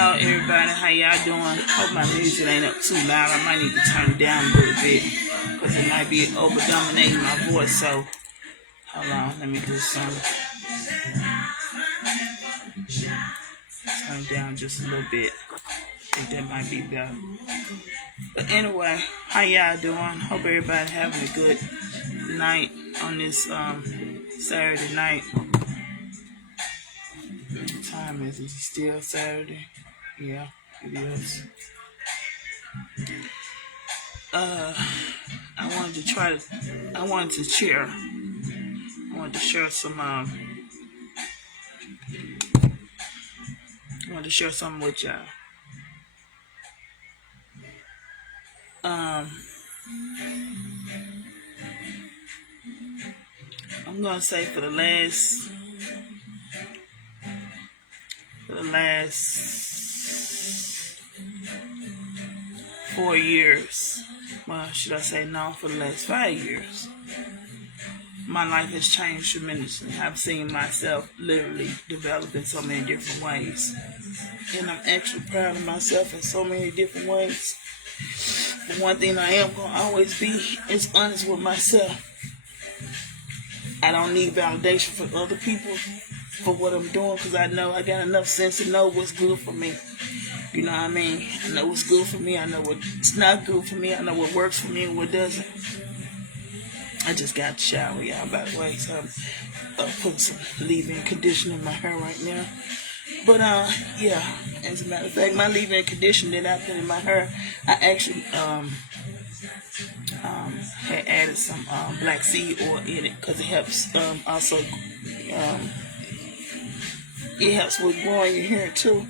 Hello everybody, how y'all doing? Hope my music ain't up too loud. I might need to turn it down a little bit because it might be over dominating my voice. So hold on, let me do some. Turn it down just a little bit. I think that might be better. But anyway, how y'all doing? Hope everybody having a good night on this Saturday night. What time is it? Is it still Saturday? Yeah, it is. I wanted to share something with y'all. I'm gonna say for the last 4 years, well, should I say no, for the last 5 years, my life has changed tremendously. I've seen myself literally develop in so many different ways. And I'm actually proud of myself in so many different ways. But one thing I am going to always be is honest with myself. I don't need validation from other people for what I'm doing because I know I got enough sense to know what's good for me. You know what I mean? I know what's good for me. I know what's not good for me. I know what works for me and what doesn't. I just got to shower, y'all, by the way. So I'm putting some leave-in conditioner in my hair right now. But, yeah, as a matter of fact, my leave-in conditioner that I put in my hair, I actually had added some black seed oil in it because it helps also, it helps with growing your hair, too.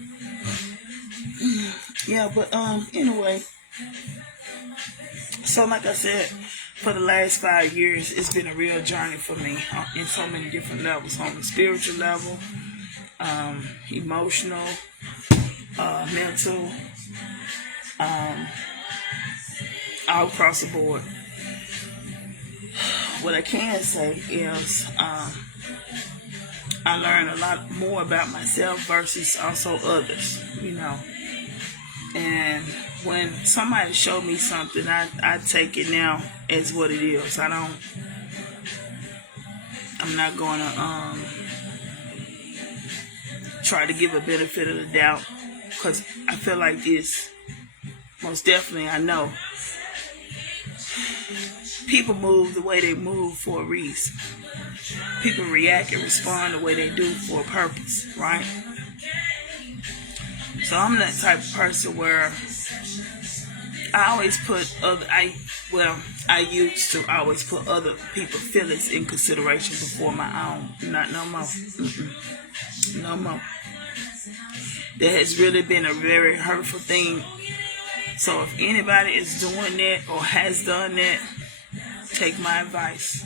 Yeah, but anyway, so like I said, for the last 5 years, it's been a real journey for me in so many different levels, on the spiritual level, emotional, mental, all across the board. What I can say is I learned a lot more about myself versus also others, you know. And when somebody showed me something, I take it now as what it is. I'm not going to try to give a benefit of the doubt because I feel like this. Most definitely, I know people move the way they move for a reason. People react and respond the way they do for a purpose, right? So I'm that type of person where I always put I used to always put other people's feelings in consideration before my own. Not no more. No more. That has really been a very hurtful thing. So if anybody is doing that or has done that, take my advice.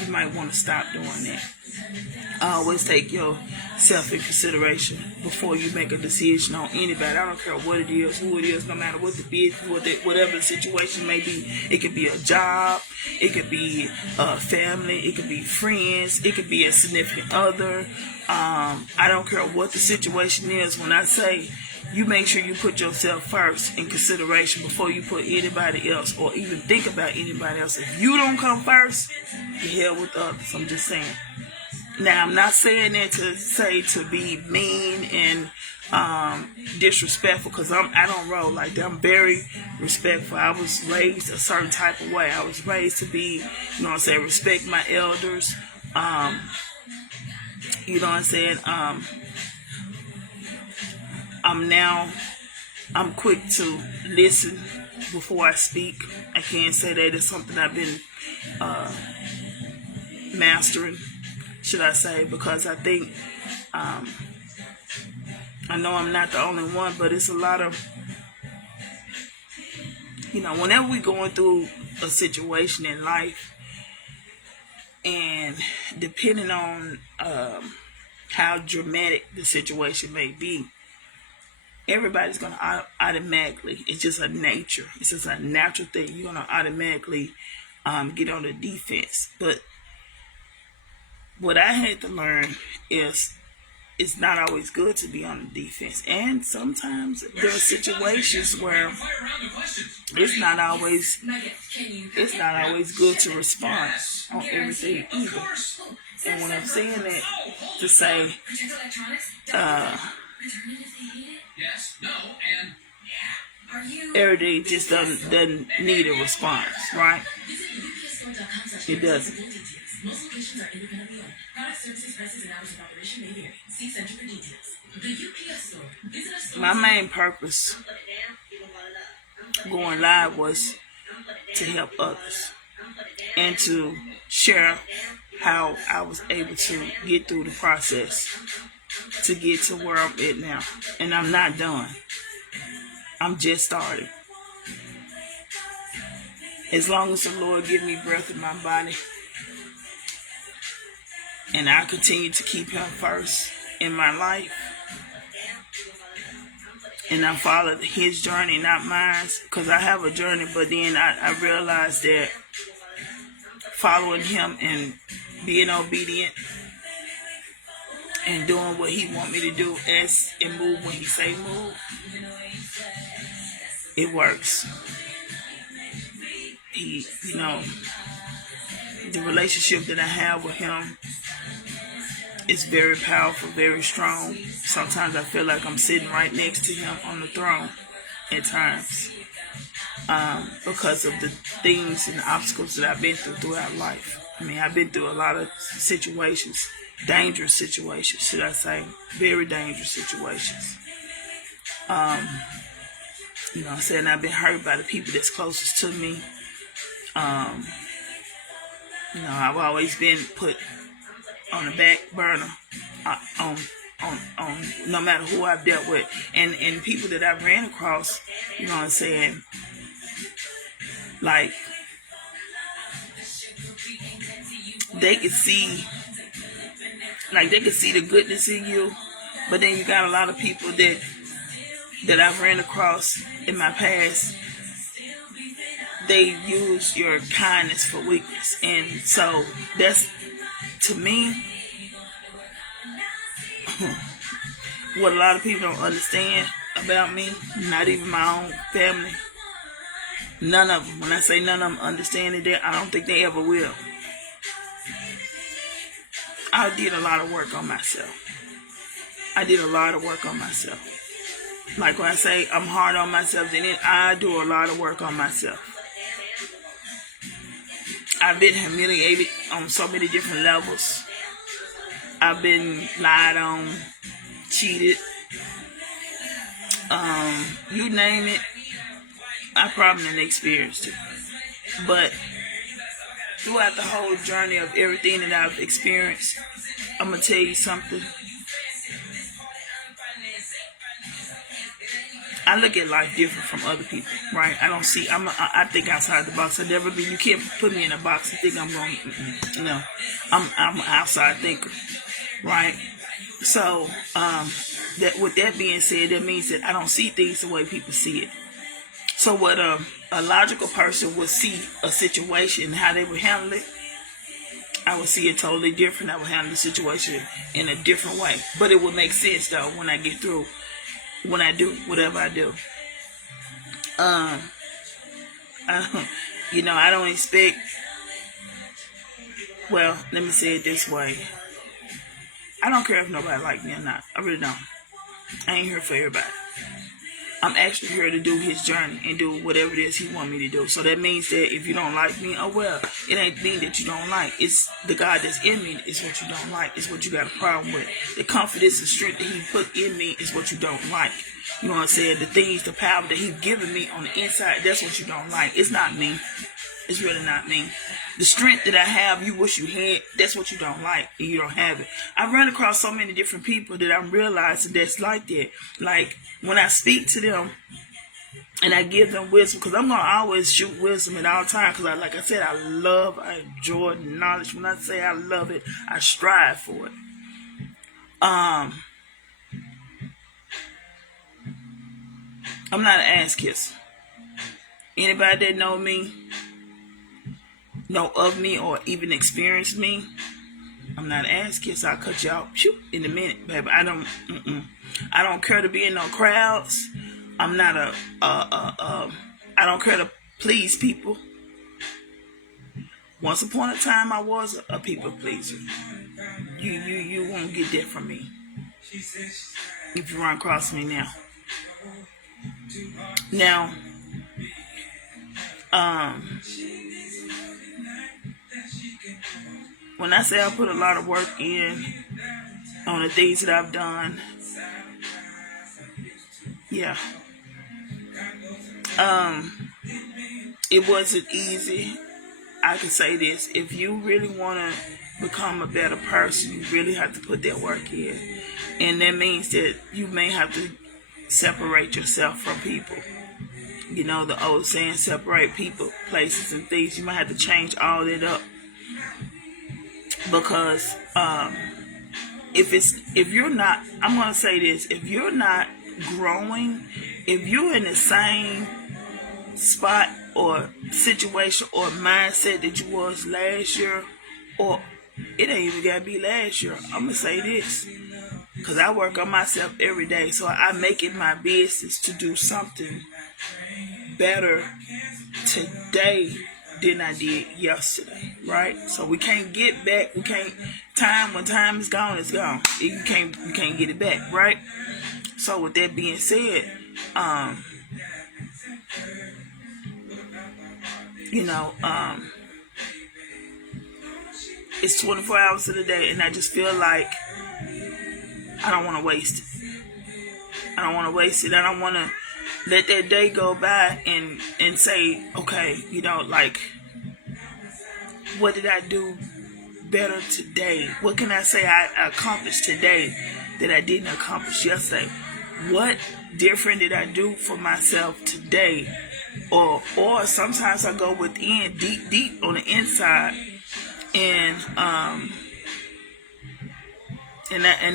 You might want to stop doing that. Always take yourself in consideration before you make a decision on anybody. I don't care what it is, who it is, no matter what the business, whatever the situation may be. It could be a job, it could be a family, it could be friends, it could be a significant other. I don't care what the situation is. When I say you make sure you put yourself first in consideration before you put anybody else or even think about anybody else. If you don't come first, the hell with others. I'm just saying. Now, I'm not saying that to be mean and disrespectful because I don't roll like that. I'm very respectful. I was raised a certain type of way. I was raised to be, you know what I'm saying, respect my elders. You know what I'm saying? I'm quick to listen before I speak. I can't say that it's something I've been mastering, should I say, because I think I know I'm not the only one, but it's a lot of, whenever we're going through a situation in life, and depending on how dramatic the situation may be, everybody's going to automatically, it's just a nature, it's just a natural thing, you're going to automatically get on the defense. But what I had to learn is it's not always good to be on the defense. And sometimes there are situations where it's not always good to respond on everything either. And when I'm saying that, to say everything just doesn't need a response, right? It doesn't. Most locations are independently owned. Product services, prices, and hours of operation may vary. See Center for details. The UPS store. Visit us. My main purpose going live was to help others and to share how I was able to get through the process to get to where I'm at now. And I'm not done. I'm just starting. As long as the Lord give me breath in my body, and I continue to keep Him first in my life, and I follow His journey, not mine, because I have a journey, but then I realized that following Him and being obedient and doing what He want me to do and move when He say move, it works. The relationship that I have with Him is very powerful, very strong. Sometimes I feel like I'm sitting right next to Him on the throne at times, because of the things and the obstacles that I've been through throughout life. I mean, I've been through a lot of situations, dangerous situations, should I say, very dangerous situations. I'm saying I've been hurt by the people that's closest to me. I've always been put on the back burner, on no matter who I've dealt with, and people that I've ran across. You know what I'm saying? Like, they could see the goodness in you, but then you got a lot of people that I've ran across in my past. They use your kindness for weakness, and so that's, to me, what a lot of people don't understand about me. Not even my own family. None of them. When I say none of them understand it, I don't think they ever will. I did a lot of work on myself. Like when I say I'm hard on myself, then I do a lot of work on myself. I've been humiliated on so many different levels. I've been lied on, cheated, you name it. I probably didn't experience it. But throughout the whole journey of everything that I've experienced, I'm going to tell you something. I look at life different from other people, right? I think outside the box. You can't put me in a box and think I'm going, I'm an outside thinker, right? So, with that being said, that means that I don't see things the way people see it. So what a logical person would see a situation and how they would handle it, I would see it totally different. I would handle the situation in a different way. But it would make sense, though, when I get through, when I do whatever I do. I don't expect, well, let me say it this way. I don't care if nobody like me or not. I really don't. I ain't here for everybody. I'm actually here to do His journey and do whatever it is He want me to do. So that means that if you don't like me, oh well, it ain't me that you don't like. It's the God that's in me is what you don't like. It's what you got a problem with. The confidence and strength that He put in me is what you don't like. You know what I'm saying? The things, the power that He's given me on the inside, that's what you don't like. It's not me. It's really not me. The strength that I have, you wish you had, that's what you don't like, and you don't have it. I've run across so many different people that I'm realizing that's like that. Like, when I speak to them and I give them wisdom, because I'm going to always shoot wisdom at all times, because like I said, I enjoy knowledge. When I say I love it, I strive for it. I'm not an ass kisser. Anybody that know of me or even experienced me, I'm not an ass kisser. I'll cut you out in a minute, baby. I don't care to be in no crowds. I'm not I don't care to please people. Once upon a time, I was a people pleaser. You won't get that from me if you run across me now. Now, when I say I put a lot of work in on the things that I've done, yeah, it wasn't easy. I can say this: if you really want to become a better person, you really have to put that work in, and that means that you may have to separate yourself from people. You know the old saying, separate people, places, and things. You might have to change all that up because if you're not, I'm gonna say this: if you're not growing, if you're in the same spot or situation or mindset that you was last year, or it ain't even gotta be last year. I'm gonna say this because I work on myself every day, so I make it my business to do something better today than I did yesterday, right? So we can't get back. We can't. When time is gone, it's gone. You can't get it back, right? So with that being said, it's 24 hours of the day, and I just feel like I don't want to waste it. I don't want to waste it. I don't want to let that day go by and say, okay, like, what did I do better today? What can I say I accomplished today that I didn't accomplish yesterday? What different did I do for myself today? Or sometimes I go within, deep on the inside, and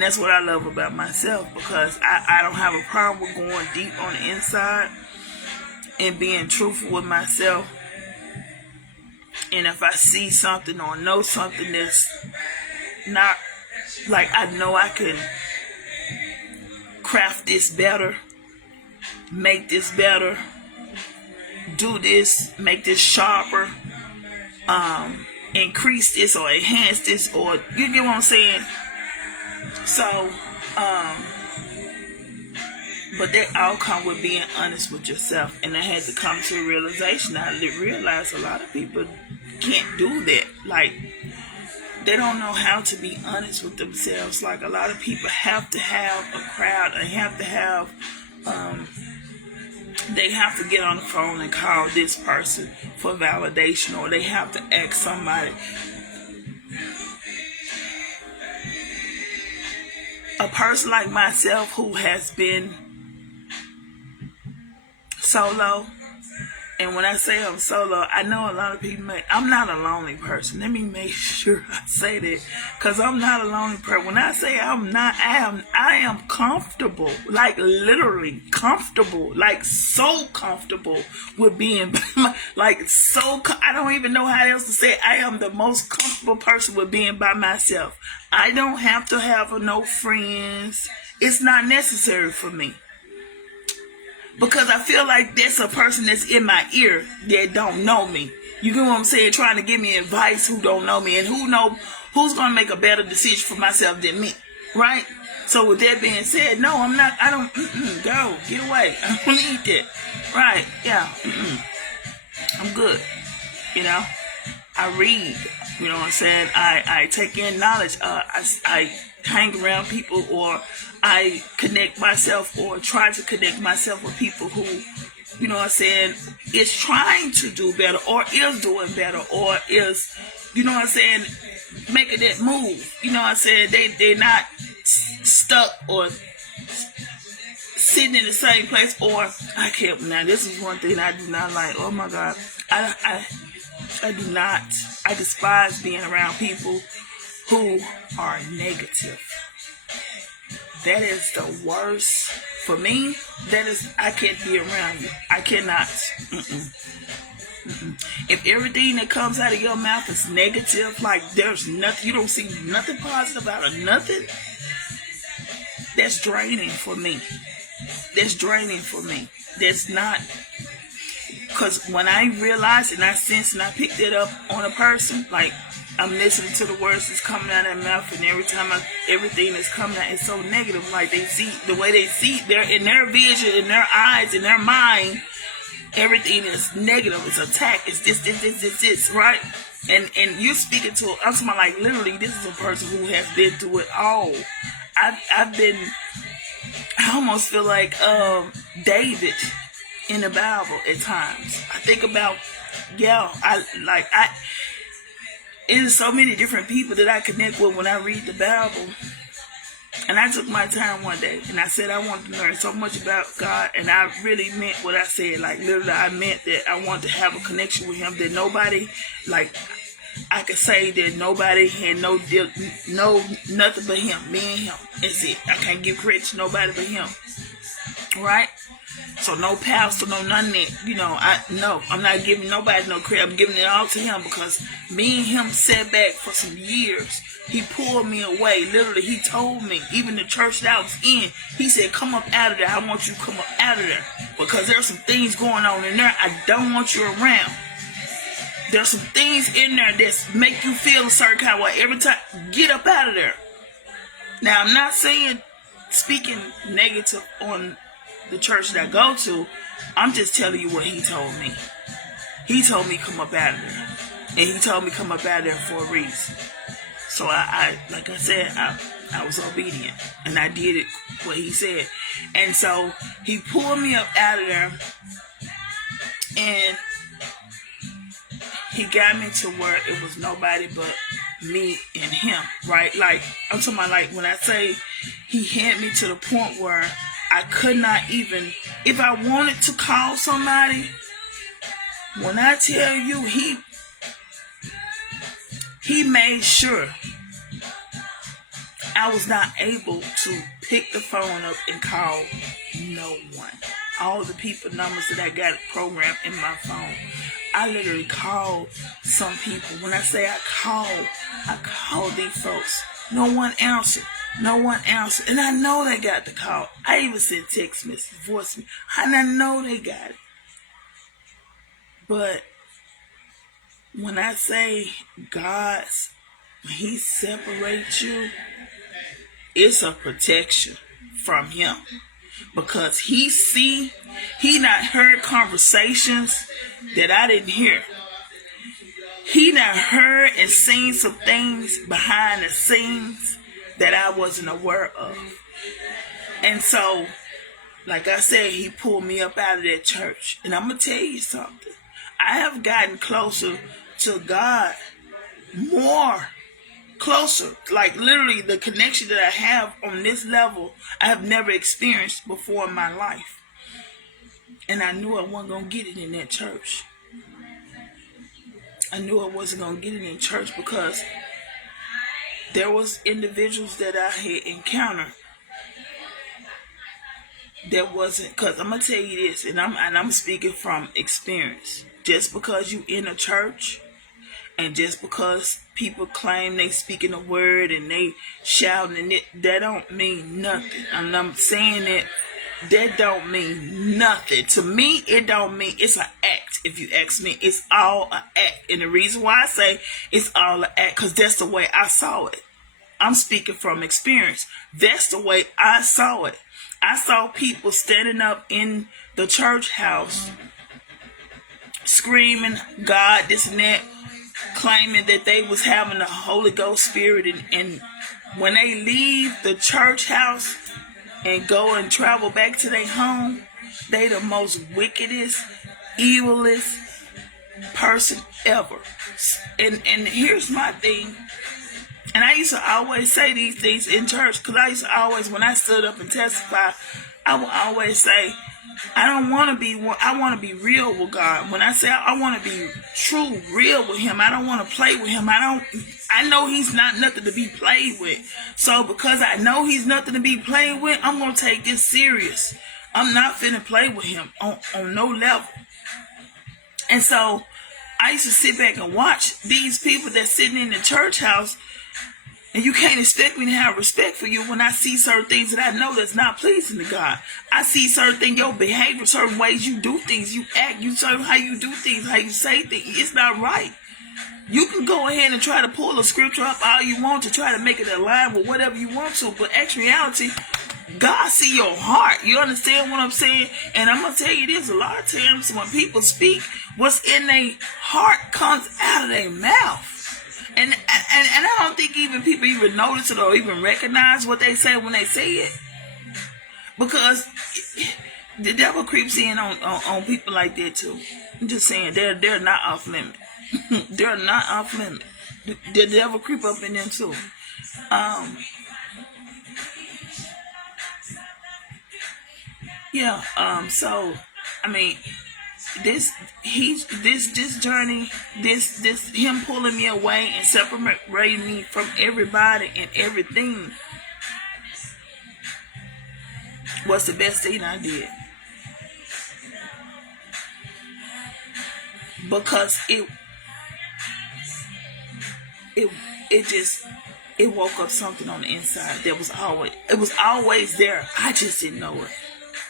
that's what I love about myself, because I don't have a problem with going deep on the inside and being truthful with myself. And if I see something or know something that's not, like, I know I can craft this better, make this better, do this, make this sharper, increase this or enhance this, or you get what I'm saying? So, but that all come with being honest with yourself. And I had to come to a realization. I realized a lot of people can't do that. Like, they don't know how to be honest with themselves. Like, a lot of people have to have a crowd. They have to get on the phone and call this person for validation, or they have to ask somebody. A person like myself who has been solo, and when I say I'm solo, I know a lot of people I'm not a lonely person. Let me make sure I say that, because I'm not a lonely person. When I say I am comfortable, like literally comfortable, like so comfortable with being, like so, I don't even know how else to say it. I am the most comfortable person with being by myself. I don't have to have no friends. It's not necessary for me. Because I feel like there's a person that's in my ear that don't know me. You get what I'm saying? Trying to give me advice who don't know me, and who's going to make a better decision for myself than me, right? So with that being said, no, I'm not. I don't. Go, get away. I don't need that. Right? Yeah. I'm good. I read. You know what I'm saying? I take in knowledge. I hang around people, or I connect myself, or try to connect myself with people who, you know what I'm saying, is trying to do better, or is doing better, or is, you know what I'm saying, making that move. You know what I'm saying? They're not stuck or sitting in the same place, or I can't. Now, this is one thing I do not like. Oh my God. I do not. I despise being around people who are negative. That is the worst for me. I can't be around you. I cannot. If everything that comes out of your mouth is negative, like there's nothing, you don't see nothing positive out of nothing, that's draining for me. That's draining for me. That's not, because when I realized and I sensed and I picked it up on a person, like I'm listening to the words that's coming out of their mouth, and every time everything that's coming out is so negative. Like they see, the way they see, they're in their vision, in their eyes, in their mind, everything is negative. It's attack. It's this, right? And you're speaking to, I'm talking about like literally, this is a person who has been through it all. I almost feel like David in the Bible at times. I think about, it is so many different people that I connect with when I read the Bible. And I took my time one day and I said I wanted to learn so much about God, and I really meant what I said. Like literally, I meant that I wanted to have a connection with Him, that nobody, like I could say that nobody had no nothing but Him, me and Him. That's it. I can't give credit to nobody but Him, right? So no pastor, no none of that. I'm not giving nobody no credit. I'm giving it all to Him, because me and Him sat back for some years. He pulled me away. Literally, He told me, even the church that I was in, He said, come up out of there. I want you to come up out of there, because there's some things going on in there I don't want you around. There's some things in there that make you feel a certain kind of way. Every time, get up out of there. Now, I'm not speaking negative on the church that I go to. I'm just telling you what He told me. He told me come up out of there. And He told me come up out of there for a reason. So I like I said, I was obedient. And I did it what He said. And so He pulled me up out of there. And He got me to where it was nobody but me and Him, right? Like, I'm talking about, like, when I say He had me to the point where I could not even, if I wanted to call somebody, when I tell you, He made sure I was not able to pick the phone up and call no one. All the people numbers that I got programmed in my phone, I literally called some people. When I say I called these folks. No one answered. And I know they got the call. I even sent text message, voice me. And I know they got it. But when I say when He separates you, it's a protection from Him. Because He not heard conversations that I didn't hear. He not heard and seen some things behind the scenes that I wasn't aware of. And so, like I said, He pulled me up out of that church. And I'm going to tell you something. I have gotten closer to God, more closer. Like literally the connection that I have on this level, I have never experienced before in my life. And I knew I wasn't going to get it in that church. I knew I wasn't going to get it in church, because there was individuals that I had encountered that wasn't, because I'm going to tell you this, and I'm speaking from experience. Just because you in a church, and just because people claim they speaking a word and they shouting it, that don't mean nothing. And I'm saying that don't mean nothing. To me, it don't mean, it's an act. If you ask me, it's all an act. And the reason why I say it's all an act, because that's the way I saw it. I'm speaking from experience. That's the way I saw it. I saw people standing up in the church house screaming God, this and that, claiming that they was having the Holy Ghost Spirit, and when they leave the church house and go and travel back to their home, they the most wickedest, evilest person ever. And here's my thing. And I used to always say these things in church, because I used to always, when I stood up and testified, I would always say, I want to be real with God. When I say I want to be true, real with Him, I don't want to play with Him. I know He's not nothing to be played with. So because I know He's nothing to be played with, I'm going to take this serious. I'm not finna play with Him on no level. And so I used to sit back and watch these people that's sitting in the church house, and you can't expect me to have respect for you when I see certain things that I know that's not pleasing to God. I see certain things, your behavior, certain ways you do things, you act, you certain how you do things, how you say things. It's not right. You can go ahead and try to pull a scripture up all you want to try to make it align with whatever you want to, but in reality, God see your heart. You understand what I'm saying? And I'm going to tell you this, a lot of times when people speak, what's in their heart comes out of their mouth. And I don't think even people even notice it or even recognize what they say when they say it. Because the devil creeps in on people like that too. I'm just saying, they're not off limit. They're not off limit. The devil creep up in them too. So I mean, this journey, this him pulling me away and separating me from everybody and everything was the best thing I did. Because it woke up something on the inside that was always there. I just didn't know it.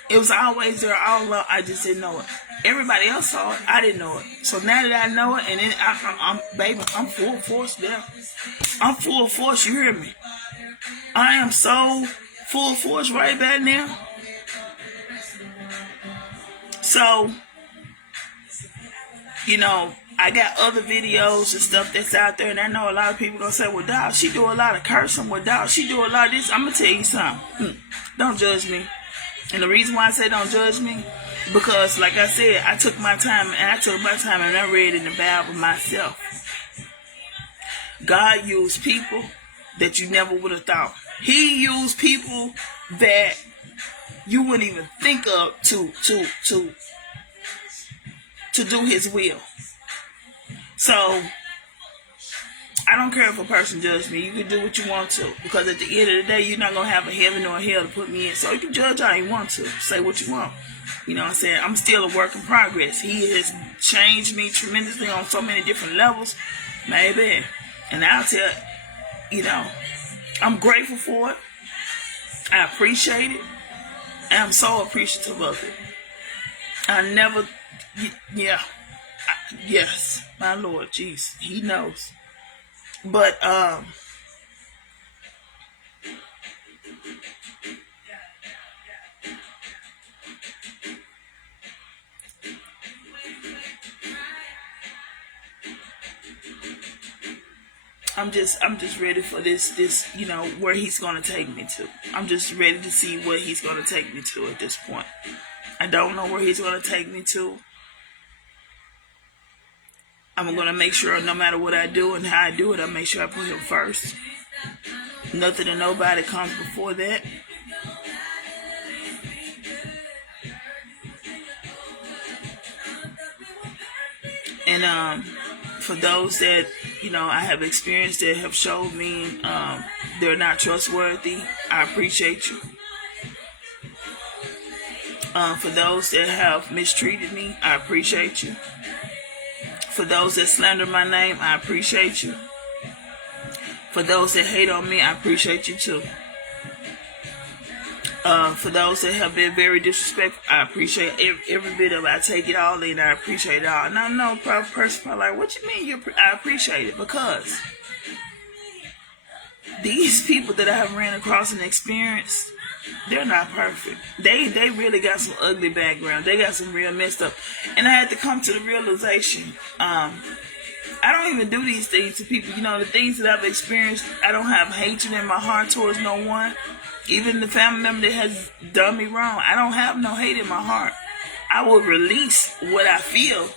It was always there all along. I just didn't know it. Everybody else saw it. I didn't know it. So now that I know it, and then I'm full force there. I'm full force. You hear me? I am so full force right back now. So, I got other videos and stuff that's out there, and I know a lot of people gonna say, well, dog, she do a lot of cursing. Well, dog, she do a lot of this. I'm gonna tell you something. Don't judge me. And the reason why I say don't judge me, because like I said, I took my time and I read in the Bible myself. God used people that you never would have thought. He used people that you wouldn't even think of to do his will. So I don't care if a person judges me. You can do what you want to, because at the end of the day, you're not going to have a heaven or a hell to put me in. So you can judge how you want to. Say what you want. You know what I'm saying? I'm still a work in progress. He has changed me tremendously on so many different levels. Maybe. And I'll tell I'm grateful for it. I appreciate it. And I'm so appreciative of it. Yes, my Lord, jeez, he knows. But I'm just ready for this, where he's gonna take me to. I'm just ready to see where he's gonna take me to at this point. I don't know where he's gonna take me to. I'm gonna make sure no matter what I do and how I do it, I make sure I put him first. Nothing and nobody comes before that. And for those that I have experienced that have showed me they're not trustworthy, I appreciate you. For those that have mistreated me, I appreciate you. For those that slander my name, I appreciate you. For those that hate on me, I appreciate you too. For those that have been very disrespectful, I appreciate every bit of it. I take it all in. I appreciate it all. And I know a person probably like, what you mean? I appreciate it because these people that I have ran across and experienced, they're not perfect. They really got some ugly background. They got some real messed up. And I had to come to the realization, I don't even do these things to people. The things that I've experienced, I don't have hatred in my heart towards no one. Even the family member that has done me wrong, I don't have no hate in my heart. I will release what I feel.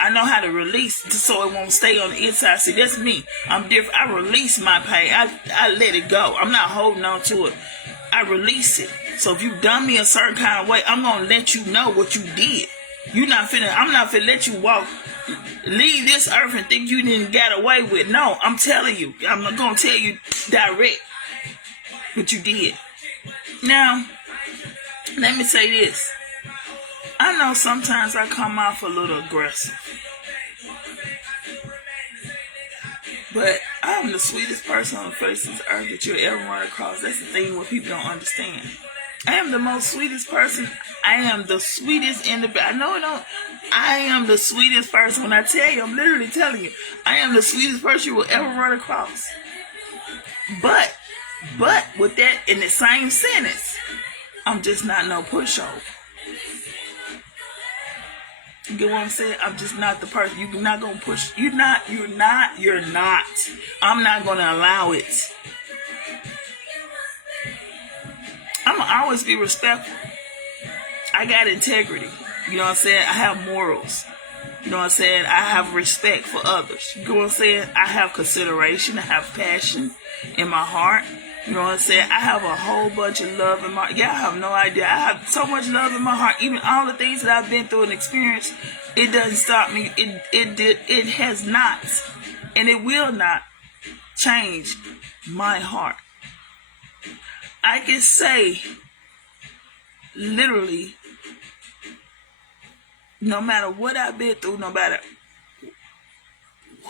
I know how to release so it won't stay on the inside. See, that's me. I'm different. I release my pain. I let it go. I'm not holding on to it. I release it. So if you've done me a certain kind of way, I'm going to let you know what you did. I'm not finna let you leave this earth and think you didn't get away with. No, I'm telling you. I'm going to tell you direct what you did. Now, let me say this. I know sometimes I come off a little aggressive. But I'm the sweetest person on the face of the earth that you'll ever run across. That's the thing what people don't understand. I am the most sweetest person. I am the sweetest individual. I know it don't. I am the sweetest person. When I tell you, I'm literally telling you, I am the sweetest person you will ever run across. But with that in the same sentence, I'm just not no pushover. You get what I'm saying? I'm just not the person. You're not gonna push. You're not. I'm not gonna allow it. I'm gonna always be respectful. I got integrity. You know what I'm saying? I have morals. You know what I'm saying? I have respect for others. You know what I'm saying? I have consideration. I have passion in my heart. You know what I'm saying? I have a whole bunch of love in my... Yeah, I have no idea. I have so much love in my heart. Even all the things that I've been through and experienced, it doesn't stop me. It has not, and it will not change my heart. I can say, literally, no matter what I've been through, no matter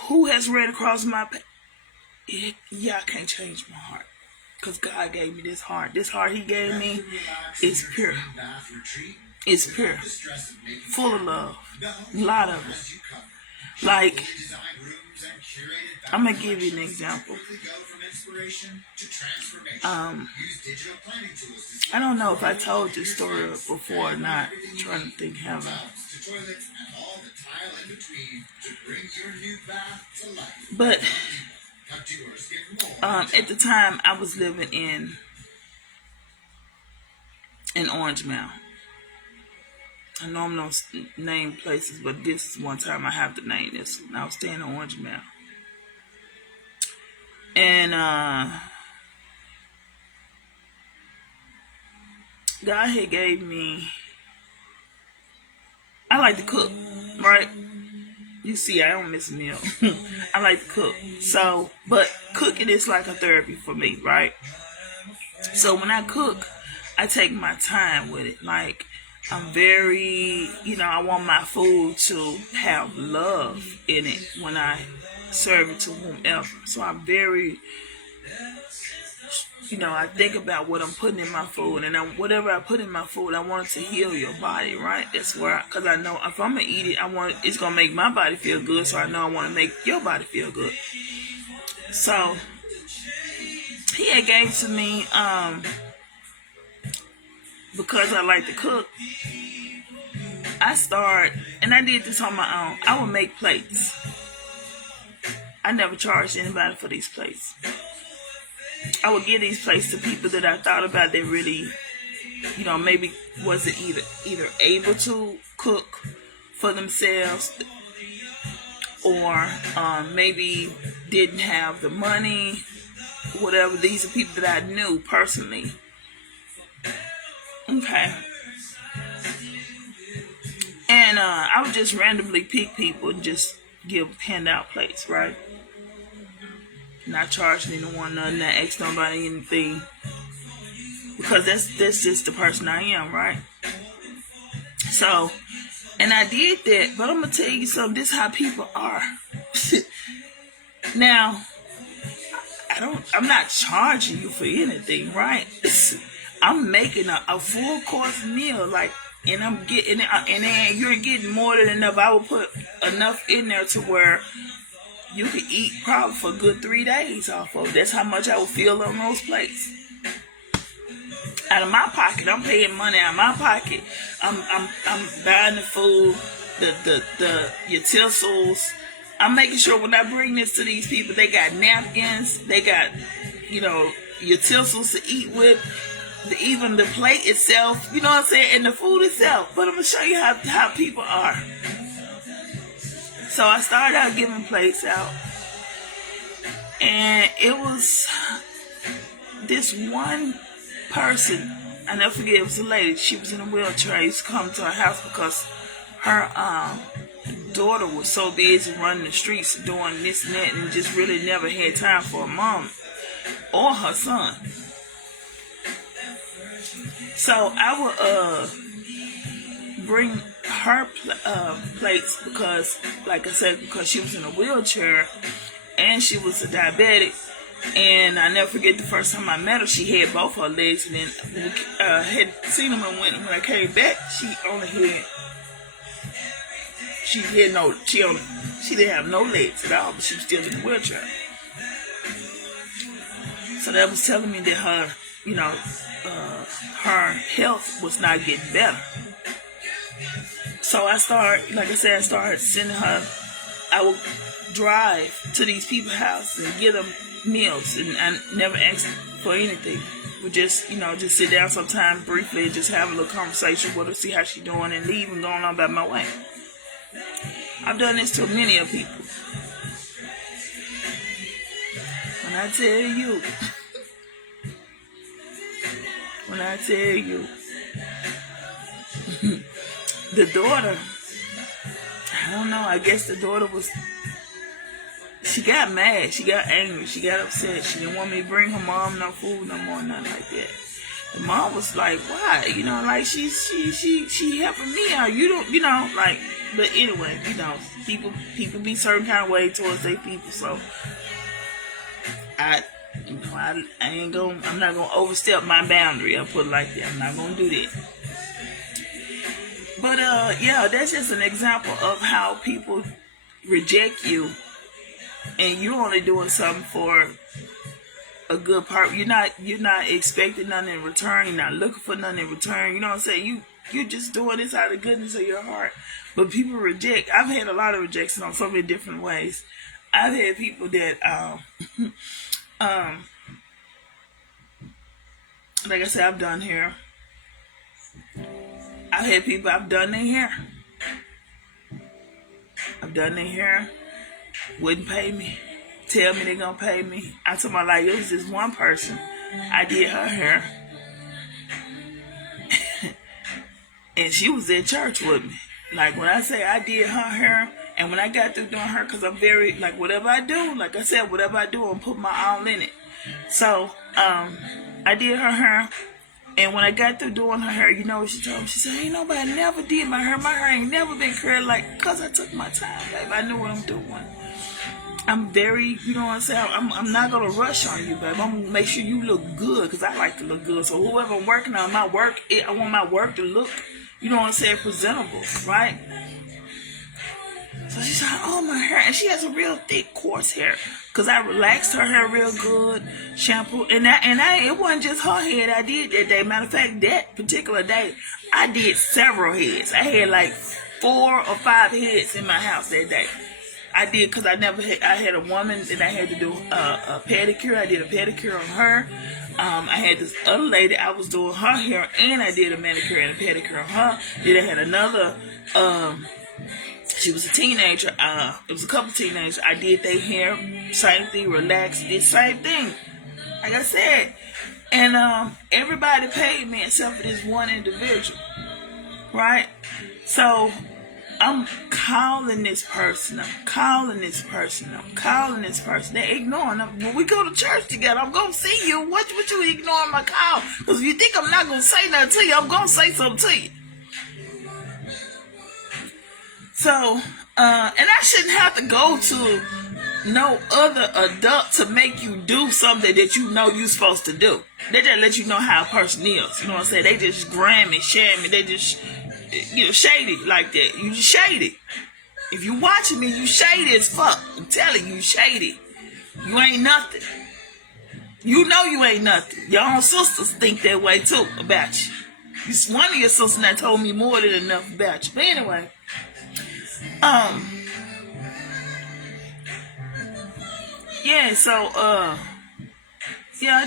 who has ran across my path, I can't change my heart. Because God gave me this heart. This heart He gave me is pure. It's pure. Full of love. A lot of it. Like, I'm going to give you an example. I don't know if I told this story before or not. I'm trying to think, have I? But at the time, I was living in Orange Mound. I know I'm not name places, but this is one time I have to name this one. I was staying in Orange Mound. And God had gave me... I like to cook, right? You see, I don't miss a meal. I like to cook. So, but cooking is like a therapy for me, right? So when I cook, I take my time with it. Like, I'm very, I want my food to have love in it when I serve it to whomever. So I'm very, I think about what I'm putting in my food, and whatever I put in my food, I want it to heal your body, right? That's where, because I know if I'm gonna eat it, it's gonna make my body feel good. So I know I want to make your body feel good. So He had gave to me, because I like to cook. And I did this on my own. I would make plates. I never charged anybody for these plates. I would give these plates to people that I thought about that really, maybe wasn't either able to cook for themselves, or maybe didn't have the money, whatever. These are people that I knew personally. Okay. And I would just randomly pick people and just hand out plates, right? Not charging anyone nothing, not asking nobody anything. Because that's just the person I am, right? So, and I did that, but I'm going to tell you something. This is how people are. Now, I'm not charging you for anything, right? I'm making a full course meal, like, and I'm getting it, and then you're getting more than enough. I will put enough in there to where you could eat probably for a good 3 days off of. That's how much I will feel on those plates. Out of my pocket, I'm paying money out of my pocket. I'm buying the food, the utensils. I'm making sure when I bring this to these people, they got napkins, they got, utensils to eat with. Even the plate itself, you know what I'm saying, and the food itself. But I'm going to show you how people are. So I started out giving plates out. And it was this one person, I never forget, it was a lady. She was in a wheelchair. I used to come to her house because her daughter was so busy running the streets doing this and that, and just really never had time for her mom or her son. So I would bring her plates because, like I said, because she was in a wheelchair, and she was a diabetic. And I never forget the first time I met her, she had both her legs, and then had seen them, and when I came back, she didn't have no legs at all, but she was still in the wheelchair. So that was telling me that her, her health was not getting better. So I started sending her. I would drive to these people's houses and give them meals, and I never asked for anything. We just sit down sometime briefly and just have a little conversation with her, see how she's doing, and leave and going on about my way. I've done this to many of people. When I tell you, the daughter, I don't know, I guess the daughter she got mad, she got angry, she got upset. She didn't want me to bring her mom no food no more, nothing like that. The mom was like, why? She helping me out. You don't, but anyway, people be certain kind of way towards their people, so I'm not gonna overstep my boundary. I'll put it like that. I'm not gonna do that. But that's just an example of how people reject you, and you're only doing something for a good part. You're not expecting nothing in return. You're not looking for nothing in return. You know what I'm saying? You're just doing this out of the goodness of your heart. But people reject. I've had a lot of rejection on so many different ways. I've had people that like I said, I've done hair. I've had people I've done their hair. Wouldn't pay me. Tell me they're gonna pay me. I told my life, it was just one person. I did her hair. And she was in church with me. Like when I say I did her hair, and when I got through doing her, because I'm very, whatever I do, I'm put my all in it. So, I did her hair. And when I got through doing her hair, you know what she told me? She said, ain't nobody never did my hair. My hair ain't never been curled because I took my time, babe. I knew what I'm doing. I'm very, you know what I'm saying? I'm not going to rush on you, babe. I'm going to make sure you look good because I like to look good. So whoever I'm working on, I want my work to look, you know what I'm saying, presentable, right? So she said, oh, my hair. And she has a real thick, coarse hair. Because I relaxed her hair real good, shampoo. And it wasn't just her head I did that day. Matter of fact, that particular day, I did several heads. I had 4 or 5 heads in my house that day. I did because I had a woman that I had to do a pedicure. I did a pedicure on her. I had this other lady, I was doing her hair, and I did a manicure and a pedicure on her. Then I had another, she was a teenager. It was a couple teenagers. I did their hair, same thing, relaxed, did same thing. Like I said. And everybody paid me except for this one individual. Right? So I'm calling this person. They're ignoring them. When we go to church together, I'm going to see you. What you ignoring my call? Because if you think I'm not going to say nothing to you, I'm going to say something to you. So, and I shouldn't have to go to no other adult to make you do something that you know you're supposed to do. They just let you know how a person is. You know what I'm saying? They just grimy, shammy. They just, shady like that. You just shady. If you watching me, you shady as fuck. I'm telling you, shady. You ain't nothing. You know you ain't nothing. Your own sisters think that way too about you. It's one of your sisters that told me more than enough about you. But anyway. I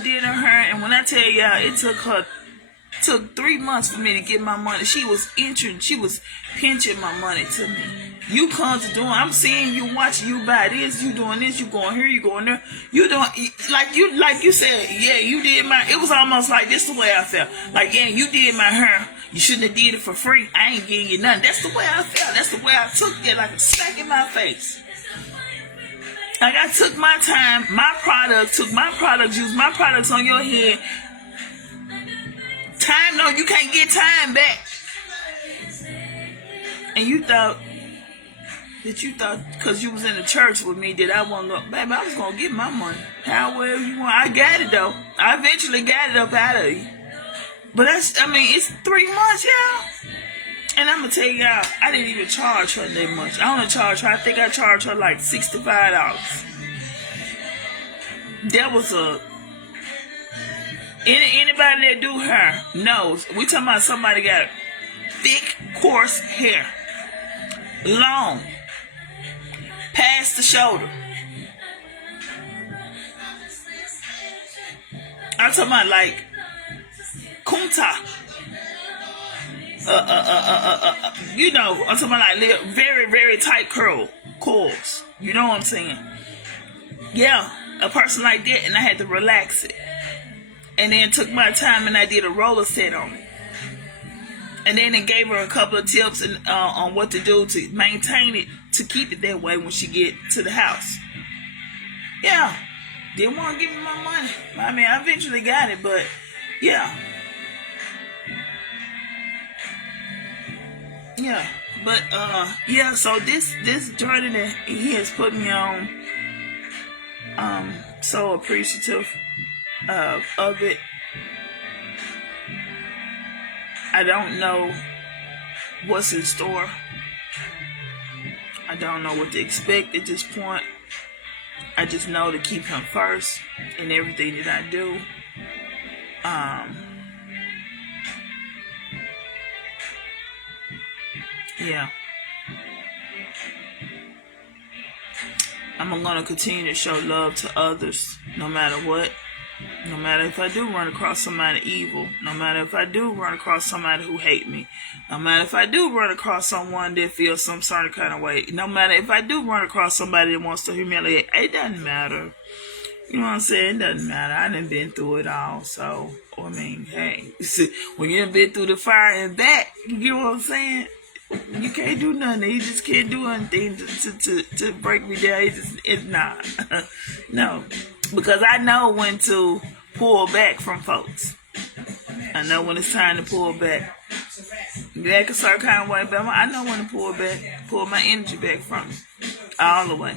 did her hair, and when I tell y'all, it took 3 months for me to get my money. She was pinching my money to me. You come to doing, I'm seeing you, watching you buy this, you doing this, you going here, you going there. You doing, like you said, yeah, you did it was almost like this the way I felt. Like, yeah, you did my hair. You shouldn't have did it for free. I ain't giving you nothing. That's the way I felt. That's the way I took it, like a smack in my face. Like I took my time, used my products on your head. Time, no, you can't get time back. And you thought That you thought because you was in the church with me that I wasn't going, baby, I was going to get my money. However you want. I got it though. I eventually got it up out of you. But it's 3 months, y'all. And I'm going to tell y'all, I didn't even charge her that much. I only charged her, I think I charged her like $65. That was anybody that do hair knows. We talking about somebody got thick, coarse hair. Long. Past the shoulder. I'm talking about like kunta. You know, I'm talking about like very, very tight curls. You know what I'm saying? Yeah, a person like that, and I had to relax it. And then took my time and I did a roller set on it. And then it gave her a couple of tips on what to do to maintain it, to keep it that way when she get to the house. Yeah. Didn't want to give me my money. I mean, I eventually got it, but yeah. Yeah. But yeah, so this journey that he has put me on, so appreciative of it. I don't know what's in store. I don't know what to expect at this point. I just know to keep him first in everything that I do. Yeah. I'm going to continue to show love to others no matter what. No matter if I do run across somebody evil, no matter if I do run across somebody who hate me, no matter if I do run across someone that feels some certain kind of way, no matter if I do run across somebody that wants to humiliate, it doesn't matter. You know what I'm saying? It doesn't matter. I done been through it all. So, I mean, hey, when you done been through the fire and back, you know what I'm saying? You can't do nothing. You just can't do anything to break me down. It's not. No. Because I know when to pull back from folks. I know when it's time to pull back. You act a certain kind of way, but I know when to pull back, pull my energy back from it. All the way.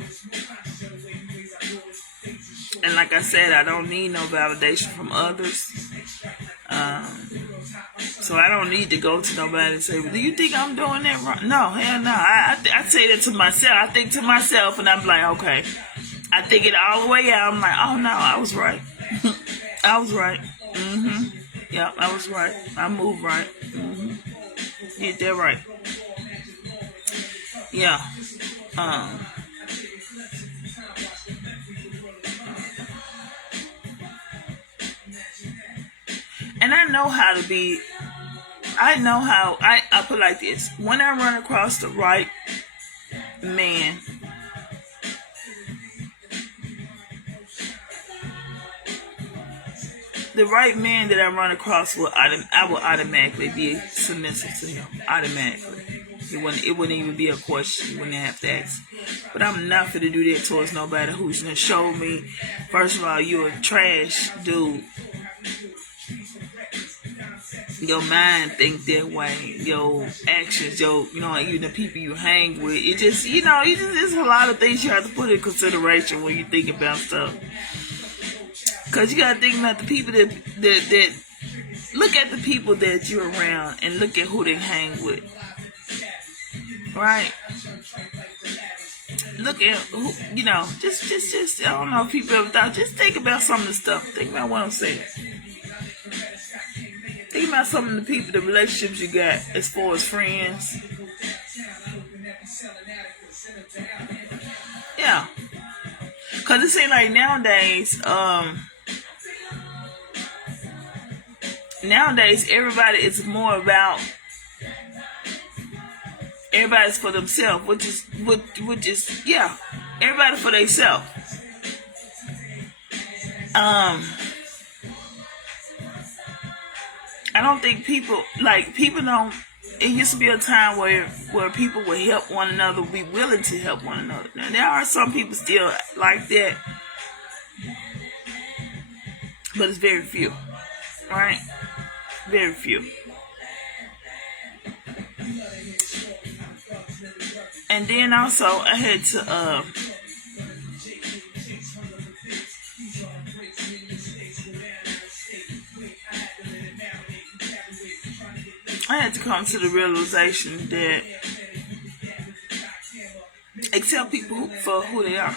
And like I said, I don't need no validation from others. So I don't need to go to nobody and say, well, do you think I'm doing that wrong? No, hell no. I say that to myself. I think to myself and I'm like, okay. I think it all the way out. I'm like, oh no, I was right. I was right. Yeah, I was right. I moved right. Did that right. Yeah. And I know how to be. I know how. I put it like this. When I run across the right man, the right man that I run across I will automatically be submissive to him. Automatically. It wouldn't even be a question. You wouldn't have to ask. But I'm not going to do that towards nobody who's going to show me, first of all, you're a trash dude. Your mind think that way. Your actions, even the people you hang with. It just, there's a lot of things you have to put in consideration when you think about stuff. Because you got to think about the people that look at the people that you're around and look at who they hang with. Right? Look at who, just, I don't know if people ever thought, just think about some of the stuff. Think about what I'm saying. Think about some of the people, the relationships you got as far as friends. Yeah. Because it seems like nowadays everybody is more about everybody's for themselves, which is everybody for themselves. I don't think people don't. It used to be a time where people would help one another, be willing to help one another. Now there are some people still like that, but it's very few, right? Very few. And then also I had to come to the realization that accept people for who they are.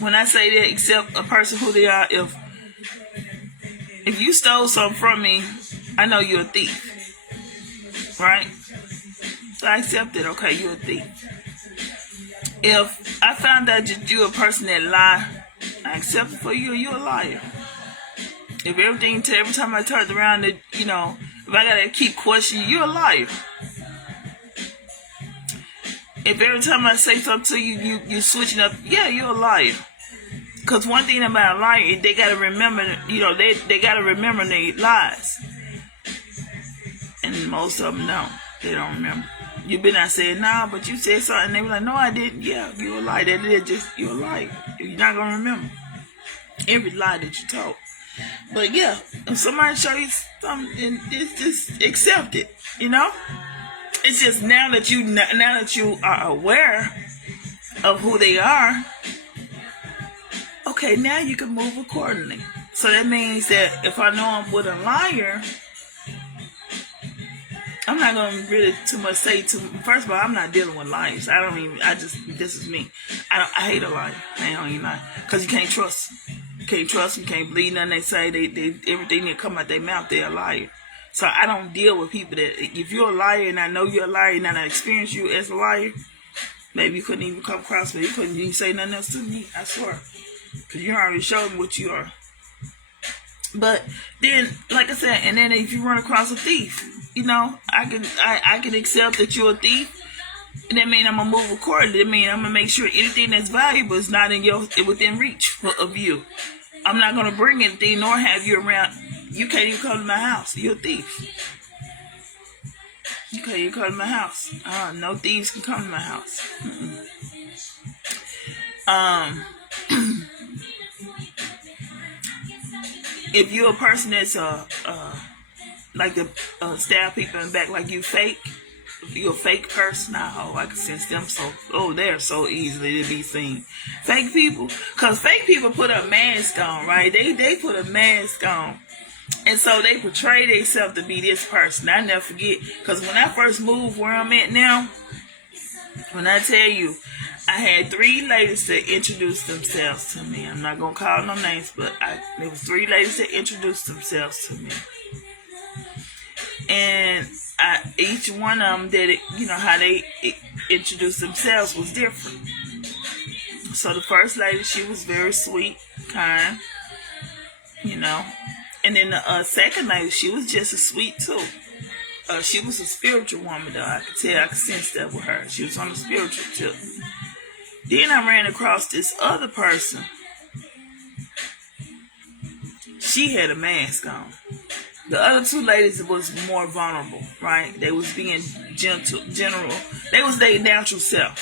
When I say that, accept a person who they are. If you stole something from me, I know you're a thief, right? So I accept it. Okay, you're a thief. If I found out that you're a person that lie, I accept it for you. You're a liar. If every time I turned around, that if I gotta keep questioning, you're a liar. If every time I say something to you, you're switching up, yeah, you're a liar. Because one thing about a liar, they gotta remember, they gotta remember their lies. And most of them don't. They don't remember. You been out saying, nah, but you said something. They were like, no, I didn't. Yeah, you're a liar. You're a liar. You're not gonna remember every lie that you told. But yeah, if somebody show you something, just accept it. It's just now that you are aware of who they are, okay, now you can move accordingly. So that means that if I know I'm with a liar, I'm not going to really too much say to. First of all, I'm not dealing with liars. This is me. I hate a liar. I don't even lie. Because you can't trust. You can't trust them. You can't believe nothing they say. They everything that come out their mouth, they're a liar. So I don't deal with people that, if you're a liar and I know you're a liar and I experience you as a liar, maybe you couldn't even come across me. You couldn't even say nothing else to me. I swear. Because you already showed me what you are. But then, like I said, and then if you run across a thief, I can accept that you're a thief. And that means I'm gonna move accordingly. That means I'm gonna make sure anything that's valuable is not within reach of you. I'm not gonna bring anything nor have you around. You can't even come to my house. You're a thief. You can't even come to my house. No thieves can come to my house. If you're a person that's like to stab people in the back, like you fake. If you're a fake person, I can sense them they're so easily to be seen. Fake people, because fake people put a mask on, right? They put a mask on. And so they portray themselves to be this person. I never forget, because when I first moved where I'm at now, when I tell you, I had 3 ladies that introduced themselves to me. I'm not going to call no names, but there was 3 ladies that introduced themselves to me. And each one of them how they introduced themselves was different. So the first lady, she was very sweet, kind, And then the second lady, she was just as sweet too. She was a spiritual woman though. I could sense that with her. She was on the spiritual tip. Then I ran across this other person. She had a mask on. The other 2 ladies was more vulnerable, right? They was being general. They was their natural self.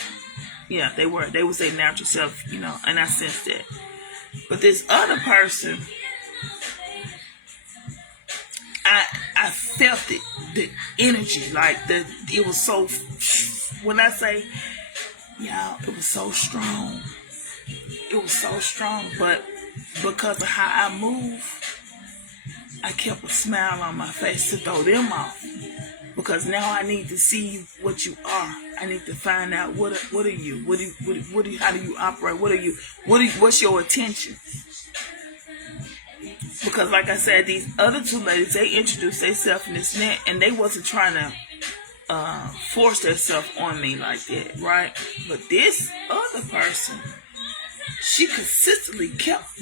Yeah, they were. They was their natural self, and I sensed that. But this other person, I felt it, the energy, it was so, when I say, it was so strong. It was so strong, but because of how I move, I kept a smile on my face to throw them off. Because now I need to see what you are. I need to find out what are you? How do you operate? What are you? What's your attention? Because like I said, these other 2 ladies, they introduced themselves in this net, and they wasn't trying to force themselves on me like that, right? But this other person, she consistently kept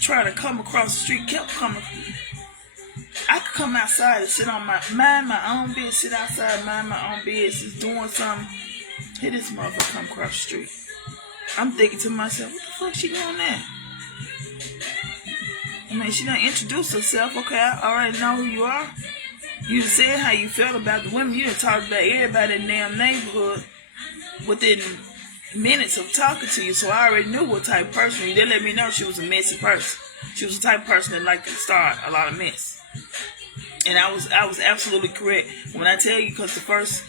trying to come across the street, kept coming. I could come outside and sit on mind my own business, sit outside, mind my own business, doing something. Here this motherfucker come across the street. I'm thinking to myself, what the fuck she doing there? She done introduced herself. Okay, I already know who you are. You said how you felt about the women. You done talked about everybody in the damn neighborhood within minutes of talking to you. So I already knew what type of person you. They let me know she was a messy person. She was the type of person that liked to start a lot of mess. And I was absolutely correct when I tell you, because the first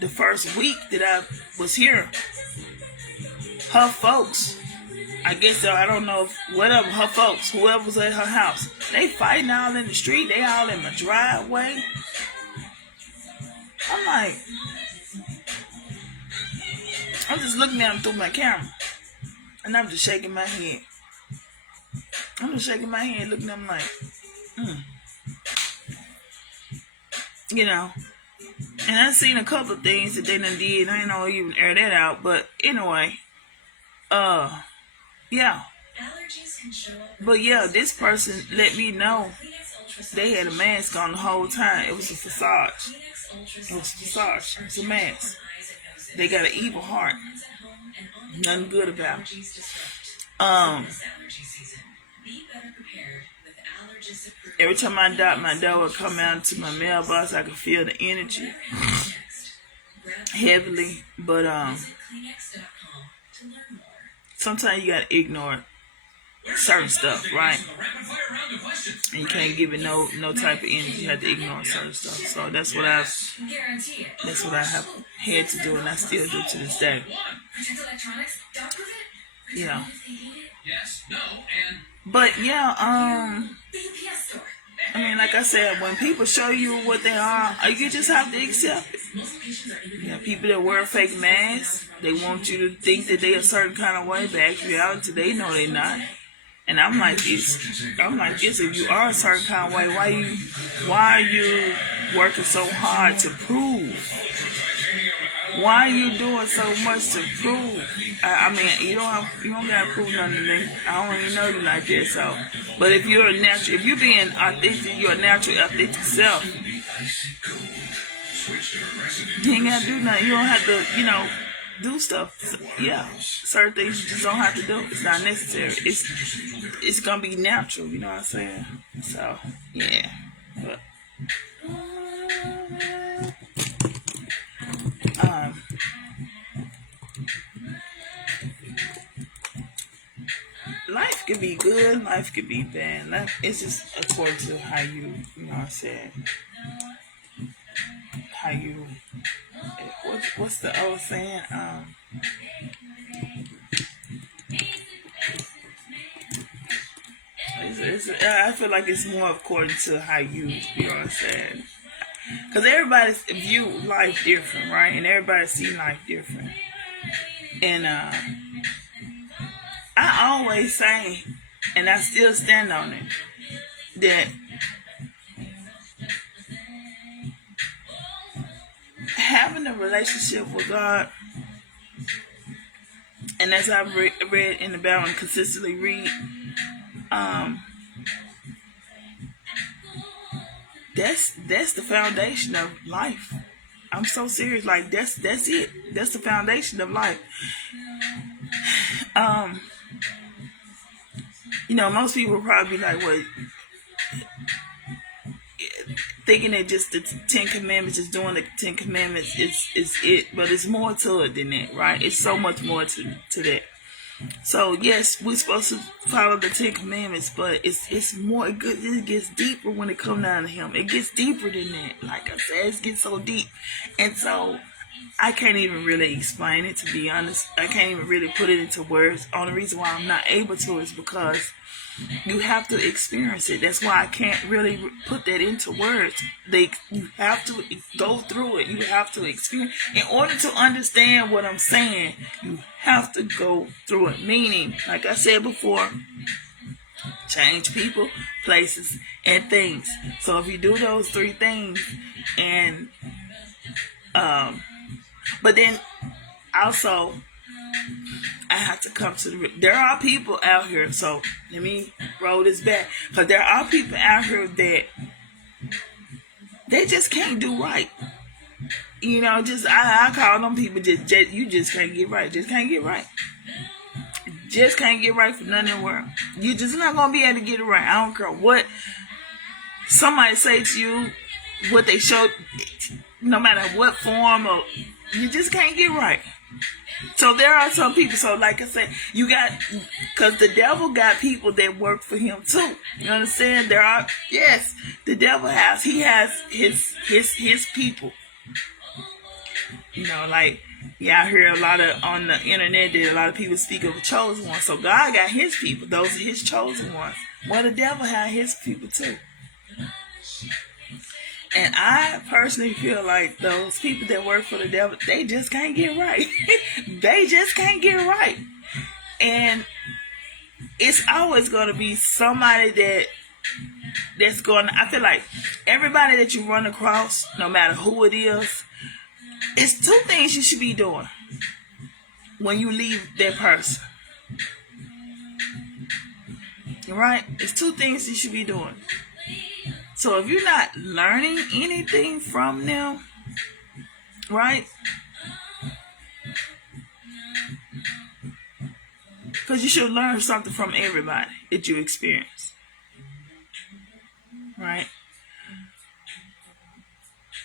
the first week that I was here, her folks, I guess, I don't know, whatever, her folks, whoever was at her house, they fighting all in the street. They all in my driveway. I'm like, I'm just looking at them through my camera. And I'm just shaking my head. I'm just shaking my head, looking at them like, you know. And I've seen a couple of things that they done did. I ain't know even air that out. But anyway, yeah. But yeah, this person let me know they had a mask on the whole time. It was a facade. It was a facade. It was a mask. They got an evil heart. Nothing good about it. Every time I dock my door would come out to my mailbox, I could feel the energy heavily. But sometimes you gotta ignore certain stuff, right? And you can't give it no type of energy. You have to ignore certain stuff. So that's what I have had to do, and I still do to this day. You know. But yeah, I mean, like I said, when people show you what they are, you just have to accept it. You know, people that wear fake masks, they want you to think that they a certain kind of way, but in reality, they know they're not. And I'm like this. If you are a certain kind of way, why are you working so hard to prove? Why are you doing so much to prove? I mean, you don't gotta prove nothing to me. I don't even know you like that. So, but if you're being authentic, you're a natural, authentic self. You ain't gotta do nothing. You don't have to, do stuff. So, yeah, certain things you just don't have to do. It's not necessary. It's gonna be natural. You know what I'm saying? So, yeah. But, life could be good, life could be bad. It's just according to how you know what I'm saying, how you, what's the old saying? I feel like it's more according to how you know what I'm saying. Because everybody view life different, right? And everybody see life different. And I always say, and I still stand on it, that having a relationship with God, and as I've read in the Bible and consistently read, that's the foundation of life. I'm so serious. Like that's it. That's the foundation of life. Most people will probably be like, "What?" Thinking that just the Ten Commandments, just doing the Ten Commandments is it, but it's more to it than that, right? It's so much more to that. So yes, we're supposed to follow the Ten Commandments, but it's more good. It gets deeper when it comes down to Him. It gets deeper than that. Like I said, it gets so deep, and so I can't even really explain it. To be honest, I can't even really put it into words. Only reason why I'm not able to is because you have to experience it. That's why I can't really put that into words. You have to go through it. You have to experience. In order to understand what I'm saying, you have to go through it. Meaning, like I said before, change people, places, and things. So if you do those three things, and but then also, I have to come to there are people out here, so let me roll this back, because there are people out here that they just can't do right. I call them people you just can't get right. Just can't get right. Just can't get right for nothing in the world. You just not going to be able to get it right. I don't care what somebody say to you, what they show, no matter what form, or you just can't get right. So there are some people, so like I said, because the devil got people that work for him too. You understand? The devil he has his people. Like, yeah, I hear a lot of on the internet that a lot of people speak of a chosen one. So God got his people. Those are his chosen ones. Well, the devil had his people too. And I personally feel like those people that work for the devil, they just can't get right. They just can't get right. And it's always going to be somebody that's going to, I feel like everybody that you run across, no matter who it is, it's two things you should be doing when you leave that person. Right? It's two things you should be doing. So if you're not learning anything from them, right? Because you should learn something from everybody that you experience. Right?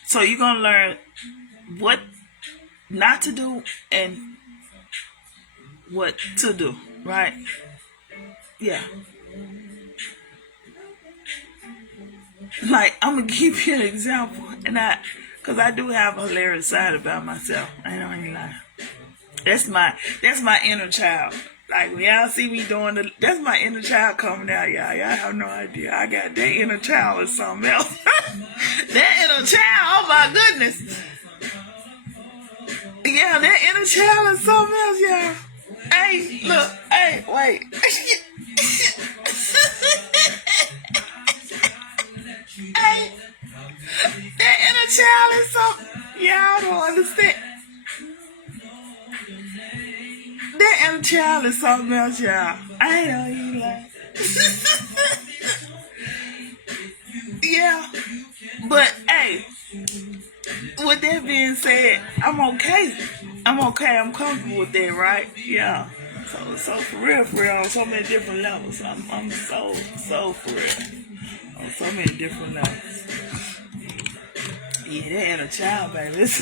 So you're going to learn what not to do and what to do, right? Yeah. Like, I'm going to give you an example. Because I do have a hilarious side about myself. I don't even lie. That's my inner child. Like, when y'all see me doing that's my inner child coming out, y'all. Y'all have no idea. I got that inner child or something else. That inner child, oh my goodness. Yeah, that inner child is something else, y'all. Hey, look, hey, wait. Hey, that inner child is something. Y'all don't understand. That inner child is something else, y'all. I know you like. Yeah. But, hey, with that being said, I'm okay. I'm comfortable with that, right? Yeah. So for real, on so many different levels. I'm so for real. On so many different levels. Yeah, that inner child, baby. It's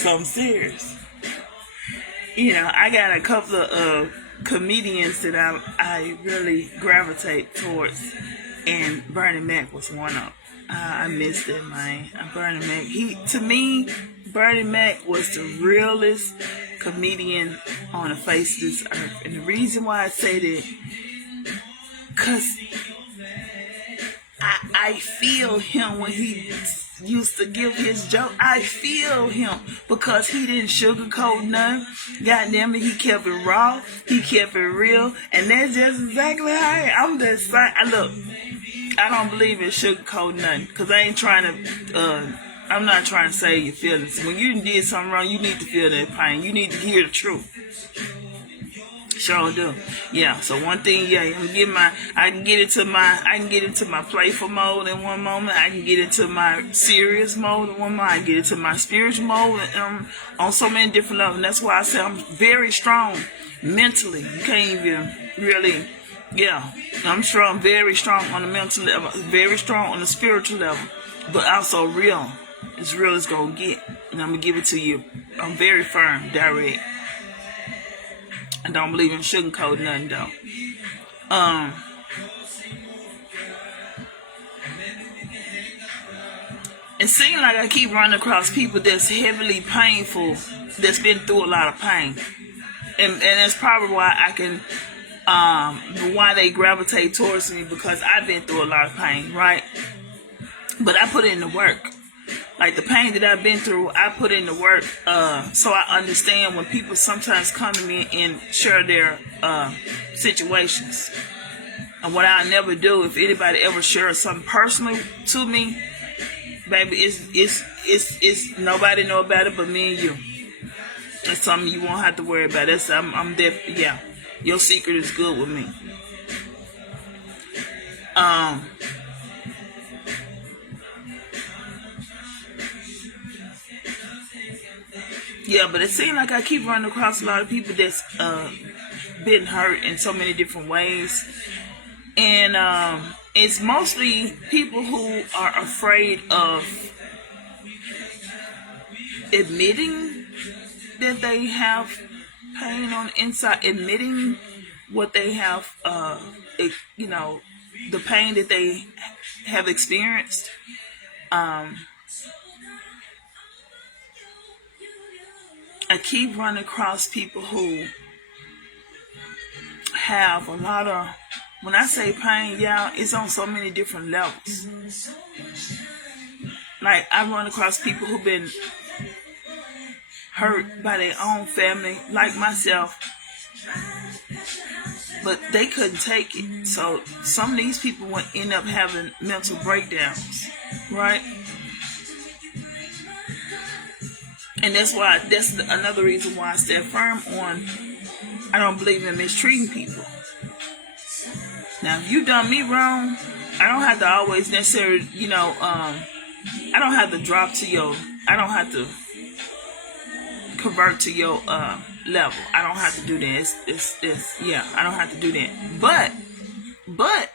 something serious. I got a couple of comedians that I really gravitate towards, and Bernie Mac was one of them. I missed that, man. Bernie Mac. To me, Bernie Mac was the realest comedian on the face of this earth. And the reason why I say that, because I feel him when he used to give his joke. I feel him because he didn't sugarcoat nothing. Goddamn it, he kept it raw. He kept it real. And that's just exactly how I am. I'm just saying, look, I don't believe in sugarcoat nothing. Because I ain't trying to, I'm not trying to save your feelings. When you did something wrong, you need to feel that pain. You need to hear the truth. Sure do. Yeah. So one thing, yeah, I can get into my playful mode in one moment. I can get into my serious mode in one moment. I can get into my spiritual mode on so many different levels. And that's why I say I'm very strong mentally. You can't even really, yeah. I'm strong, very strong on the mental level, very strong on the spiritual level, but also real. As real as gonna get. And I'm gonna give it to you. I'm very firm, direct. I don't believe in sugarcoat nothing though. It seems like I keep running across people that's heavily painful, that's been through a lot of pain, and that's probably why I can, why they gravitate towards me, because I've been through a lot of pain, right? But I put in the work. Like the pain that I've been through, I put in the work, so I understand when people sometimes come to me and share their situations. And what I'll never do, if anybody ever shares something personally to me, baby, it's nobody know about it but me and you. It's something you won't have to worry about. I'm definitely, yeah. Your secret is good with me. Yeah, but it seems like I keep running across a lot of people that's been hurt in so many different ways. And it's mostly people who are afraid of admitting that they have pain on the inside, admitting what they have, the pain that they have experienced. I keep running across people who have a lot of, when I say pain, y'all, it's on so many different levels. Like, I run across people who've been hurt by their own family, like myself, but they couldn't take it. So some of these people would end up having mental breakdowns, right? And that's another reason why I stand firm on, I don't believe in mistreating people. Now, if you done me wrong, I don't have to always necessarily, I don't have to I don't have to convert to your level. I don't have to do that. I don't have to do that. But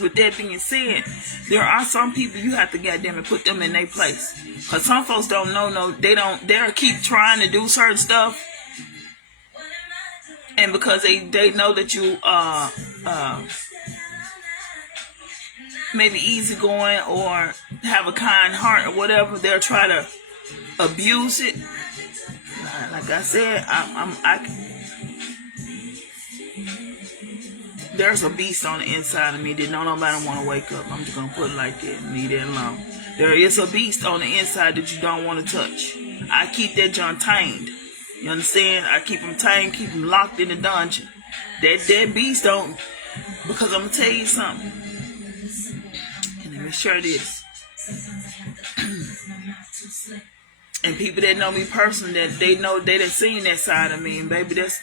with that being said, there are some people you have to goddamn it put them in their place. Cause some folks don't know, they'll keep trying to do certain stuff. And because they know that you maybe easygoing or have a kind heart or whatever, they'll try to abuse it. Like I said, there's a beast on the inside of me that nobody want to wake up. I'm just gonna put it like that and leave that alone. There is a beast on the inside that you don't want to touch. I keep that John tamed. You understand? I keep him tamed, keep him locked in the dungeon. That beast don't, because I'm gonna tell you something. And let me share this. And people that know me personally, that they know they done seen that side of me, and baby, that's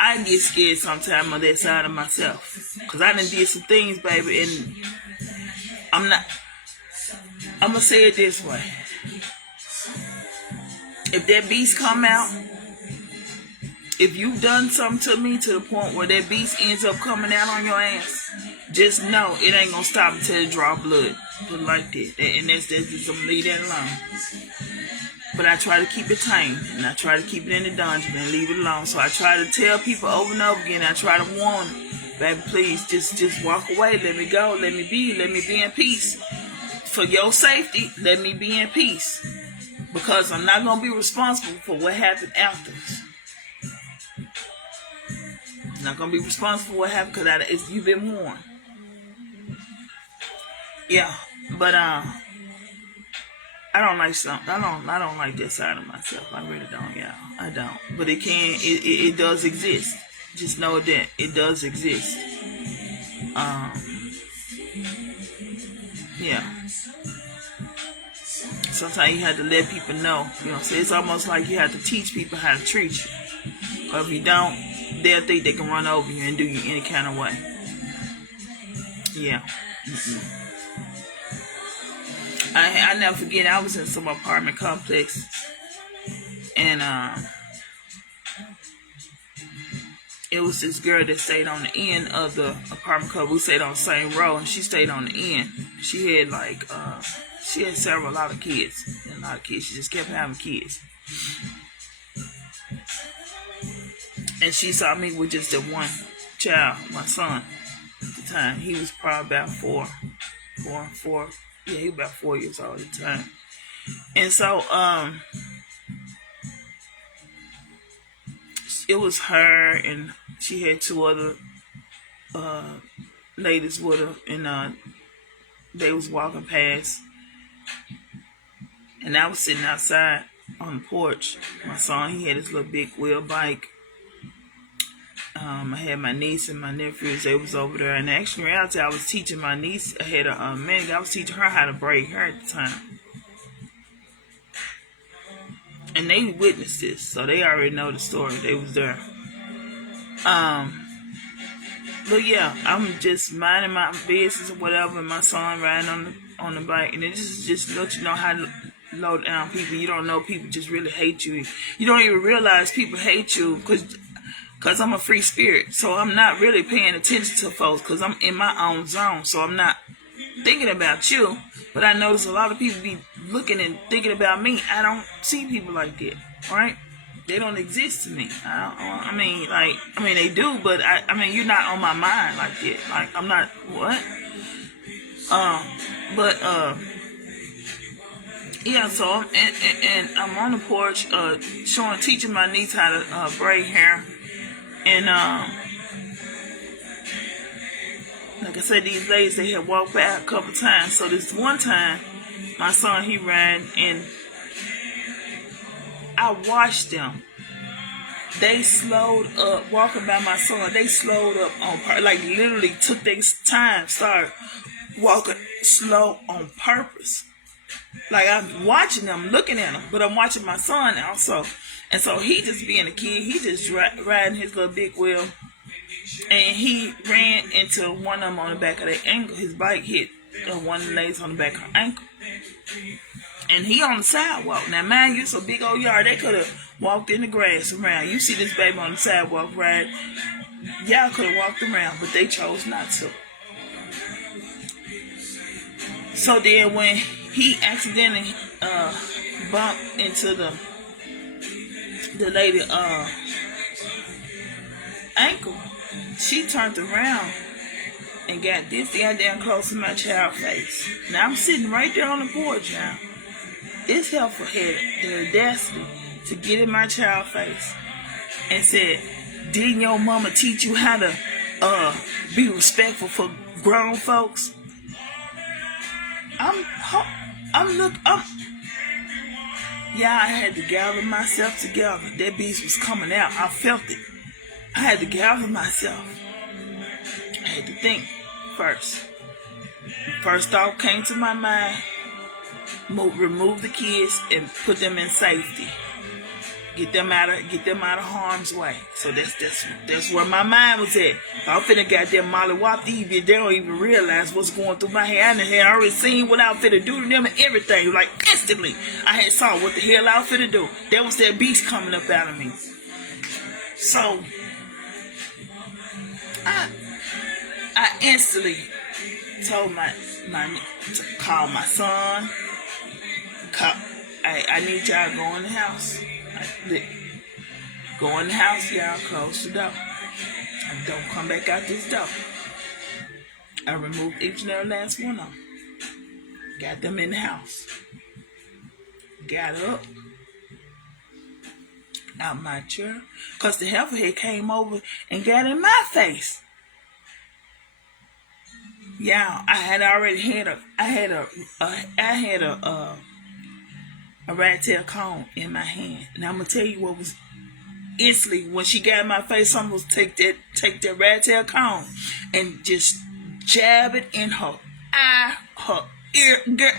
I get scared sometimes of that side of myself, cause I done did some things, baby, and I'm gonna say it this way: if that beast come out, if you've done something to me to the point where that beast ends up coming out on your ass, just know it ain't gonna stop until it draw blood. Put it like that, and that's just gonna leave that alone. But I try to keep it tame, and I try to keep it in the dungeon and leave it alone. So I try to tell people over and over again, I try to warn them, baby, please, just walk away, let me go, let me be in peace. For your safety, let me be in peace. Because I'm not going to be responsible for what happened afterwards. I'm not going to be responsible for what happened because you've been warned. Yeah, but I don't like I don't like that side of myself. I really don't, y'all. I don't. But it does exist. Just know that it does exist. Yeah. Sometimes you have to let people know. So it's almost like you have to teach people how to treat you. Or if you don't, they'll think they can run over you and do you any kind of way. Yeah. Mm-mm. I never forget, I was in some apartment complex, and it was this girl that stayed on the end of the apartment complex. We stayed on the same row, and she stayed on the end. She had a lot of kids. She just kept having kids. And she saw me with just that one child, my son, at the time. He was probably about four. Yeah, he was about 4 years old at the time. And so, it was her, and she had two other ladies with her, and they was walking past. And I was sitting outside on the porch. My son, he had his little big wheel bike. I had my niece and my nephews, they was over there. And actually, in reality, I was teaching my niece, I was teaching her how to braid hair at the time. And they witnessed this, so they already know the story. They was there. But yeah, I'm just minding my business or whatever, and my son riding on the bike. And it just let you know how to low down people. You don't know people just really hate you. You don't even realize people hate you because I'm a free spirit. So I'm not really paying attention to folks because I'm in my own zone. So I'm not thinking about you. But I notice a lot of people be looking and thinking about me. I don't see people like that, right? They don't exist to me. I mean, they do, but you're not on my mind like that. Like, I'm not, what? Yeah, so and I'm on the porch, teaching my niece how to braid hair, and like I said, these ladies they had walked by a couple times. So this one time, my son he ran, and I watched them. They slowed up walking by my son. They slowed up like literally took their time, started walking slow on purpose. Like I'm watching them, looking at them, but I'm watching my son also. And so he just being a kid, he just riding his little big wheel, and he ran into one of them on the back of their ankle. His bike hit one of the ladies on the back of her ankle, and he on the sidewalk. Now, mind you, it's a big old yard. They could have walked in the grass around. You see this baby on the sidewalk, right? Y'all could have walked around, but they chose not to. So then when he accidentally bumped into the lady ankle, she turned around and got this goddamn close to my child's face. Now I'm sitting right there on the porch now. This helper had the audacity to get in my child's face and said, "Didn't your mama teach you how to be respectful for grown folks?" Yeah, I had to gather myself together. That beast was coming out. I felt it. I had to gather myself. I had to think first. First thought came to my mind: remove the kids and put them in safety. Get them out of harm's way. So that's where my mind was at. I'm finna goddamn mollywop these bitches. They don't even realize what's going through my head. I had already seen what I was finna do to them and everything. Like instantly, I had saw what the hell I was finna do. That was that beast coming up out of me. So I instantly told my to call my son. I need y'all to go in the house. Go in the house, y'all. Close the door. And don't come back out this door. I removed each and every last one of them. Got them in the house. Got up out my chair, cause the heiferhead came over and got in my face. Yeah, I had already had a rat tail comb in my hand. And I'm gonna tell you what was instantly when she got in my face. Someone was take that rat tail comb and just jab it in her eye, her ear. Girl,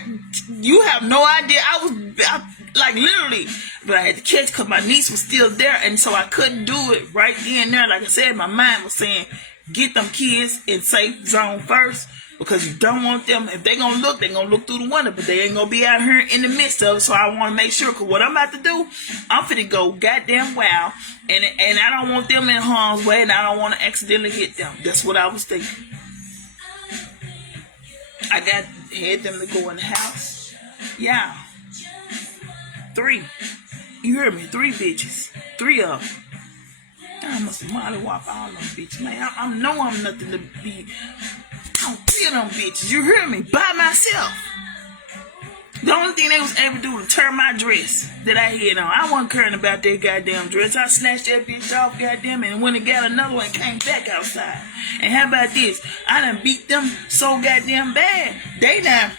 you have no idea. I like literally, but I had to catch because my niece was still there, and so I couldn't do it right then and there. Like I said, my mind was saying, get them kids in safe zone first. Because you don't want them, if they're going to look, they're going to look through the window, but they ain't going to be out here in the midst of it. So I want to make sure, because what I'm about to do, I'm finna go goddamn wild, and I don't want them in harm's way, and I don't want to accidentally hit them. That's what I was thinking. I had them to go in the house. Yeah. 3. You heard me? 3 bitches. 3 of them. I must mollywop all them bitches, man. I know I'm nothing to be... I don't feel them bitches, you hear me? By myself. The only thing they was able to do was tear my dress that I had on. I wasn't caring about that goddamn dress. I snatched that bitch off, goddamn, and went and got another one and came back outside. And how about this? I done beat them so goddamn bad. They done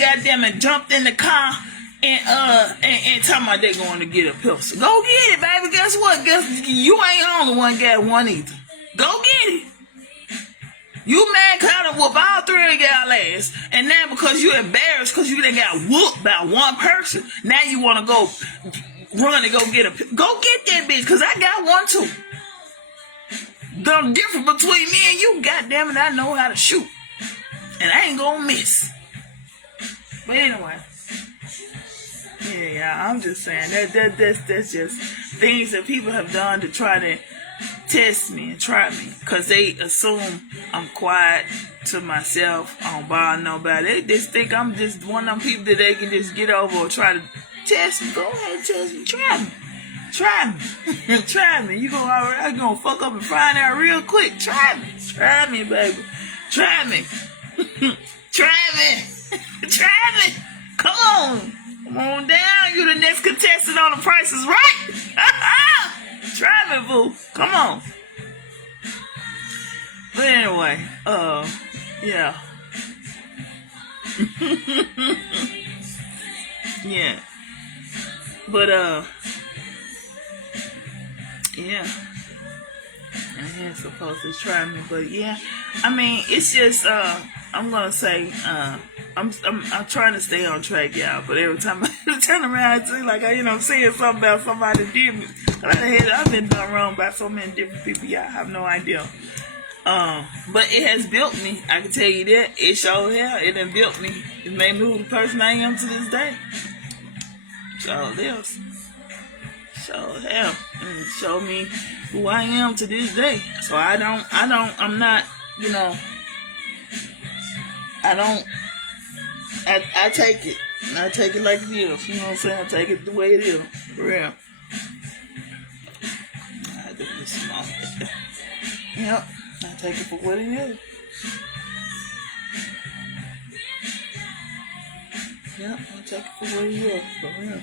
goddamn and jumped in the car and talking about they going to get a pistol. Go get it, baby. Guess what? You ain't the only one got one either. Go get it. You mad cause I done whoop all 3 of y'all ass, and now because you embarrassed because you done got whooped by one person, now you want to go run and go get that bitch, because I got one too. The difference between me and you, goddamn it, I know how to shoot, and I ain't gonna miss. But anyway, yeah, I'm just saying that's just things that people have done to try to test me and try me, because they assume I'm quiet to myself. I don't bother nobody. They just think I'm just one of them people that they can just get over or try to test me. Go ahead, test me. Try me. Try me. You gonna fuck up and find out real quick. Try me, baby. Try me. Try me. Try me. Come on. Come on down. You the next contestant on The Price is Right. Try me, boo. Come on. But anyway, yeah. Yeah. But, yeah. I had supposed to try me, but yeah. I mean, it's just, I'm gonna say, I'm trying to stay on track, y'all. But every time I turn around, I see like I'm saying something about somebody did me. I've been done wrong by so many different people, y'all have no idea. But it has built me. I can tell you that. It sure has. It done built me. It made me who the person I am to this day. So this. So have. And it showed me who I am to this day. So I'm not, I take it. And I take it like it is. You know what I'm saying? I take it the way it is. For real. I do this small bit. Yep. I take it for what it is. Yep. I take it for what it is. For real.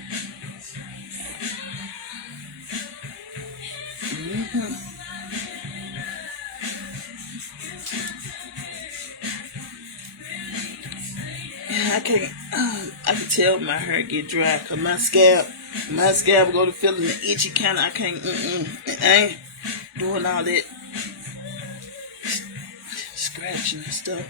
I can tell my hair get dry because my scalp go to feeling the itchy kind of, I can't, I ain't doing all that scratching and stuff.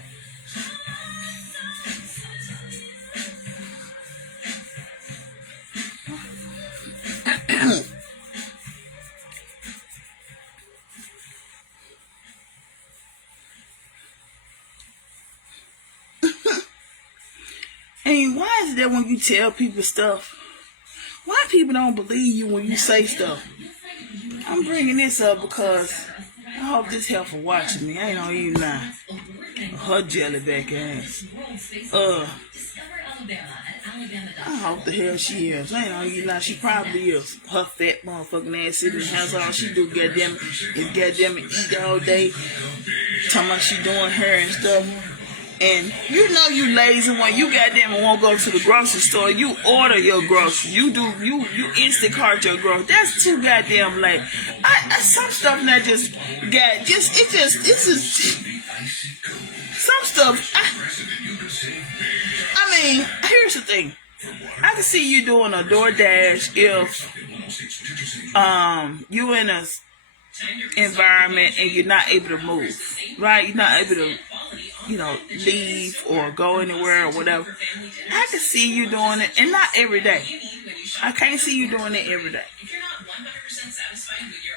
And why is it that when you tell people stuff, why people don't believe you when you say stuff? I'm bringing this up because I hope this helpful watching me. I ain't on you now. Her jellyback ass. I hope the hell she is. I ain't on you now. She probably is. Her fat motherfucking ass sitting in the house. All she do, goddamn it, eat all day. Talking about she doing hair and stuff. And you know you lazy when you goddamn won't go to the grocery store. You order your groceries. You Instacart your groceries. That's too goddamn late. Some stuff that some stuff. I mean, here's the thing. I can see you doing a DoorDash if you in a environment and you're not able to move, right? You're not able to leave or go anywhere or whatever. I can see you doing it, and not every day. I can't see you doing it every day.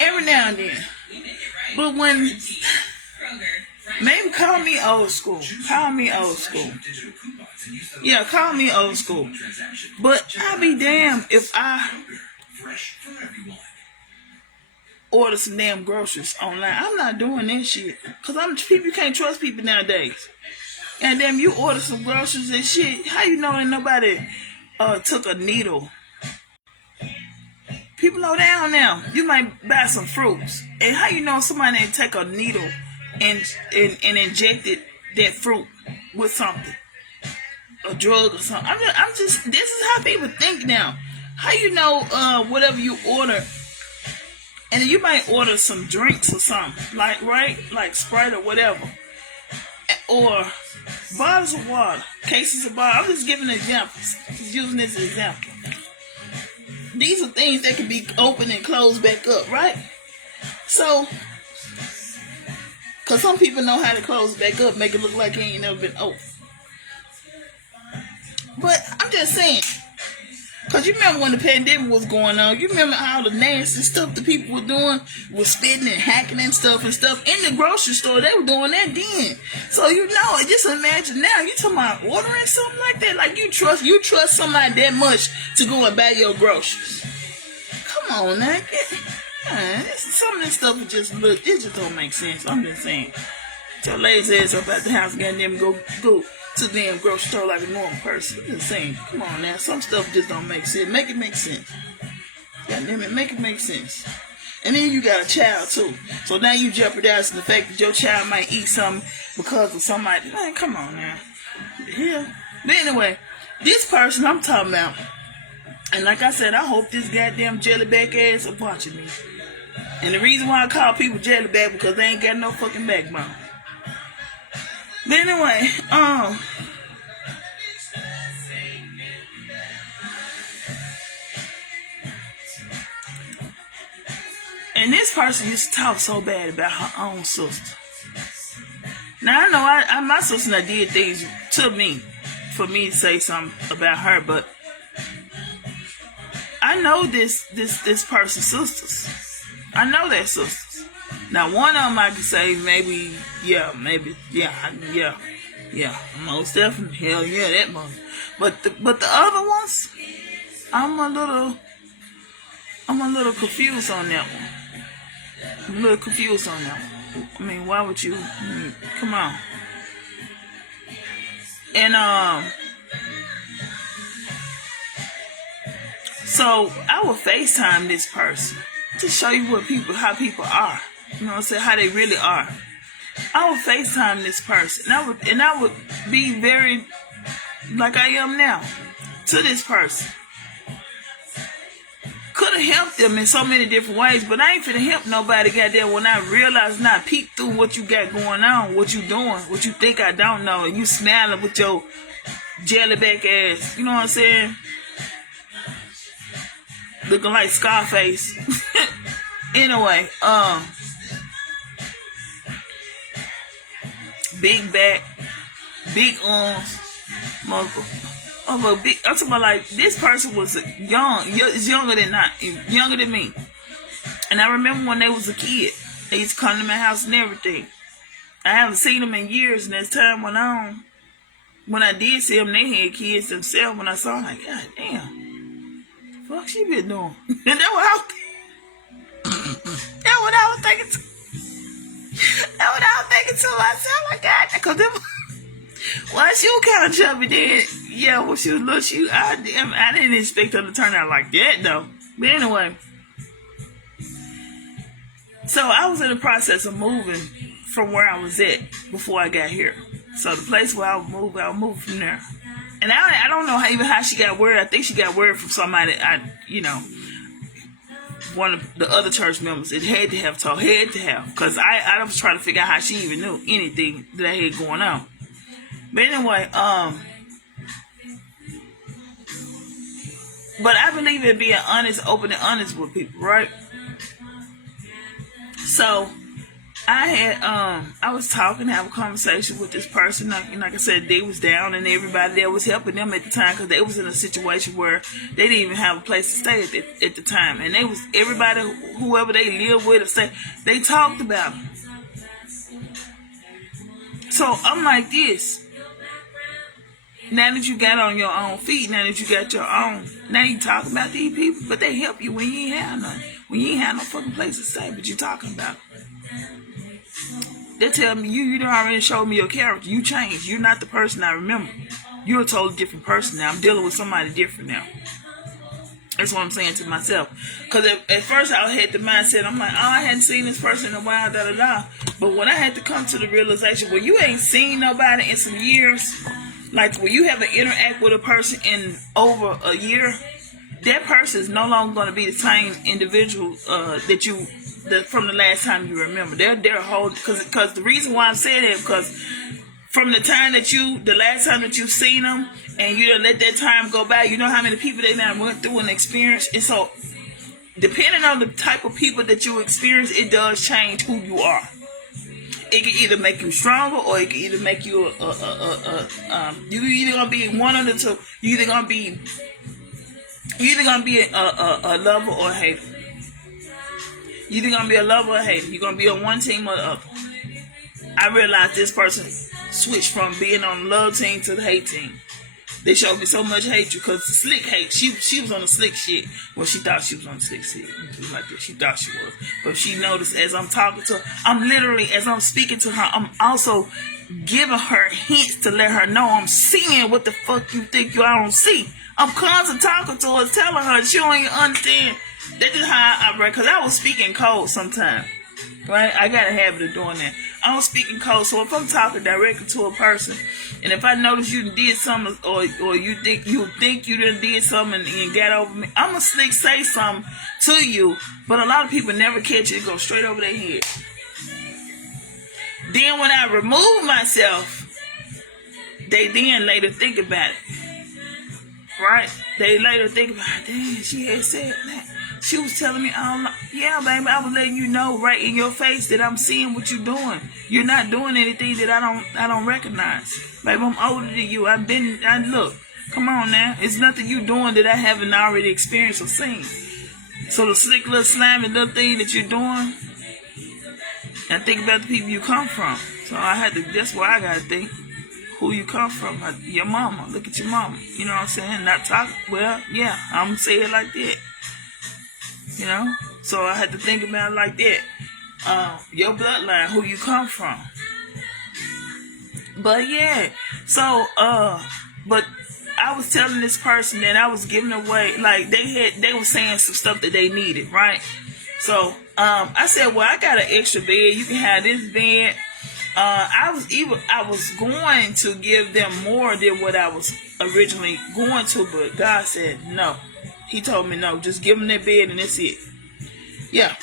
Every now and then. But when, maybe call me old school. Yeah, call me old school. But I'll be damned if I order some damn groceries online. I'm not doing that shit. Cause you can't trust people nowadays. And then you order some groceries and shit. How you know that nobody took a needle? People low down now. You might buy some fruits. And how you know somebody didn't take a needle and injected that fruit with something? A drug or something. This is how people think now. How you know whatever you order, and you might order some drinks or something, like Sprite or whatever, or bottles of water, cases of water. I'm just giving examples, just using this as an example. These are things that can be opened and closed back up, right? So, because some people know how to close it back up, make it look like it ain't never been open. But I'm just saying, because you remember when the pandemic was going on, you remember all the nasty stuff the people were doing, was spitting and hacking and stuff in the grocery store. They were doing that then. So just imagine now, you talking about ordering something like that, like you trust somebody that much to go and buy your groceries. Come on now, some of this stuff it just don't make sense. I'm just saying, your lazy ass up at the house, goddamn, go to the damn grocery store like a normal person. I'm just saying, come on now, some stuff just don't make sense. Make it make sense. Goddamn it, make it make sense. And then you got a child too. So now you jeopardizing the fact that your child might eat something because of somebody. Man, come on now. Yeah. But anyway, This person I'm talking about, and like I said, I hope this goddamn jellyback ass is watching me. And the reason why I call people jellyback because they ain't got no fucking backbone. But anyway, and this person used to talk so bad about her own sister. Now I know my sister did things to me for me to say something about her, but I know this person's sisters. I know their sisters. Now one of them I can say maybe, most definitely, hell yeah, that one. But the other ones, I'm a little confused on that one. I'm a little confused on that one. I mean, why would you? Come on. And so I would FaceTime this person to show you how people are. You know what I'm saying? How they really are. I would FaceTime this person, and I would be very like I am now to this person. Could have helped them in so many different ways, but I ain't finna help nobody goddamn when I realize and I peek through what you got going on, what you doing, what you think I don't know, and you smiling with your jellyback ass. You know what I'm saying? Looking like Scarface. Anyway, big back, big arms, I'm talking about like this person was younger than me. And I remember when they was a kid, they used to come to my house and everything. I haven't seen them in years, and as time went on, when I did see them, they had kids themselves. When I saw them, like, God damn, the fuck she been doing? And that's what I was thinking to myself, like, God, because them. Well, she was kind of chubby then. Yeah, when she was little, I didn't expect her to turn out like that, though. But anyway, so I was in the process of moving from where I was at before I got here. So the place where I'll move from there. And I don't know how she got word. I think she got word from somebody, one of the other church members. It had to have because I was trying to figure out how she even knew anything that I had going on. But anyway, but I believe in being honest, open and honest with people, right? So I was talking, having a conversation with this person. Like I said, they was down, and everybody there was helping them at the time because they was in a situation where they didn't even have a place to stay at the time, and everybody, whoever they lived with or stay, they talked about them. So I'm like this. Now that you got on your own feet, now that you got your own, now you talking about these people, but they help you when you ain't have none. When you ain't have no fucking place to stay, but you talking about them. They tell me, you done already showed me your character. You changed. You're not the person I remember. You're a totally different person now. I'm dealing with somebody different now. That's what I'm saying to myself. Because at first I had the mindset, I'm like, I hadn't seen this person in a while, da-da-da. But when I had to come to the realization, well, you ain't seen nobody in some years. Like, when you have to interact with a person in over a year, that person is no longer going to be the same individual that from the last time you remember. They're a whole, because the reason why I'm saying that is because from the last time that you've seen them, and you don't let that time go by, you know how many people they now went through and experienced. And so, depending on the type of people that you experience, it does change who you are. It can either make you stronger, or it can either make you you're either gonna be one of the two. You're either gonna be a lover or a hater. You're either gonna be a lover or a hater. You're gonna be on one team or the other. I realized this person switched from being on the love team to the hate team. They showed me so much hatred because slick hate. She was on the slick shit. Well, she thought she was on the slick shit. Like that. She thought she was. But she noticed as I'm talking to her, as I'm speaking to her, I'm also giving her hints to let her know I'm seeing what the fuck you think I don't see. I'm constantly talking to her, telling her she don't even understand. That's just how I operate. Because I was speaking cold sometimes. Right? I got a habit of doing that. I don't speak in code, so if I'm talking directly to a person, and if I notice you did something, or you think you done did something and got over me, I'm gonna say something to you. But a lot of people never catch it; it goes straight over their head. Then when I remove myself, they then later think about it. Right? They later think about, dang, she had said that. She was telling me, yeah, baby, I was letting you know right in your face that I'm seeing what you're doing. You're not doing anything that I don't recognize. Baby, I'm older than you. Look, come on now. It's nothing you doing that I haven't already experienced or seen. So the slick little slimy little thing that you're doing, and think about the people you come from. So that's why I gotta think. Who you come from, your mama. Look at your mama. You know what I'm saying? Not talk. Well, yeah, I'm gonna say it like that. You know? So I had to think about it like that. Your bloodline, who you come from. But yeah, so but I was telling this person that I was giving away, like they were saying some stuff that they needed, right? So I said, well, I got an extra bed. You can have this bed. I was going to give them more than what I was originally going to, but God said no. He told me no, just give them that bed and that's it. Yeah,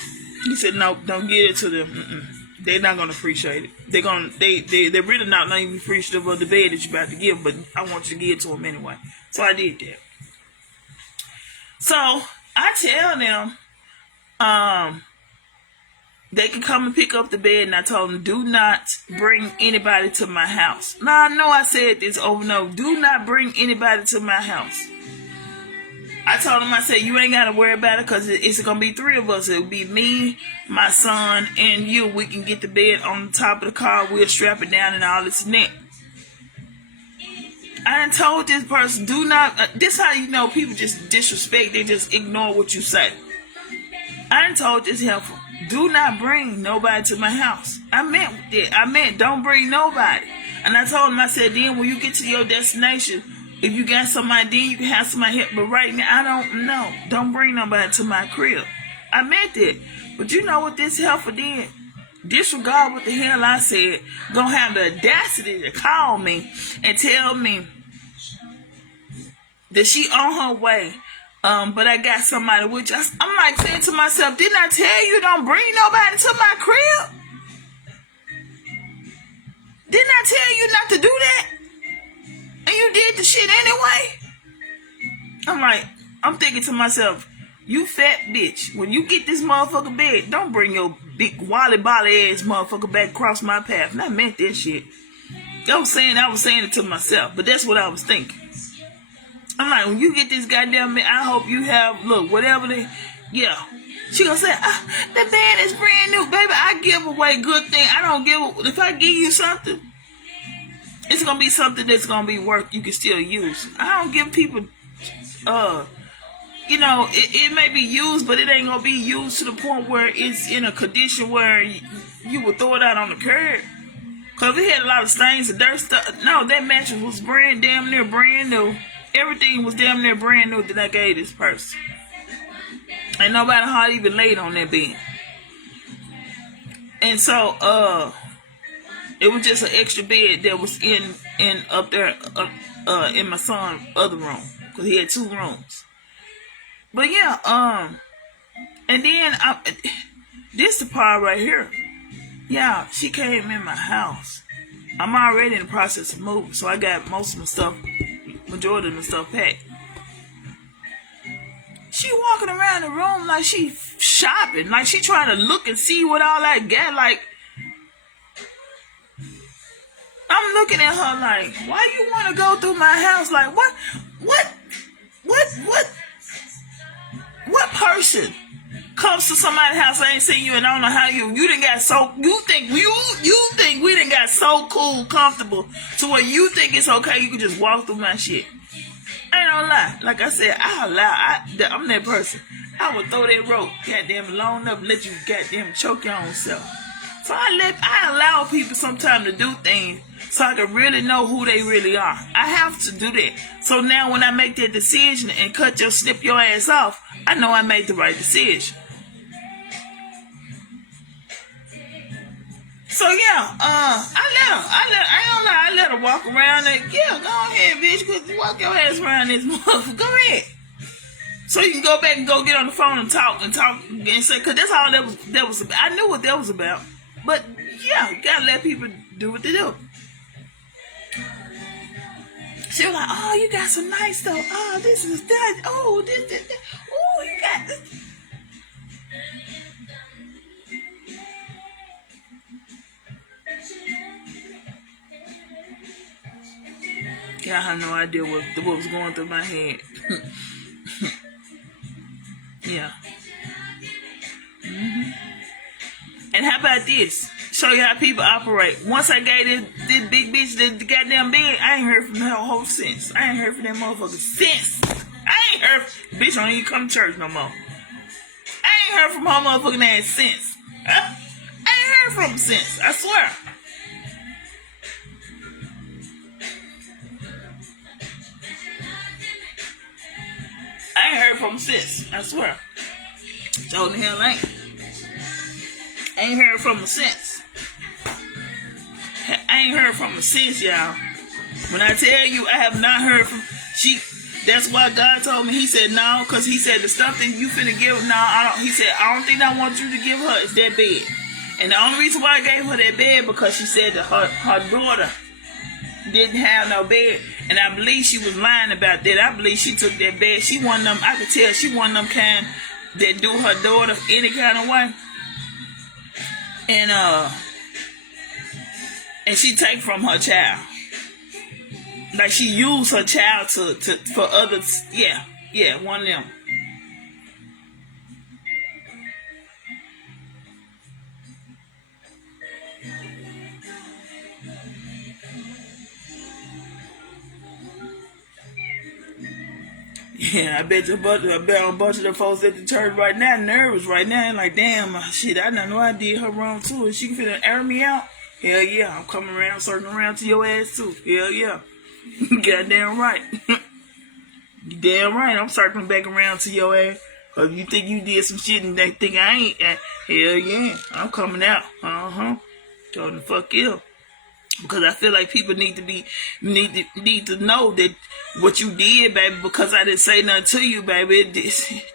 he said no, don't give it to them. They're not gonna appreciate it. They're really not even appreciative of the bed that you're about to give, but I want you to give it to them anyway. So I did that. So I tell them, they can come and pick up the bed, and I told them, do not bring anybody to my house. Now, I know I said this over and over. Do not bring anybody to my house. I told them, I said, you ain't got to worry about it because it's going to be 3 of us. It'll be me, my son, and you. We can get the bed on the top of the car. We'll strap it down and all this neck. I done told this person, do not, this how you know people just disrespect. They just ignore what you say. I done told this helper, do not bring nobody to my house. I meant don't bring nobody. And I told him, I said, then when you get to your destination, if you got somebody, then you can have somebody help. But right now, I don't know. Don't bring nobody to my crib. I meant that. But you know what this helper did? Disregard what the hell I said. Gonna have the audacity to call me and tell me that she on her way. But I got somebody with you. I'm like saying to myself, didn't I tell you don't bring nobody to my crib? Didn't I tell you not to do that? And you did the shit anyway? I'm thinking to myself, you fat bitch, when you get this motherfucker bed, don't bring your big wally bolly ass motherfucker back across my path. And I meant that shit. I was saying it to myself, but that's what I was thinking. I'm like, when you get this goddamn bed, I hope you have, look, whatever yeah. She gonna say, the bed is brand new. Baby, I give away good things. I don't give, if I give you something, it's gonna be something that's gonna be worth you can still use. I don't give people, it may be used, but it ain't gonna be used to the point where it's in a condition where you would throw it out on the curb. Cause it had a lot of stains and dirt stuff. No, that mattress was damn near brand new. Everything was damn near brand new that I gave this person. Ain't nobody hardly even laid on that bed. And so, it was just an extra bed that was in up there, in my son's other room. Cause he had 2 rooms. But yeah, and then, this the part right here. Yeah, she came in my house. I'm already in the process of moving, so I got most of my stuff, majority of the stuff packed. She walking around the room like she shopping, like she trying to look and see what all I got. Like, I'm looking at her like, why you want to go through my house? Like, what person comes to somebody's house I ain't seen you and I don't know how you done got so, you think we done got so cool, comfortable to where you think it's okay you can just walk through my shit. I ain't gonna lie. Like I said, I'm that person. I would throw that rope goddamn long enough and let you goddamn choke your own self. So I allow people sometimes to do things so I can really know who they really are. I have to do that. So now when I make that decision and snip your ass off, I know I made the right decision. So yeah, I ain't gonna lie, I let her walk around. And yeah, go ahead, bitch, cause you walk your ass around this motherfucker. Go ahead. So you can go back and go get on the phone and talk and say, cause that's all that was about. I knew what that was about. But yeah, you gotta let people do what they do. She was like, oh, you got some nice stuff. Oh, this is that. Oh, this. Oh, you got this. Yeah, I have no idea what was going through my head. Yeah. And how about this? Show you how people operate. Once I gave this big bitch the goddamn bed, I ain't heard from her whole since. I ain't heard from that motherfucker since. I ain't heard. Bitch don't even come to church no more. I ain't heard from her motherfucking ass since. I ain't heard from him since. I swear. I ain't heard from him since. I swear. So the hell ain't. I ain't heard from him since. I ain't heard from her since, y'all. When I tell you I have not heard from she, that's why God told me. He said no, because he said the stuff that you finna give, no, I don't. He said I don't think I want you to give her is that bed. And the only reason why I gave her that bed because she said that her daughter didn't have no bed, and I believe she was lying about that. I believe she took that bed. She one of them. I could tell she one of them kind that do her daughter any kind of way, and she take from her child. Like she used her child to for others. Yeah, one of them. Yeah, I bet a bunch of the folks at the church right now nervous right now and like, damn, shit, I know I did her wrong too. Is she finna air me out? Hell yeah, I'm coming around, circling around to your ass too. Hell yeah. Goddamn right. You damn right, I'm circling back around to your ass. Cause you think you did some shit and they think I ain't. Hell yeah, I'm coming out. Told them fuck you. Because I feel like people need to know that what you did, baby, because I didn't say nothing to you, baby,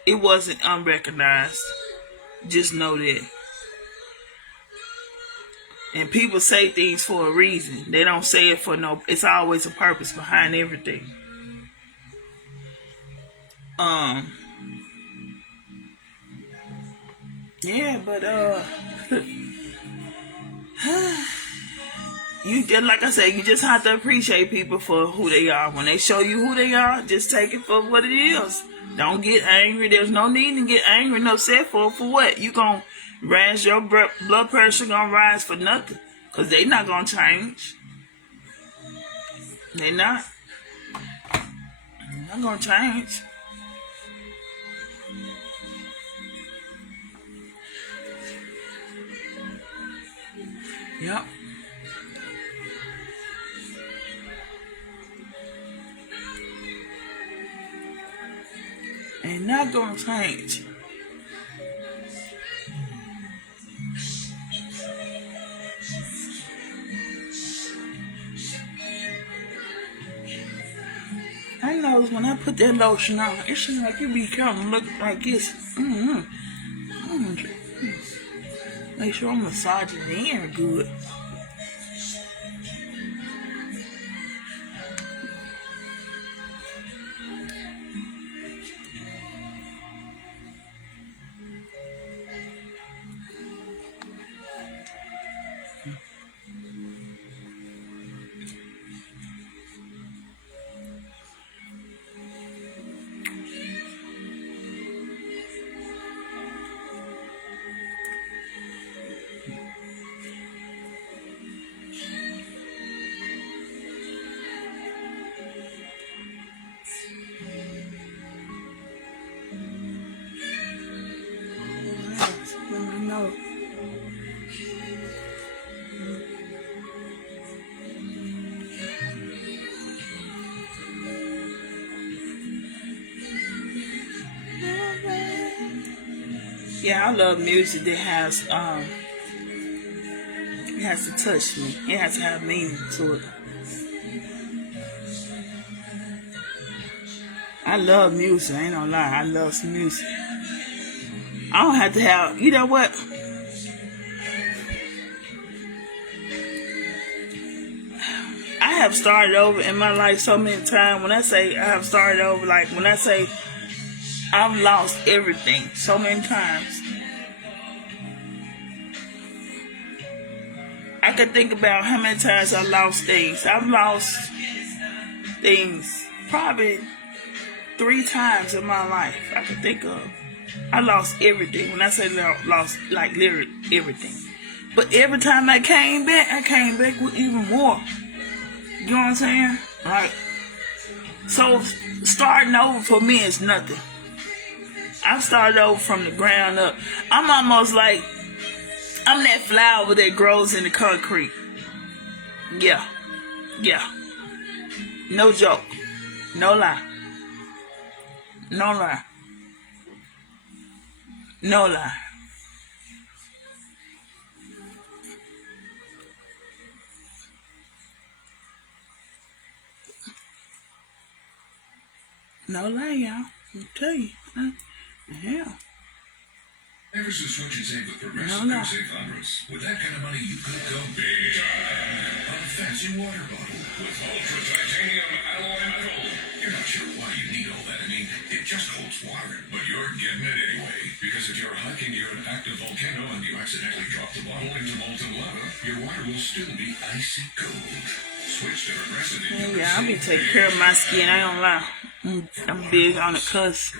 it wasn't unrecognized. Just know that. And people say things for a reason. They don't say it for no, it's always a purpose behind everything. Yeah, but you just, like I said, you just have to appreciate people for who they are. When they show you who they are, just take it for what it is. Don't get angry. There's no need to get angry and upset for what? You gonna rise your blood pressure gonna rise for nothing. Cause they not gonna change. They not. They're not gonna change. Yep. Ain't not gonna change. I know when I put that lotion on, it seems like you be kind of look like this. Make sure I'm massaging the air good. No. Yeah, I love music that has It has to touch me. It has to have meaning to it. I love music. I ain't gonna lie. I love some music. I don't have to have, you know what? I have started over in my life so many times. When I say I have started over, like when I say I've lost everything so many times. I could think about how many times I lost things. I've lost things probably 3 times in my life I could think of. I lost everything. When I say lost, like literally everything. But every time I came back with even more. You know what I'm saying? Like, so starting over for me is nothing. I've started over from the ground up. I'm almost like, I'm that flower that grows in the concrete. Yeah. No joke. No lie. No lie. No lie. No lie, y'all. I'll tell you. Yeah. Ever so switch and save with Progressive no. Save hundreds. With that kind of money, you could go big time on a fancy water bottle with ultra titanium alloy metal. You're not sure why you need all that. I mean, it just holds water, but you're getting it anyway. Because if you're hiking near an active volcano and you accidentally drop the bottle into molten lava, your water will still be icy cold. Switch to Progressive. Yeah, I'll be taking care of my skin. I don't lie. I'm big on it because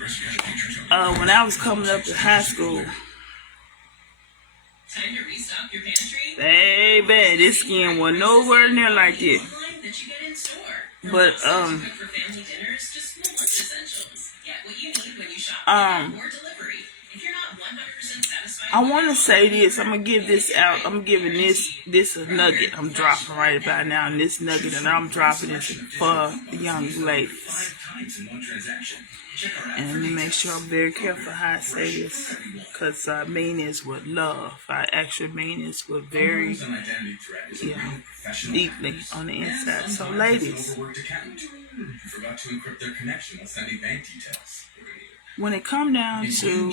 when I was coming up to high school, baby, this skin was nowhere near like this. But I want to say this. I'm gonna give this out. I'm giving this a nugget. I'm dropping right about now, and this nugget, and I'm dropping this for young ladies. And let me make sure I'm very careful how I say this, because I mean this with love. I actually mean this with very, deeply on the inside. So, ladies, when it comes down to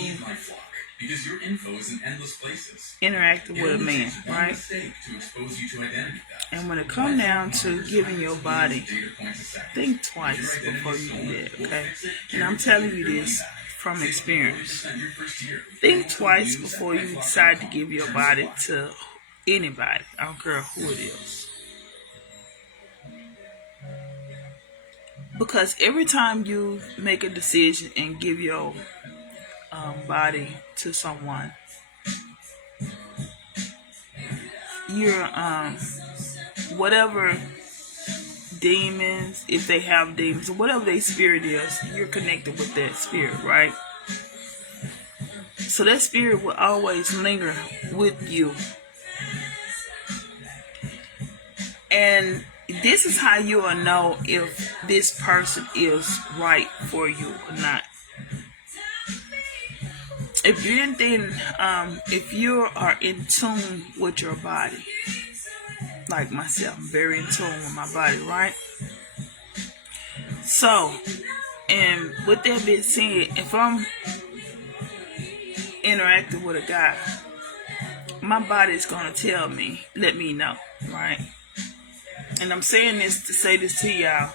because your info is in endless places. Interacting with a man, right? And when it comes down to giving your body, think twice before you do that, okay? And I'm telling you this from experience. Think twice before you decide to give your body to anybody. I don't care who it is. Because every time you make a decision and give your body to someone, you're whatever demons, if they have demons, or whatever their spirit is, you're connected with that spirit, right? So that spirit will always linger with you. And this is how you will know if this person is right for you or not. If you didn't think, if you are in tune with your body, like myself, I'm very in tune with my body, right? So, and with that being said, if I'm interacting with a guy, my body is going to tell me, let me know, right? And I'm saying this to say this to y'all.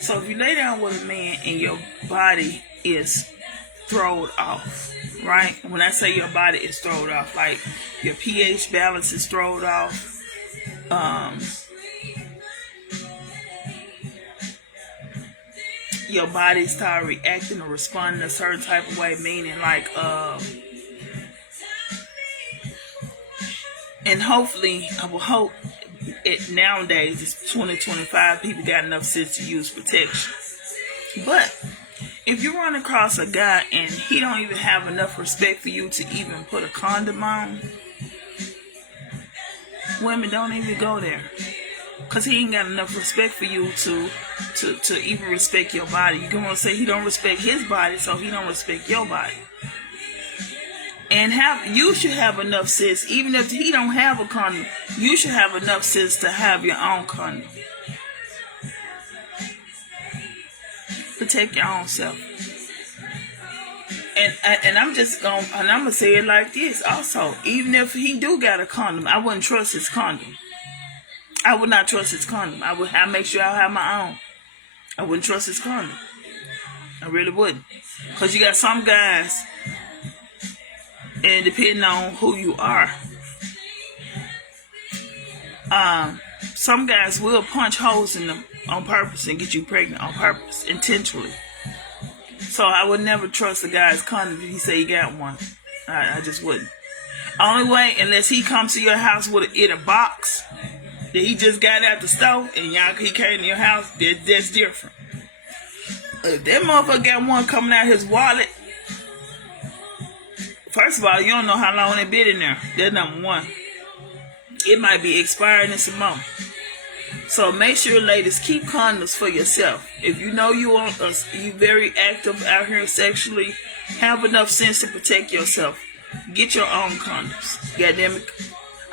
So if you lay down with a man and your body is thrown off, right? When I say your body is thrown off, like your pH balance is thrown off, your body start reacting or responding a certain type of way, meaning like and hopefully, I will hope nowadays it's 2025, people got enough sense to use protection. But if you run across a guy and he don't even have enough respect for you to even put a condom on, women, don't even go there, because he ain't got enough respect for you to even respect your body. You're going to say he don't respect his body, so he don't respect your body. And you should have enough sense, even if he don't have a condom, you should have enough sense to have your own condom. Protect your own self. And I'm gonna say it like this also. Even if he do got a condom, I wouldn't trust his condom. I would not trust his condom. I would make sure I have my own. I wouldn't trust his condom. I really wouldn't. Because you got some guys, and depending on who you are, some guys will punch holes in them on purpose and get you pregnant on purpose, intentionally. So I would never trust a guy's condom if he say he got one. I just wouldn't. Only way, unless he comes to your house with in a box that he just got out the store and he came to your house, that's different. If that motherfucker got one coming out his wallet, first of all, you don't know how long it been in there. That's number one. It might be expired in some more. So make sure, ladies, keep condoms for yourself. If you know you very active out here sexually, have enough sense to protect yourself. Get your own condoms. Goddamn it,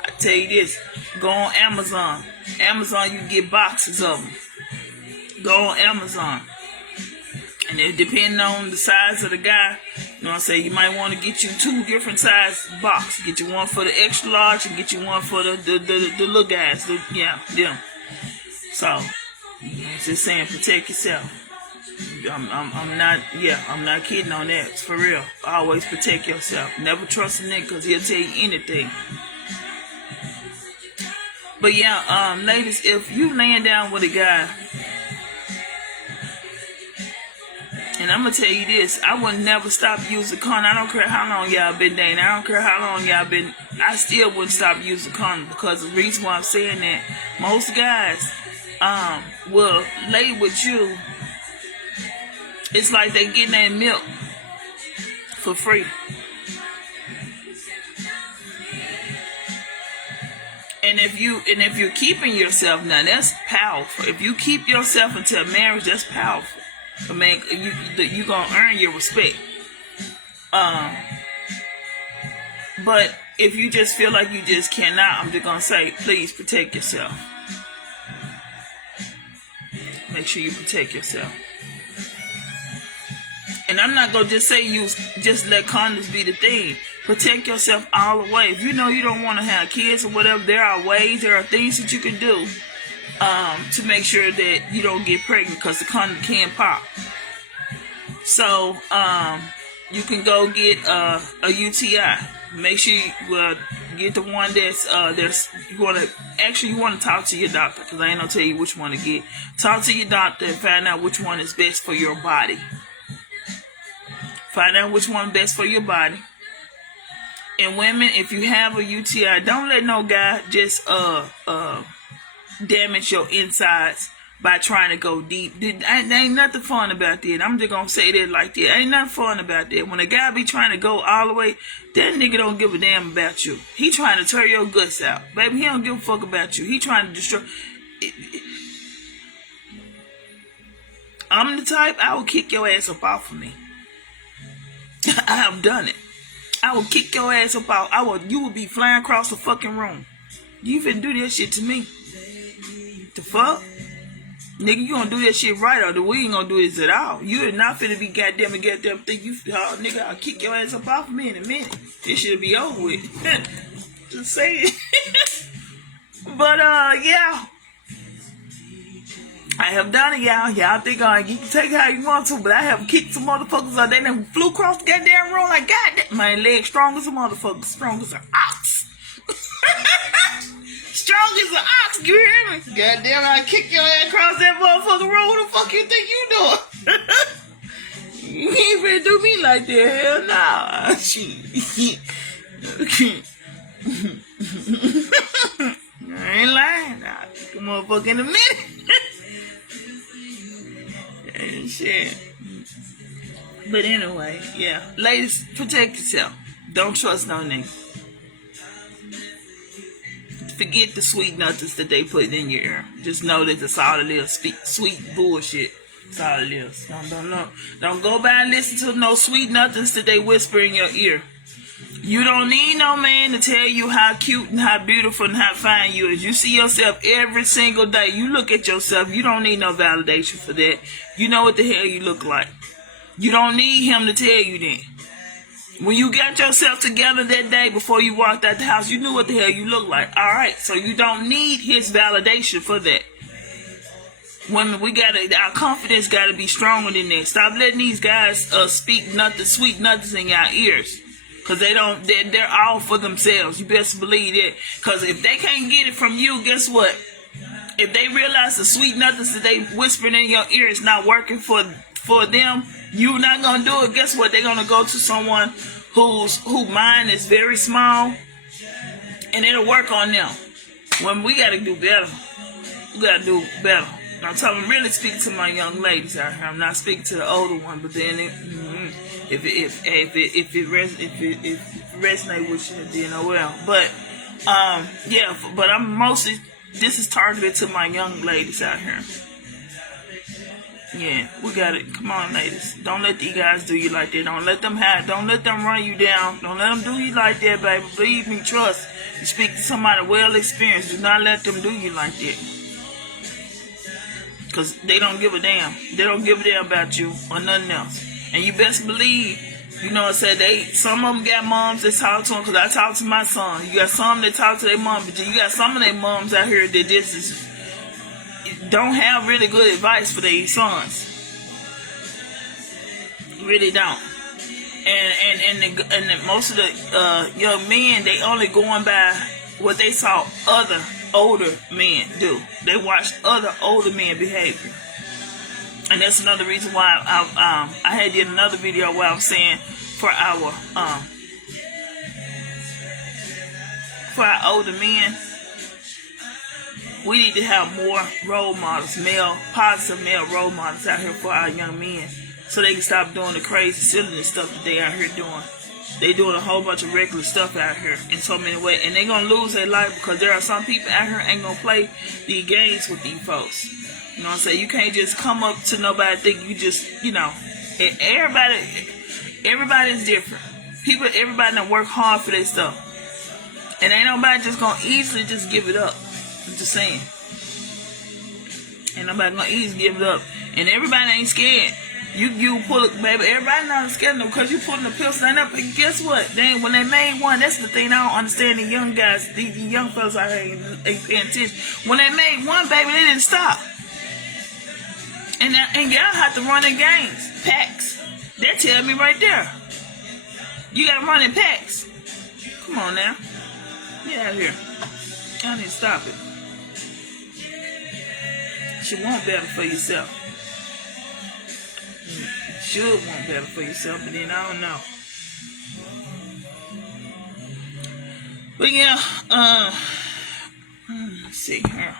I tell you this. Go on Amazon. Amazon, you can get boxes of them. Go on Amazon. And it depending on the size of the guy, you know what I'm saying, you might want to get you 2 different size boxes. Get you one for the extra large and get you one for the little guys. Them. So, just saying, protect yourself. I'm not kidding on that. It's for real. Always protect yourself. Never trust a nigga because he'll tell you anything. But yeah, ladies, if you laying down with a guy, and I'm gonna tell you this, I would never stop using condom. I don't care how long y'all been dating. I don't care how long y'all been. I still wouldn't stop using condom, because the reason why I'm saying that, most guys will lay with you. It's like they getting that milk for free. And if you're keeping yourself, now that's powerful. If you keep yourself until marriage, that's powerful. I mean, you gonna earn your respect. But if you just feel like you just cannot, I'm just gonna say, please protect yourself. Make sure you protect yourself. And I'm not gonna just say just let condoms be the thing. Protect yourself all the way. If you know you don't want to have kids or whatever, there are things that you can do to make sure that you don't get pregnant, because the condom can pop. So you can go get a UTI. Make sure you get the one that's you want to talk to your doctor, because I ain't gonna tell you which one to get. Talk to your doctor and find out which one is best for your body. Find out which one is best for your body. And women, if you have a UTI, don't let no guy just damage your insides by trying to go deep. There ain't nothing fun about that. I'm just gonna say that like that. Ain't nothing fun about that. When a guy be trying to go all the way, that nigga don't give a damn about you. He trying to tear your guts out. Baby, he don't give a fuck about you. He trying to destroy. I'm the type, I will kick your ass up off of me. I have done it. I will kick your ass up out. You will be flying across the fucking room. You finna do that shit to me. The fuck? Nigga, you gonna do that shit right, or we ain't gonna do this at all. You are not finna be goddamn think you, nigga, I'll kick your ass up off of me in a minute. This shit'll be over with. Just saying. But, yeah. I have done it, y'all. Y'all think you can take it how you want to, but I have kicked some motherfuckers out there and flew across the goddamn room like goddamn. My leg strong as a motherfucker, strong as an ox. Strong as an ox, you hear me? Goddamn, I kick your ass across that motherfucking room. What the fuck you think you doing? You ain't finna do me like that. Hell nah. Shit. I ain't lying. I'll kick a motherfucker in a minute. And shit. But anyway, yeah. Ladies, protect yourself. Don't trust no nigga. Forget the sweet nothings that they put in your ear. Just know that that's all it is. Sweet bullshit. That's all it is. Don't go by and listen to no sweet nothings that they whisper in your ear. You don't need no man to tell you how cute and how beautiful and how fine you is. You see yourself every single day. You look at yourself. You don't need no validation for that. You know what the hell you look like. You don't need him to tell you that. When you got yourself together that day before you walked out the house, you knew what the hell you looked like. All right, so you don't need his validation for that. When our confidence gotta be stronger than that. Stop letting these guys speak nothing, sweet nothings in your ears. Cause they're all for themselves. You best believe that. Cause if they can't get it from you, guess what? If they realize the sweet nothings that they whispering in your ear is not working for them, you're not gonna do it. Guess what? They're gonna go to someone whose mind is very small, and it'll work on them. When we gotta do better, we gotta do better. I'm really speaking to my young ladies out here. I'm not speaking to the older one, but then if it resonate with you, then oh well. But but I'm mostly, this is targeted to my young ladies out here. Yeah, we got it. Come on, ladies. Don't let these guys do you like that. Don't let them run you down. Don't let them do you like that, baby. Believe me, trust. You speak to somebody well experienced. Do not let them do you like that. Because they don't give a damn. They don't give a damn about you or nothing else. And you best believe, you know what I said, some of them got moms that talk to them, because I talk to my son. You got some that talk to their mom, but you got some of their moms out here that don't have really good advice for their sons. Really don't. And most of the young men, they only going by what they saw other older men do. They watched other older men behavior. And that's another reason why I had did another video where I was saying for our older men, we need to have more role models, positive male role models out here for our young men, so they can stop doing the crazy silliness stuff that they out here doing. They doing a whole bunch of regular stuff out here in so many ways, and they're gonna lose their life because there are some people out here ain't gonna play these games with these folks. You know what I'm saying? You can't just come up to nobody and think you just, everybody is different. Everybody done work hard for their stuff, and ain't nobody just gonna easily just give it up. I'm just saying, ain't nobody gonna easily give it up, and everybody ain't scared. You pull it, baby. Everybody not scared of them because you pulling the pistol up. And guess what? When they made one, that's the thing I don't understand. The young guys, the young fellas out here ain't paying attention. When they made one, baby, they didn't stop. And y'all have to run in gangs, packs. That tell me right there. You gotta run in packs. Come on now, get out of here. Y'all need to stop it. You should want better for yourself. Should want better for yourself, but then I don't know. But yeah, let's see here.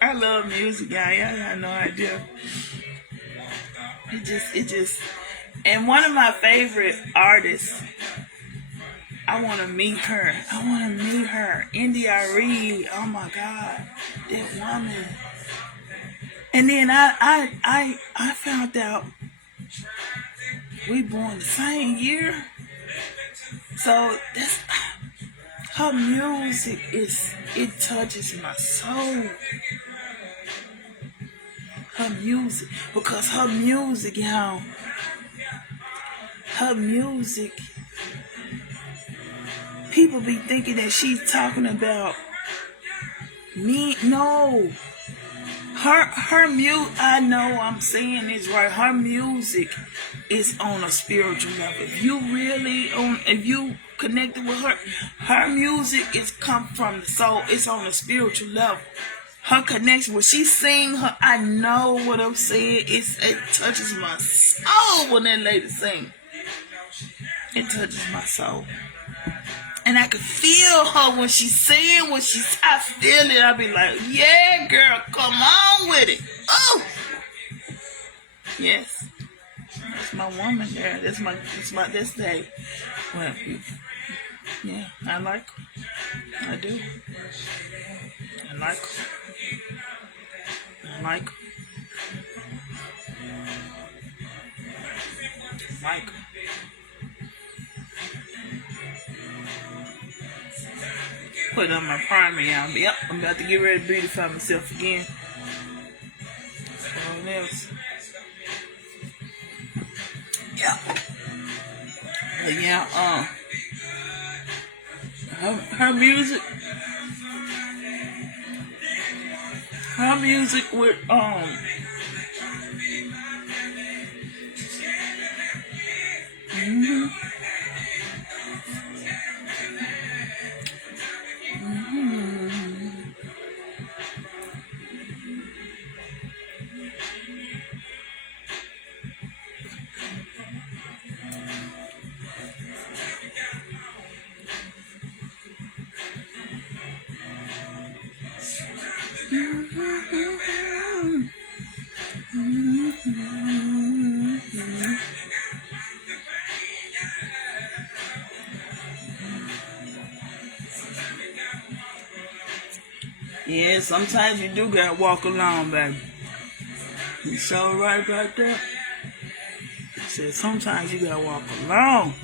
I love music, y'all. Y'all got no idea. It just, and one of my favorite artists, I want to meet her. India Reed. Oh my God, that woman. And then I found out we born the same year. So that's, her music it touches my soul. Her music, because her music, y'all, people be thinking that she's talking about me. No, her music, I know I'm saying this right, her music is on a spiritual level. If you connected with her music is come from the soul. It's on a spiritual level. Her connection, when she sing, I know what I'm saying. It touches my soul when that lady sing. It touches my soul. And I can feel her when she's saying what she's. I feel it. I be like, yeah, girl, come on with it. Oh, yes, that's my woman there. That's day. Well, yeah, I like her. I do. I like her. I like her. I like her. Put on my primer, y'all. Yep, I'm about to get ready to beautify myself again. What else? Yeah. But yeah, her music with mhm. Yeah, sometimes you do gotta walk along, baby. You so right about that. He said sometimes you gotta walk along.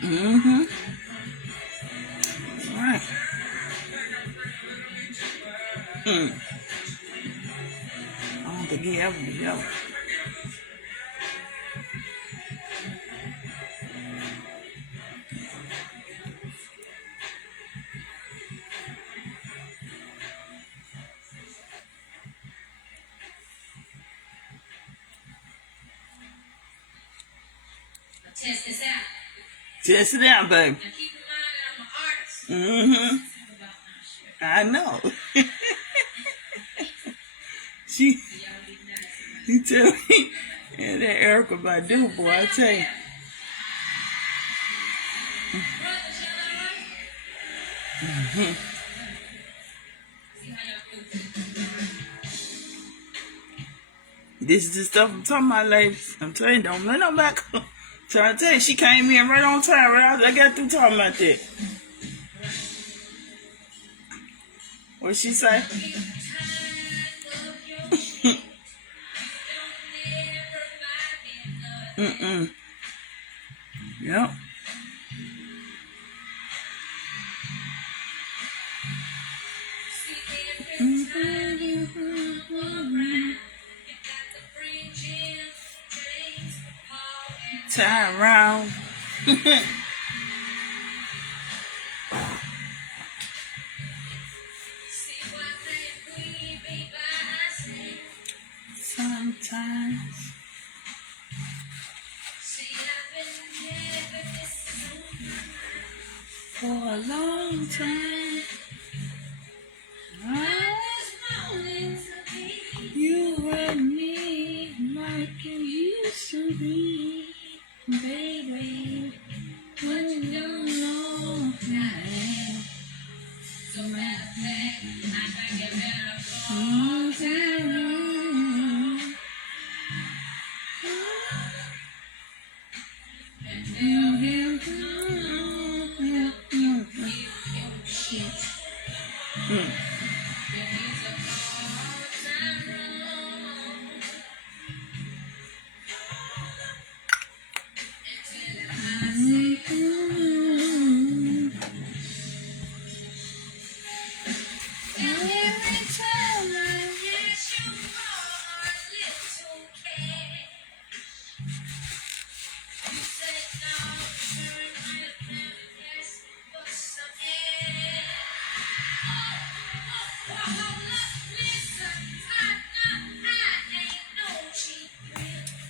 Mm-hmm. All right. I don't think he ever be yelling. Test this out. Test it out, baby. Now keep in mind that I'm an artist. Mm-hmm. I know. You tell me, yeah, that Erica Badu, boy, I tell you. Mm-hmm. This is the stuff I'm talking about, ladies. I'm telling you, don't let no back. Trying to tell you, she came in right on time. Right I got through talking about that. What she say? Mm-mm. Yep. Turn around. Sometimes. For a long time. You and me like you used to be, baby. But you don't know now. So matter of fact, I think you better fall down. And tell him shit.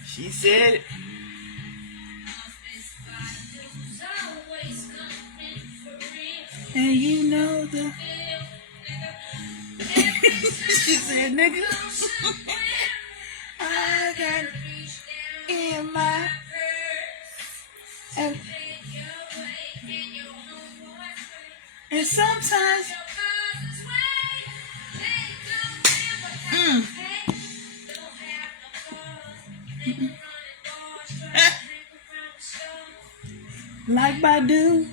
She said it. And you know the she said, nigga, I got in my sometimes. Like Badu.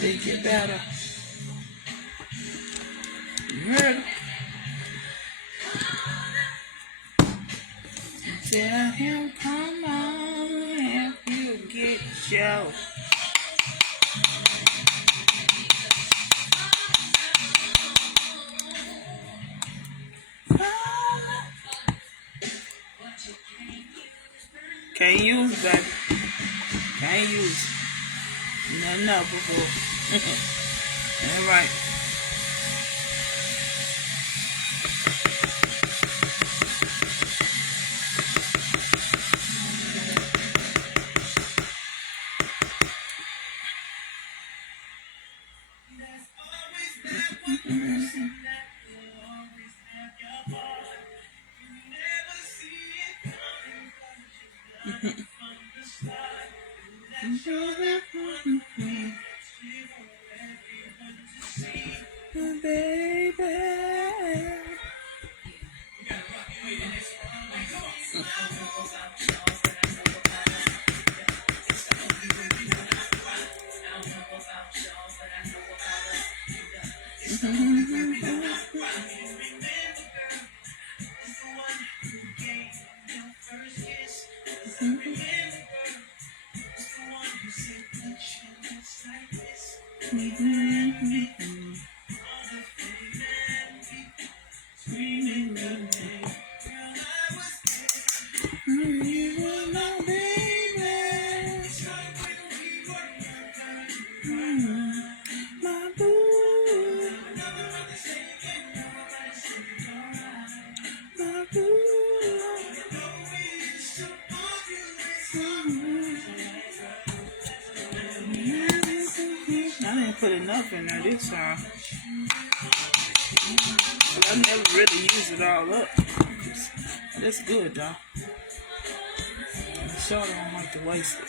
They get better. You heard him. Tell him, come on, help you get your. Can't use, baby. Can't use. Nothing up before. All right. Baby. I didn't put enough in there this time. But I never really use it all up. That's good though. I sure don't like to waste it.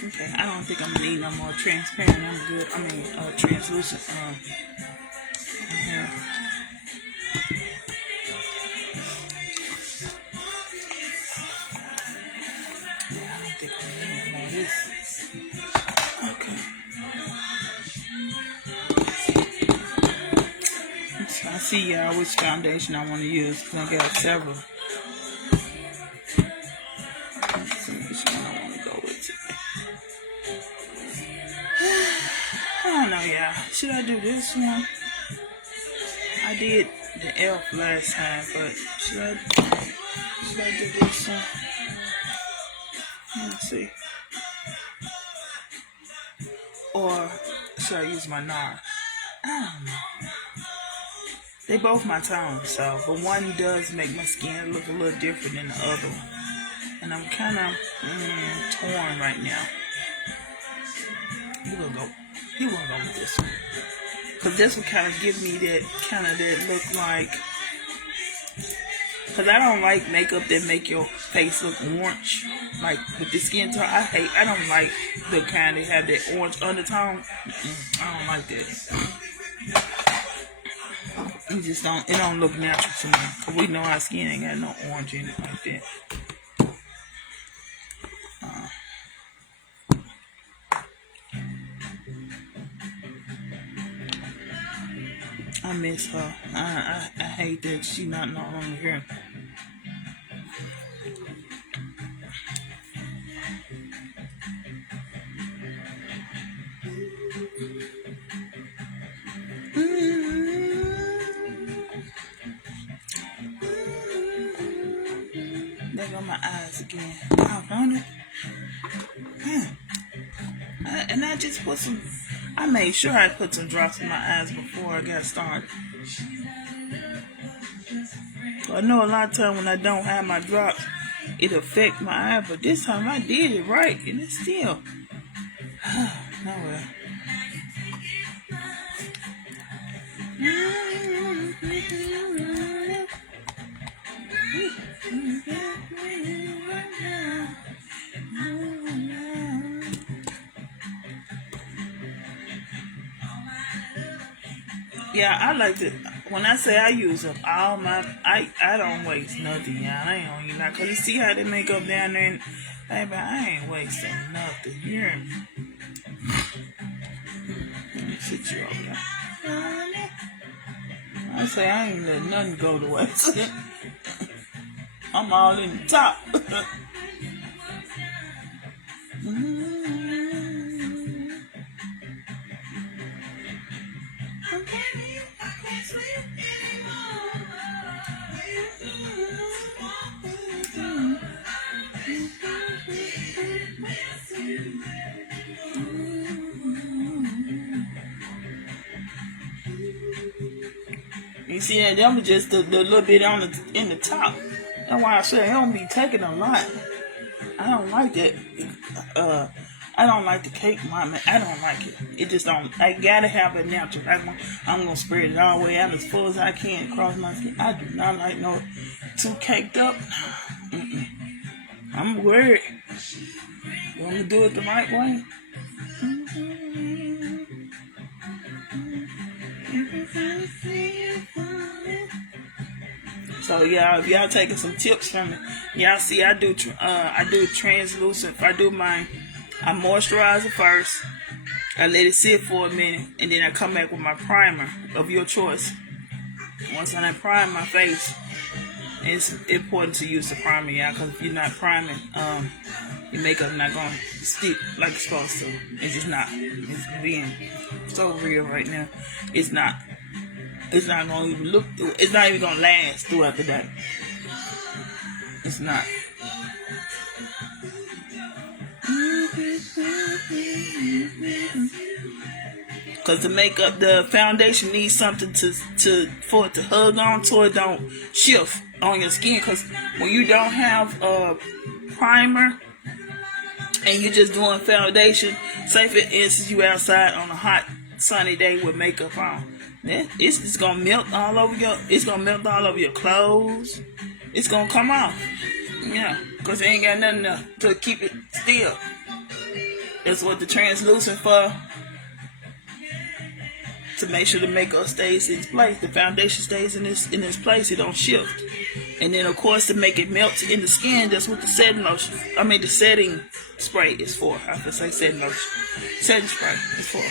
Okay, I don't think I'm gonna need no more transparent. I'm good. I mean, translucent. Yeah, I don't think I'm gonna need more of this. Okay. So I see y'all which foundation I want to use because I got several. Let's see which one I want to go with today. I don't know, y'all. Should I do this one? I did the elf last time, but should I do this one? Let's see. Or should I use my NAR? I don't know. They both my tone, so but one does make my skin look a little different than the other one. And I'm kind of torn right now. He will go with this one. Because this will kind of give me that look like, because I don't like makeup that make your face look orange. Like with the skin tone, I don't like the kind that have that orange undertone. I don't like that. It don't look natural to me. Because we know our skin ain't got no orange in it like that. I miss her. I hate that she not no longer here. again. I found it. And I just put some. I made sure I put some drops in my eyes before I got started. I know a lot of times when I don't have my drops, it affect my eye, but this time I did it right, and it's still. Oh well. Yeah, I like to. When I say I use up all my, I don't waste nothing, y'all. I ain't on you now, cause you see how they make up down there, and baby, I ain't wasting nothing. You hear me? Let me sit you over there. I say I ain't letting nothing go to waste. I'm all in the top. You see that? That was just the little bit on in the top. That's why I say I don't be taking a lot. I don't like that. I don't like the cake, mama. I don't like it. It just don't. I gotta have it natural. I'm gonna spread it all the way out as full as I can across my skin. I do not like no too caked up. I'm worried. You want me to do it the right way? So yeah, if y'all taking some tips from me, y'all see I do translucent. If I moisturize it first. I let it sit for a minute, and then I come back with my primer of your choice. Once I prime my face, it's important to use the primer, y'all, because if you're not priming, your makeup not going to stick like it's supposed to. It's just not. It's being so real right now. It's not. It's not going to even look. It's not even going to last throughout the day. It's not. Cause the foundation needs something for it to hug on, so it don't shift on your skin. Cause when you don't have a primer and you just doing foundation, say for instance you outside on a hot sunny day with makeup on, it's just gonna melt all over your clothes. It's gonna come off, yeah, cause it ain't got nothing to keep it still. That's what the translucent for. To make sure the makeup stays in place, the foundation stays in this place, it don't shift. And then of course to make it melt in the skin, that's what the setting lotion. The setting spray is for. I could say setting lotion. Setting spray is for.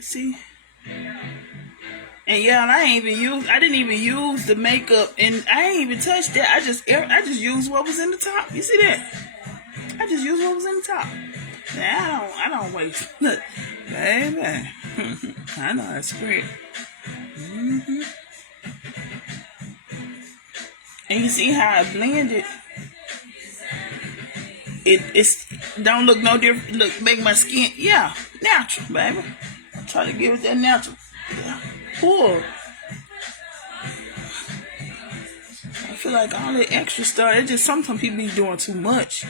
See? And yeah, I didn't even use the makeup, and I ain't even touched that. I just used what was in the top. You see that? I just used what was in the top. Now I don't waste nothing, baby. I know that's great. And you see how I blended? It's don't look no different. Look, make my skin, yeah, natural, baby. Try to give it that natural. Yeah. Cool. I feel like all the extra stuff, it's just sometimes people be doing too much.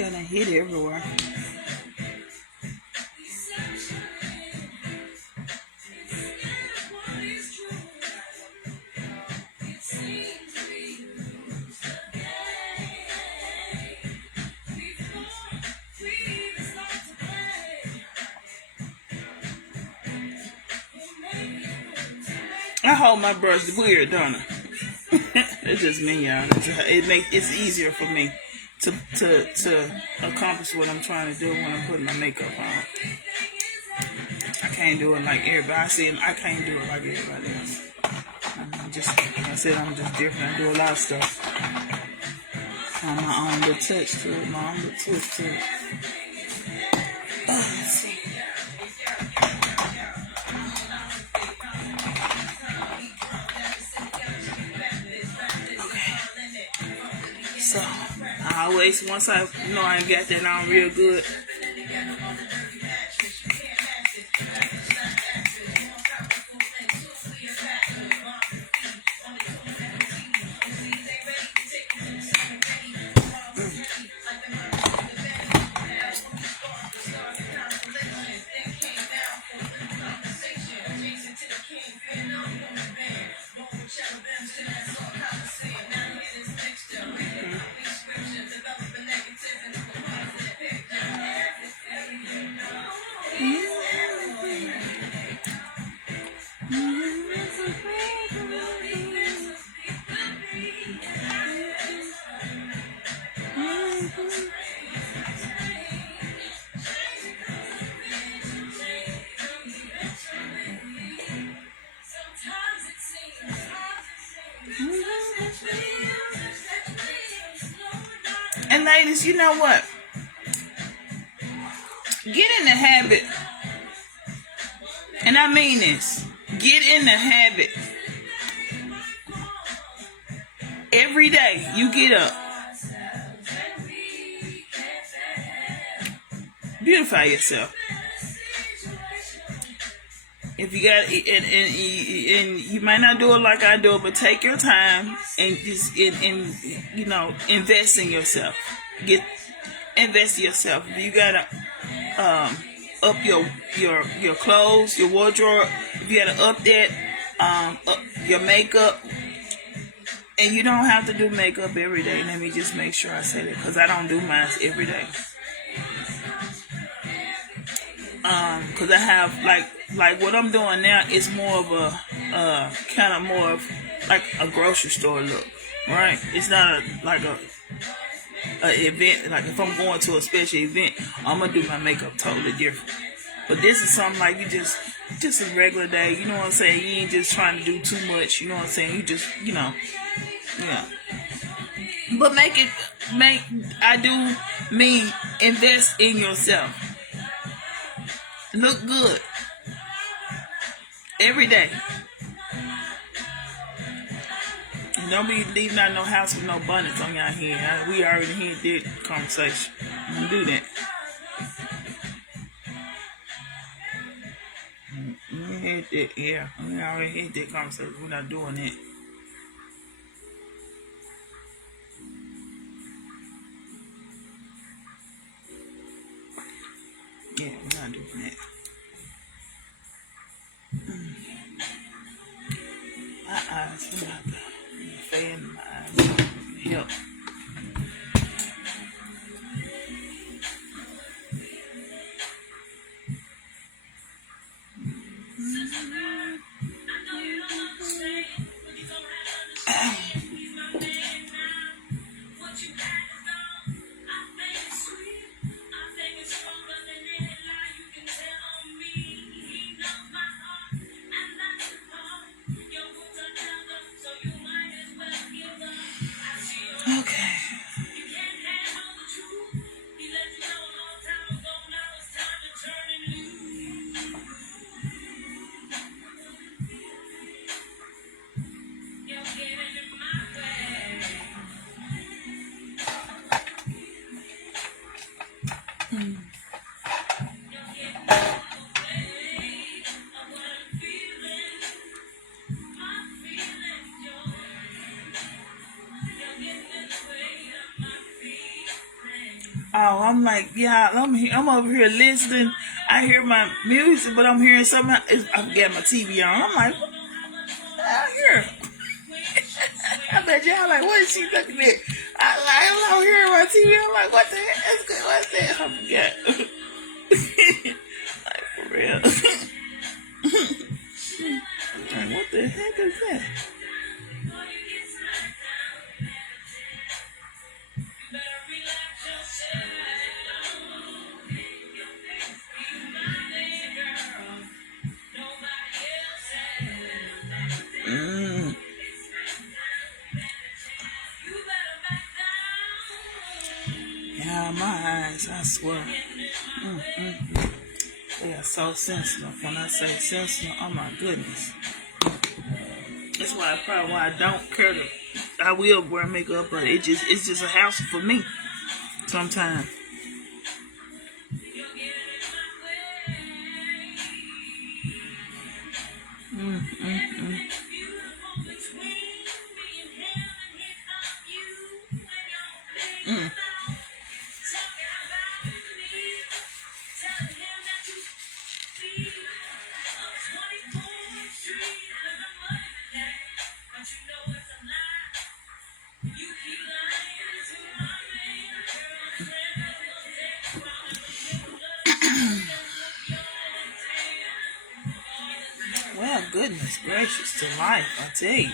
Gotta hit everywhere. I hold my brush weird, don't I? It's just me, y'all. It's easier for me to accomplish what I'm trying to do when I'm putting my makeup on. I can't do it like everybody. I can't do it like everybody else. I'm just, like I said, I'm just different. I do a lot of stuff. On my own little touch to it, my own little twist to it. Let's see. So, I always, once I know I got that on real good, and ladies, you know what? Get in the habit, and I mean this, get in the habit. Every day you get up, beautify yourself. If you got, and you might not do it like I do it, but take your time and just invest in yourself. Invest in yourself. If you gotta up your clothes, your wardrobe. If you gotta up that, up your makeup. And you don't have to do makeup every day. Let me just make sure I say that, because I don't do mine every day. Because I have like what I'm doing now is more of a kind of more of like a grocery store look, right? It's not like a event. Like if I'm going to a special event, I'm gonna do my makeup totally different. But this is something like you just a regular day. You know what I'm saying? You ain't just trying to do too much. You know what I'm saying? You just yeah. But invest in yourself. Look good every day. Don't be leaving out no house with no abundance on y'all head. We already had that conversation. Don't do that. We already had that conversation. We're not doing that. Yeah, we're not doing that. My eyes, I'm not fan my eyes. Help. Oh, I'm like, yeah, I'm over here listening. I hear my music, but I'm hearing something. I got my TV on. I'm like, what the hell here? I bet y'all like, what is she looking at? I'm out here on my TV. I'm like, what the hell? That's good. What's that? I forgot. Like, for real. Like, what the heck is that? Mm. Yeah, my eyes, I swear. They are so sensitive. When I say sensitive, oh my goodness. That's why I don't care to. I will wear makeup, but it's just a hassle for me sometimes. Mm. Well, goodness gracious to life, I tell you.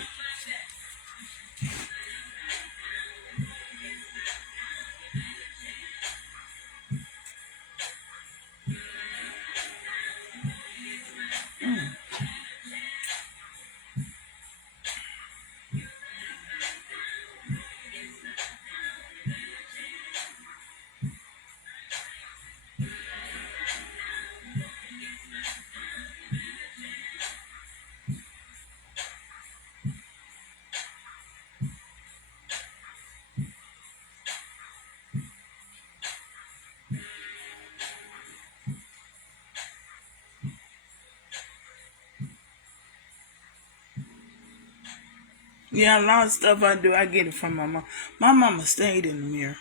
Yeah, a lot of stuff I do, I get it from my mom. My mama stayed in the mirror.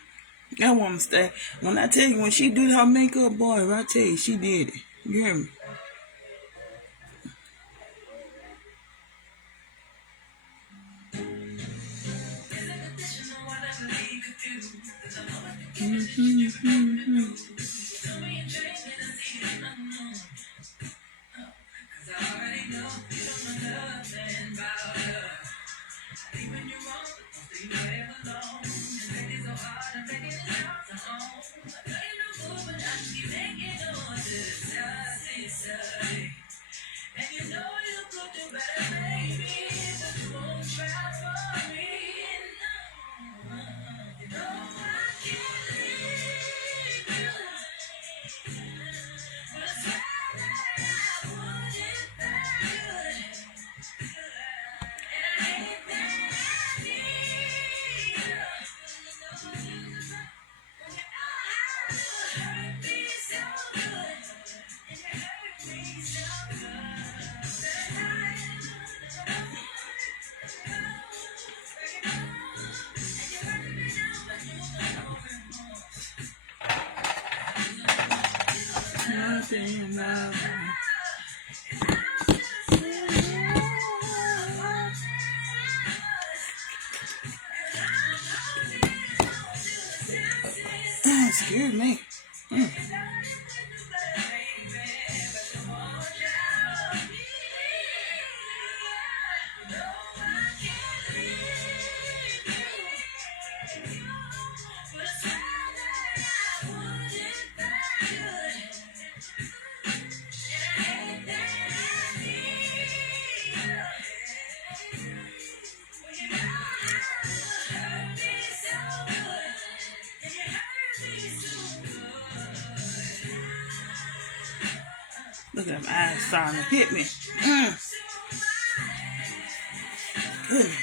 That woman stayed. When I tell you, when she did her makeup, boy, I tell you, she did it. You hear me? Excuse me. Look at them eyes starting to hit me. Goodness.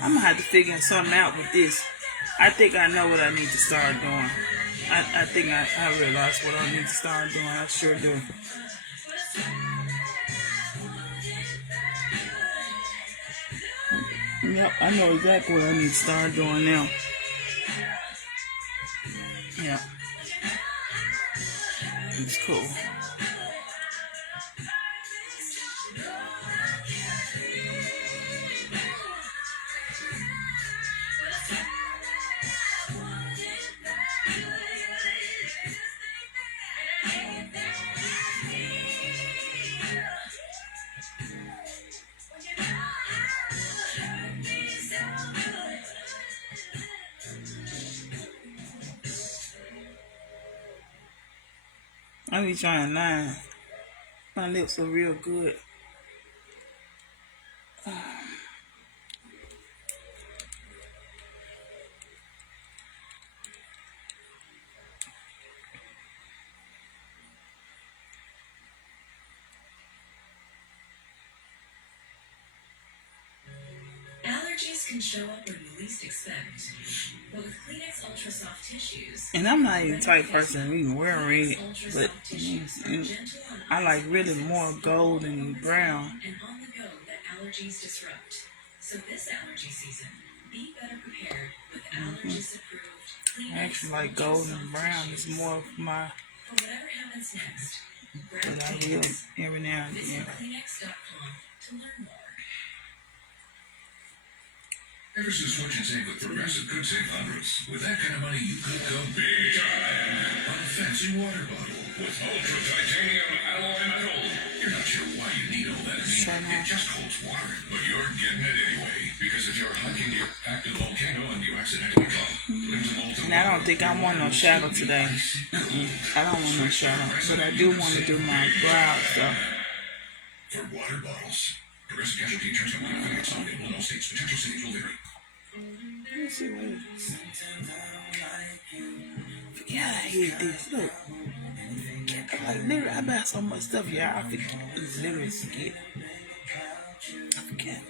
I'm gonna have to figure something out with this. I think I know what I need to start doing. I think I realized what I need to start doing. I sure do. Yep, I know exactly what I need to start doing now. Yeah, it's cool. I be trying nine. My lips are real good. Allergies can show up when you least expect. But with Kleenex Ultra Soft Tissues, And I'm not even the type of person to even wear red, but I like really more gold and brown. and on the go that allergies disrupt. So this allergy season, be better prepared with allergist approved I Kleenex actually like Ultra gold Soft and brown. It's Tissues. more of my, For whatever happens next, grab but I will Kleenex. every now and Visit then. Kleenex.com to learn more. Ever since what you save with Progressive could save hundreds. With that kind of money, you could go big time on a fancy water bottle with ultra titanium alloy metal. You're not sure why you need all that. It just holds water, but you're getting it anyway. Because if you're hiking your active volcano and you accidentally fall, And I don't think I want no shadow today. I don't want no shadow, but I do want to do my brow stuff. For water bottles, Progressive Casualty Insurance Company affiliates available in all states. Potential savings will vary. Let me see what it is. Yeah, I hate this. Look. Like, literally, I buy so much stuff, yeah, I forget. It's literally forget. I forget.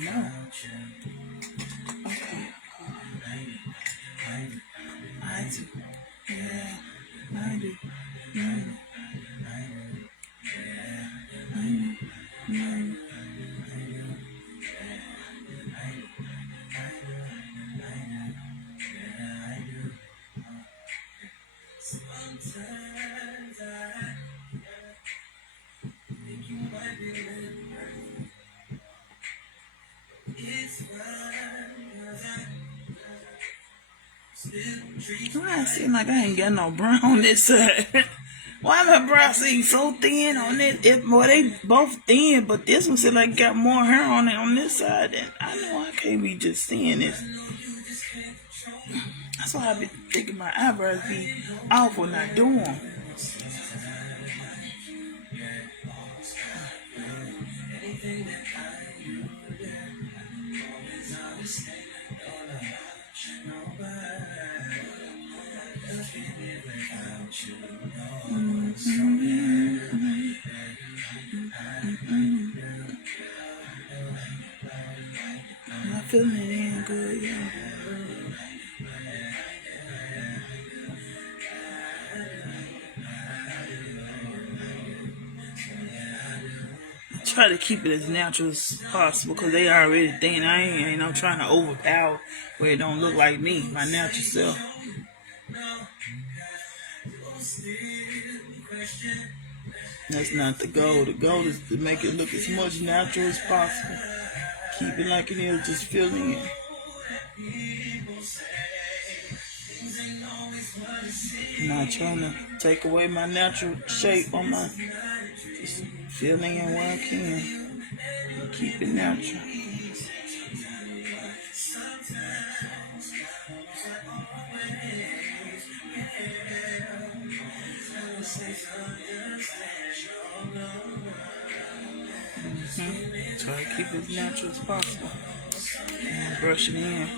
No. Okay. I do. Yeah, I do. Why it seem like I ain't got no brown on this side? Why my brow seem so thin on it? Well, they both thin, but this one seem like got more hair on it on this side. And I know I can't be just seeing this. That's why I be thinking my eyebrows be off when I do them. I'm feeling it ain't good, yeah. Try to keep it as natural as possible because they already thin. I ain't no trying to overpower where it don't look like me, my natural self. That's not the goal. The goal is to make it look as much natural as possible. Keep it like it is, just feeling it. Not trying to take away my natural shape on my, just feeling it where I can. Keep it natural. Try to keep it as natural as possible. And brush it in.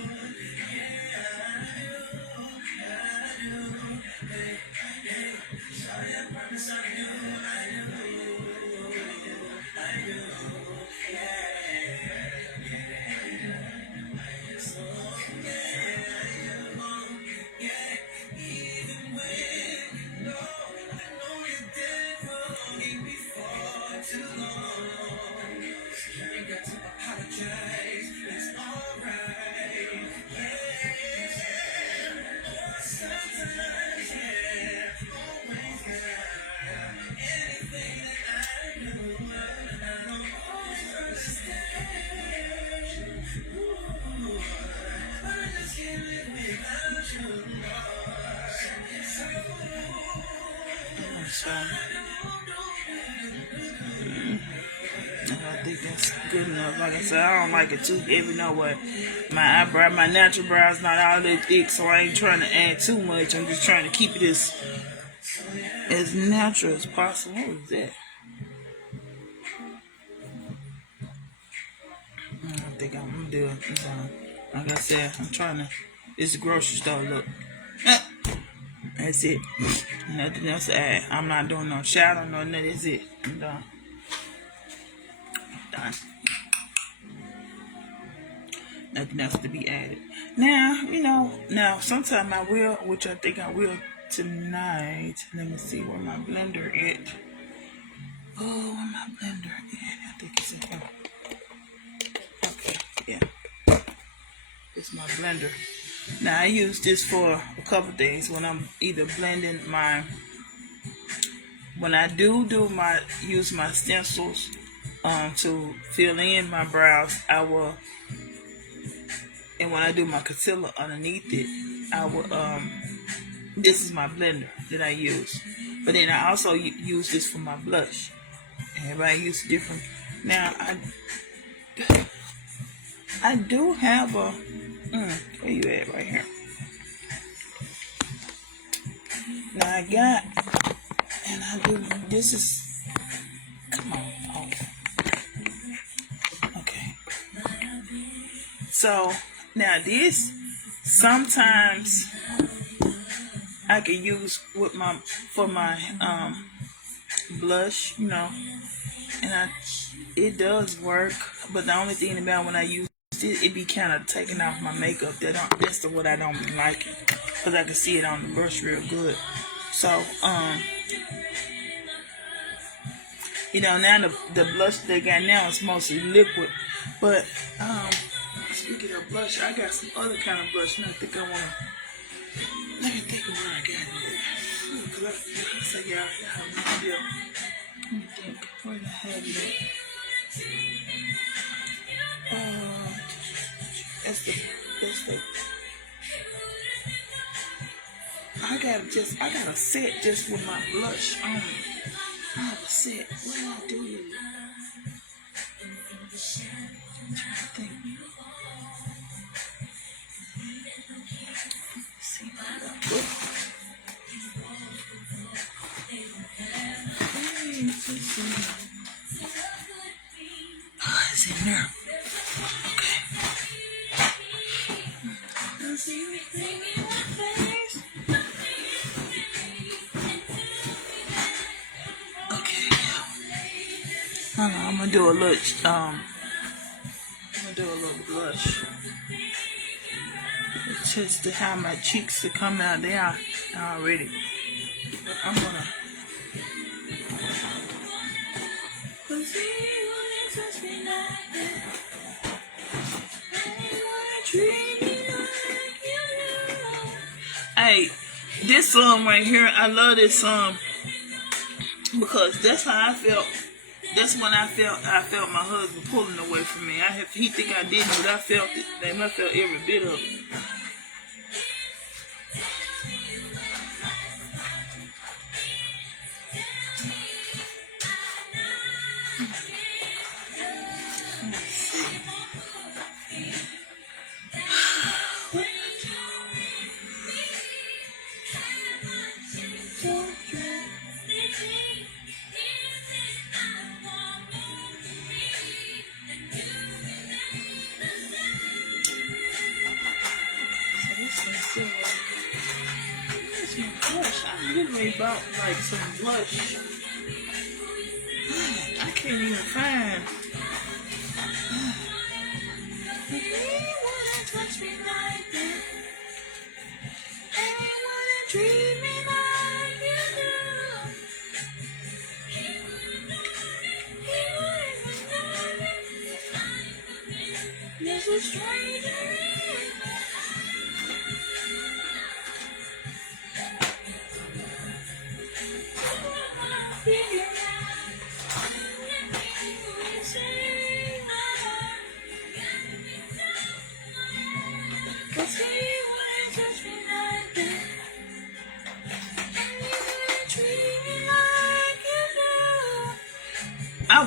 So I think that's good enough. Like I said, I don't like it too heavy no way. My natural brows not all that thick, so I ain't trying to add too much. I'm just trying to keep it as natural as possible. What was that? I think I'm gonna do it. Like I said, I'm trying to. It's a grocery store look. That's it. Nothing else to add. I'm not doing no shadow, no nothing. That's it. I'm done. Done. Nothing else to be added. Now, sometime I will, which I think I will tonight. Let me see where my blender is. Oh, where my blender is. I think it's in here. Okay, yeah. It's my blender. Now, I use this for a couple things. When I'm either blending when I use my stencils to fill in my brows, I will. And when I do my concealer underneath it, I will, this is my blender that I use. But then I also use this for my blush. Everybody uses different. Now, I do have a, where you at right here? Now I got, and I do, this is, come on, okay. So, now this, sometimes I can use for my blush, and it does work. But the only thing about when I use it be kind of taking off my makeup. That's what I don't be liking, because I can see it on the brush real good. So now the blush they got now is mostly liquid, but speaking of blush, I got some other kind of blush, and I think I want to. Let me think of where I got it. Because I say y'all have no idea. Let me think. Where did I have it at? That's the. I got a set just with my blush on. I have a set. What do I do here? I'm trying to think. See what I got. Oh, it's in there. Okay. Okay. I'm gonna do a little blush. It's just to how my cheeks are coming out. They are already. But I'm gonna. Hey, this song right here, I love this song because that's how I felt. That's when I felt my husband pulling away from me. He think I didn't, but I felt it. Damn, I felt every bit of it. I'm getting ready about like some blush. I can't even find. Touch me like that. Ain't wanna treat me like you do. There's a stranger in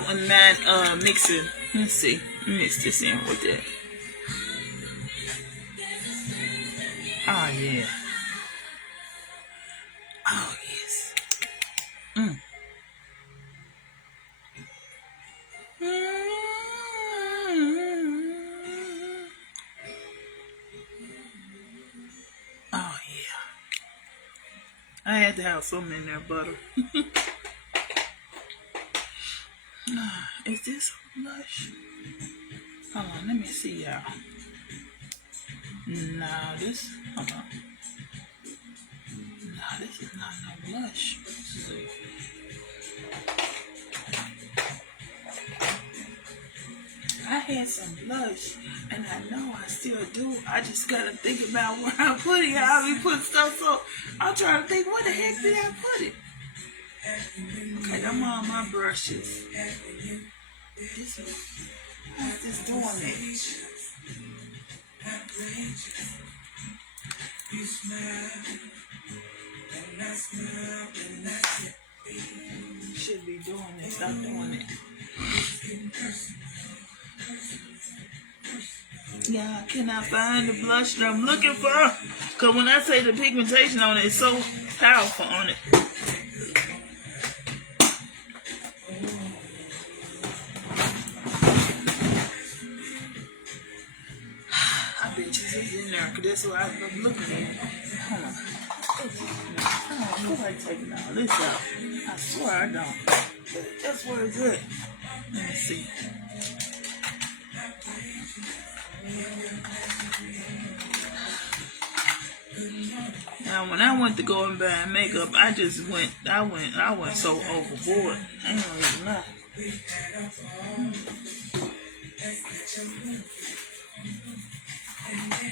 wouldn't mind mixing. Let's see. Mix this in with that. Oh yeah. Oh yes. Mm. Oh yeah. I had to have some in there, butter. Is this a blush? Hold on, let me see y'all. No, this. Hold on. No, this is not no blush. Let's see. I had some blush, and I know I still do. I just gotta think about where I put it. I be putting stuff, so I'm trying to think, where the heck did I put it? Okay, I'm on my brushes. How's this doing it? Should be doing it. Stop doing it. Yeah, I cannot find the blush that I'm looking for. Because when I say the pigmentation on it, it's so powerful on it. I bet you it's in there, because that's what I'm looking at. Hold on. I feel like taking all this out. I swear I don't. But that's where it's at. Let me see. Now when I went to go and buy makeup, I went so overboard. I ain't gonna even lie.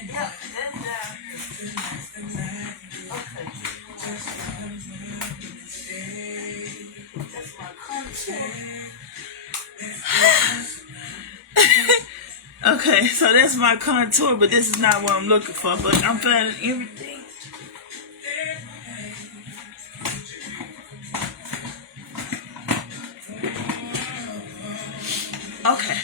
Yeah, that's that. Okay. That's my contour. Okay, so that's my contour, but this is not what I'm looking for. But I'm finding everything. Okay.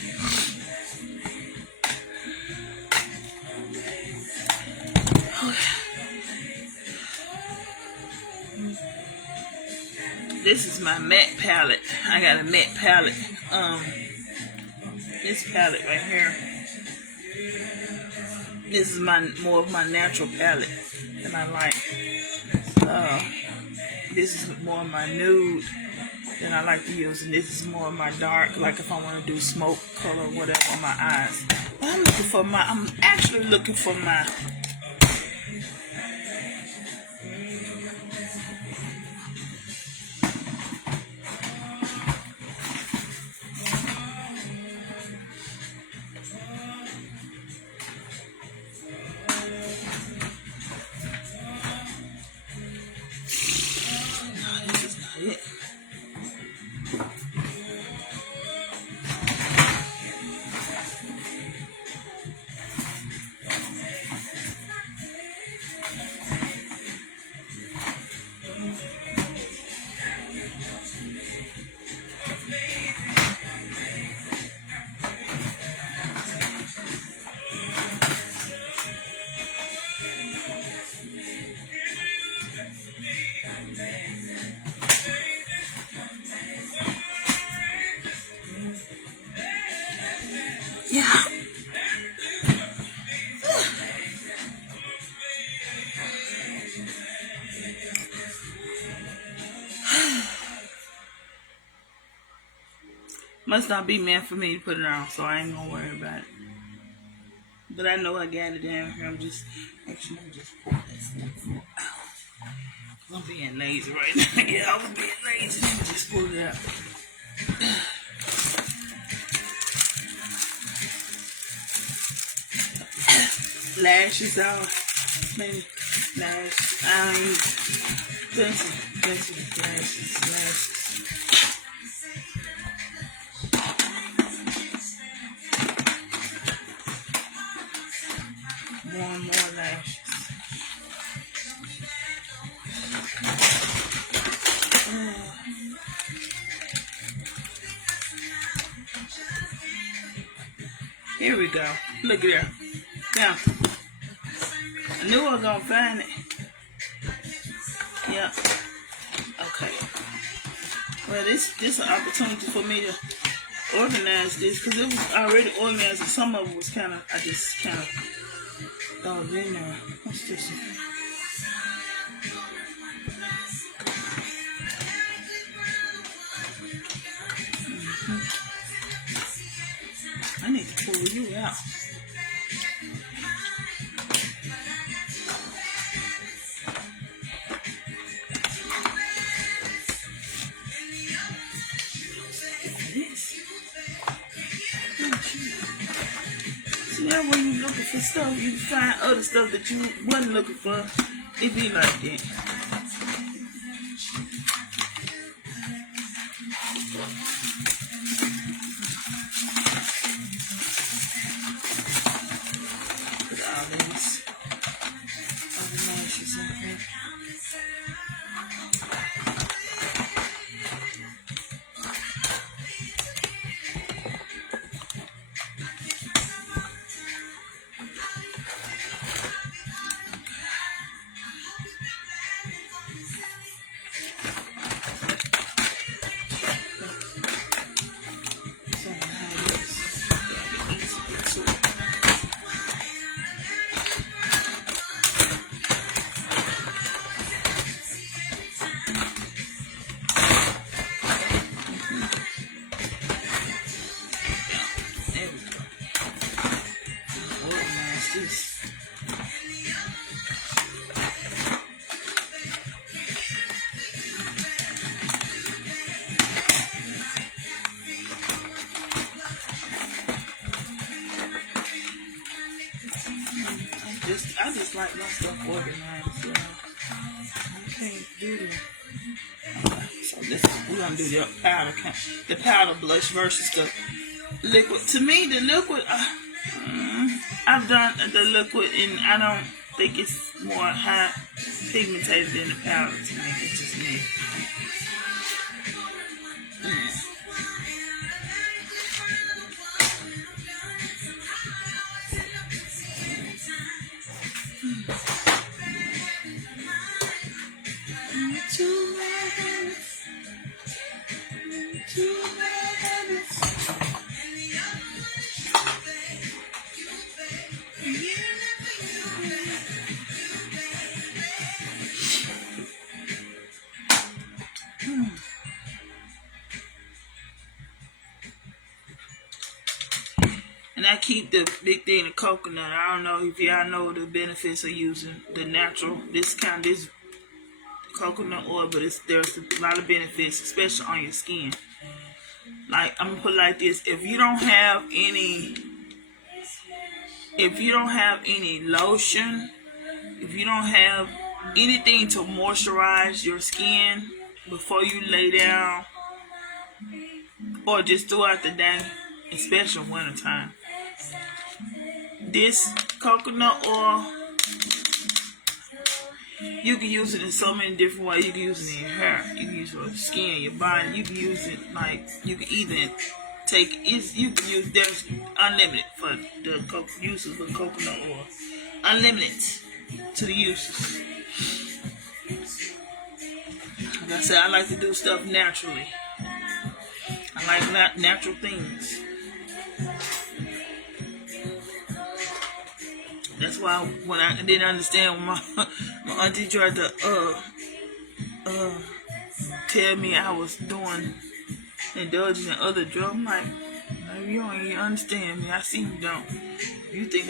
This is my matte palette. I got a matte palette. This palette right here. This is more of my natural palette that I like. This is more of my nude that I like to use, and this is more of my dark, like if I want to do smoke color or whatever on my eyes. But I'm actually looking for my yeah. Must not be meant for me to put it on, so I ain't gonna worry about it. But I know I got it down here. I'm just pull this stuff out. I'm being lazy right now. Yeah, I was being lazy. Let me just pull it out. Lashes out. Maybe lashes. I don't use pencil lashes. More lashes. Here we go. Look at there. Now, I knew I was gonna find it. Yeah. Okay. Well, this is an opportunity for me to organize this because it was already organized and some of it was kind of, I just kind of thought it in there. What's this one? I need to pull you out. See, that when you looking for stuff, you find other stuff that you wasn't looking for. It be like that. Put all these other lashes in here. I just like my stuff organized, you know. I can't do that. Okay, so we're gonna do the powder blush versus the liquid. To me, the liquid, I've done the liquid, and I don't think it's more high pigmented than the powder. To me, it's just me. And I keep the big thing of coconut. I don't know if y'all know the benefits of using the natural, this coconut oil, but there's a lot of benefits, especially on your skin. Like, I'm gonna put it like this: if you don't have any lotion, if you don't have anything to moisturize your skin before you lay down, or just throughout the day, especially wintertime, this coconut oil, you can use it in so many different ways. You can use it in your hair, you can use it on your skin, your body. You can use it you can even there's unlimited for the uses of coconut oil. Unlimited to the uses. Like I said, I like to do stuff naturally. I like natural things. That's why when I didn't understand when my auntie tried to tell me I was indulging in other drugs, I'm like, you don't even understand me. I see you don't. You think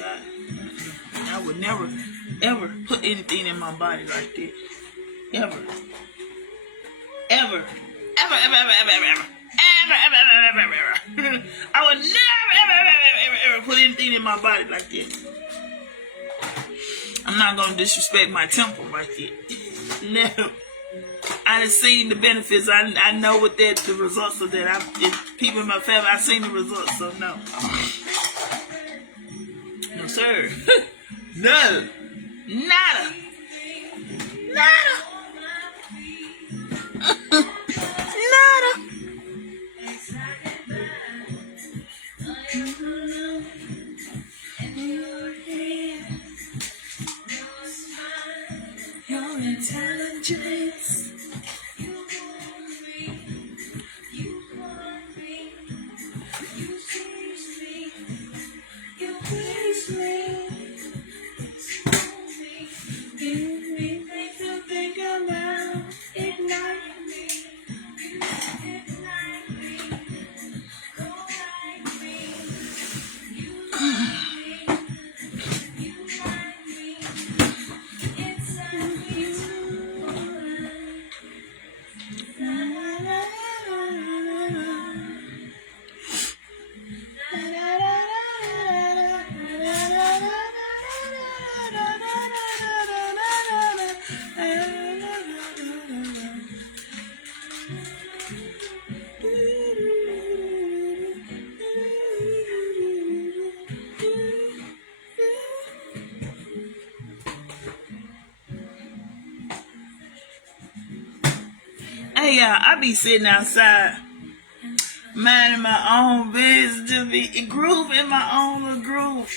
I would never, ever put anything in my body like that. Ever. Ever. Ever, ever, ever, ever, ever, ever. I would never, ever put anything in my body like that. I'm not gonna disrespect my temple like that. No. I done seen the benefits. I know what the results of that. People in my family, I've seen the results, so no. No, sir. No. Nada. Nada. Nada. Hey y'all, I be sitting outside minding my own business, just be groove in my own little groove.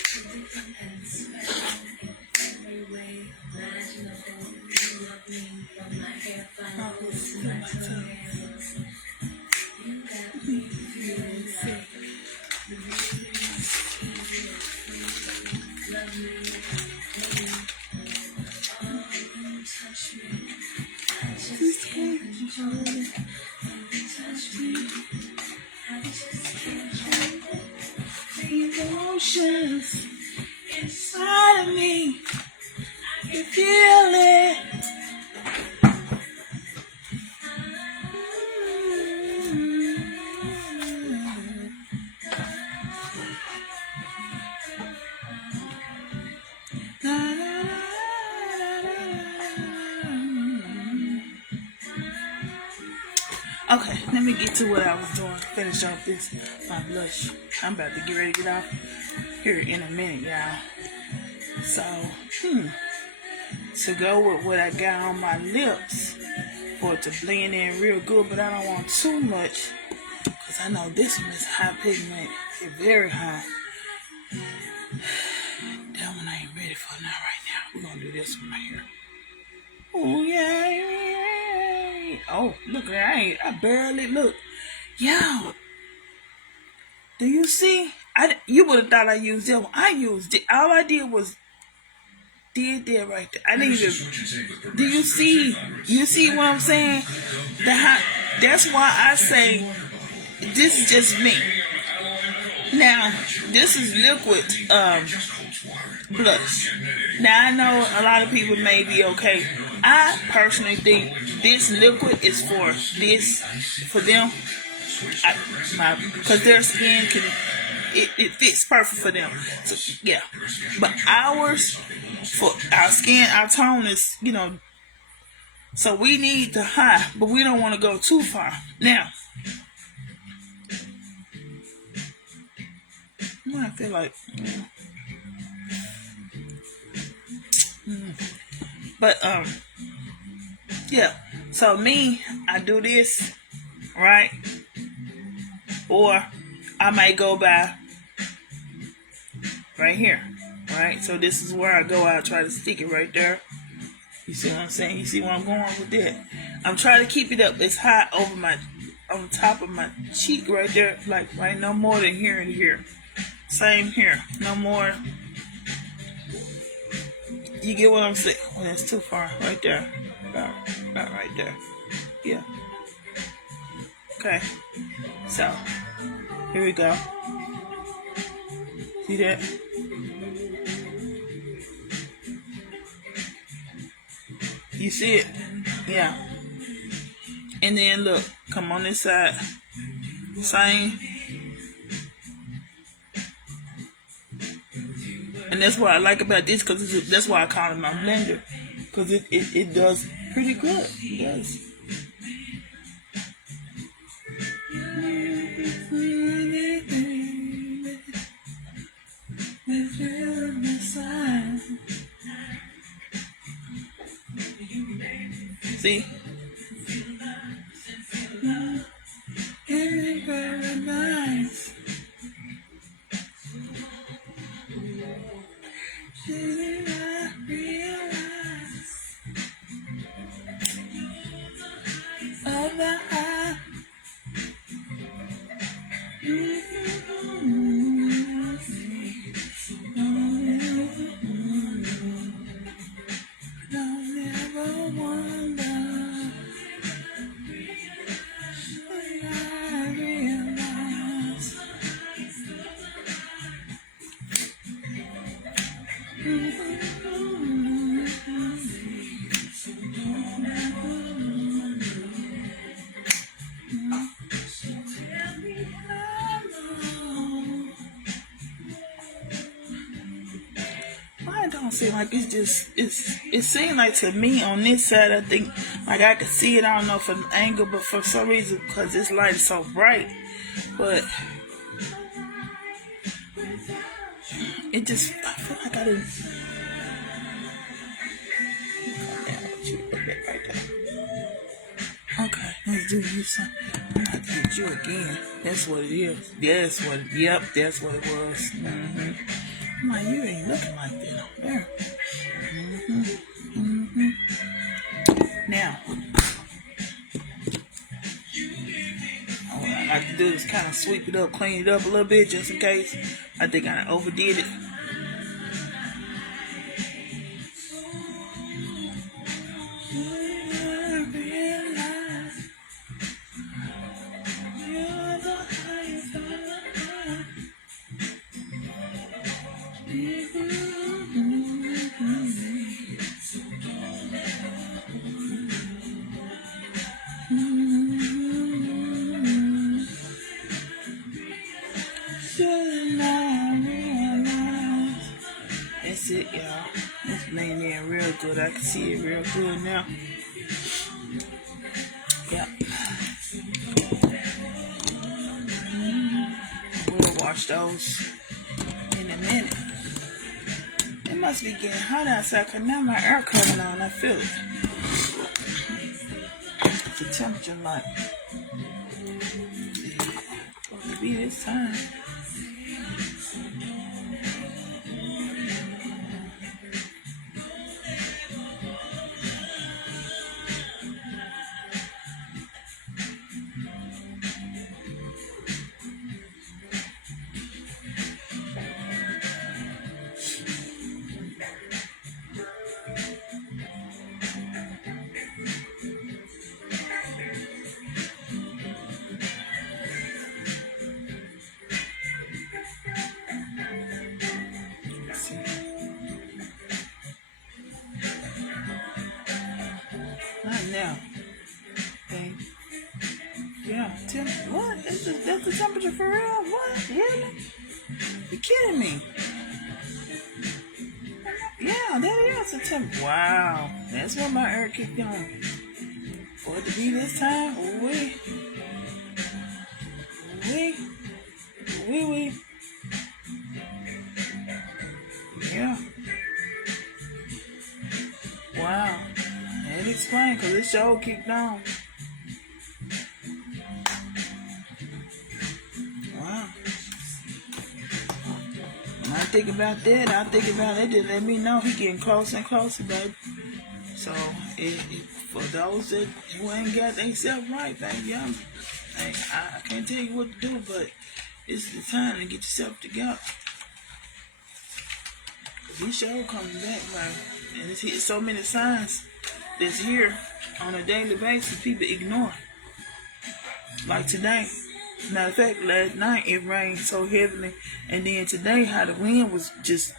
Emotions inside of me, you feel it. Okay, let me get to what I was doing. Finish off this my blush. I'm about to get ready to get off here in a minute, y'all. So, to go with what I got on my lips for it to blend in real good, but I don't want too much because I know this one is high pigment. It's very high. That one I ain't ready for now right now. We're gonna do this one right here. Oh yeah. Oh, look, I barely look. Yo, do you see? You would have thought I used that one. I used it. All I did was did that right there. I didn't even. Do you see? You see what I'm saying? That's why I say this is just me. Now, this is liquid blush. Now I know a lot of people may be okay. I personally think this liquid is for them. Because their skin it fits perfect for them. So yeah, but for our skin, our tone is so we need the high, but we don't want to go too far. Now, I feel like, but yeah. So me, I do this right, or I might go by right here, right? So this is where I go out, try to stick it right there. You see what I'm saying? You see where I'm going with that? I'm trying to keep it up as high on top of my cheek right there, like right, no more than here and here. Same here, no more. You get what I'm saying? Oh, that's too far, right there, about right there. Yeah. Okay. So here we go. See that? You see it? Yeah. And then look, come on this side. Same. And that's what I like about this, because that's why I call it my blender. Because it does pretty good. It does. See? Very nice. Did I realize the high. Don't ever wonder when I realize. Mine don't seem like it seems like to me on this side I think like I could see it, I don't know from angle, but for some reason because this light is so bright, but it just I feel like I didn't right there. Okay, let's do you something. I'm gonna have to hit you again. That's what it is. That's what it was. I'm like, you ain't looking like that up there. Now, what I like to do is kind of sweep it up, clean it up a little bit, just in case. I think I overdid it. That's it, y'all. It's laying there real good. I can see it real good now. Yep. We'll wash those in a minute. It must be getting hot outside because now my air coming on. I feel it. The temperature like supposed to be this time. Not now. Okay. Yeah. What? That's the temperature for real? What? Really? You kidding me? Yeah, that is the temperature. Wow. That's what my air kicked on. For it to be this time? Wee. Yeah. Wow. That explains because this show kicked on. Wow. When I think about that, I think about it. Just let me know he getting closer and closer, baby. So, for those that who ain't got themselves right, baby, I can't tell you what to do, but it's the time to get yourself together. This show coming back, man. And it's so many signs that's here on a daily basis people ignore. Like today. Matter of fact, last night it rained so heavily, and then today how the wind was just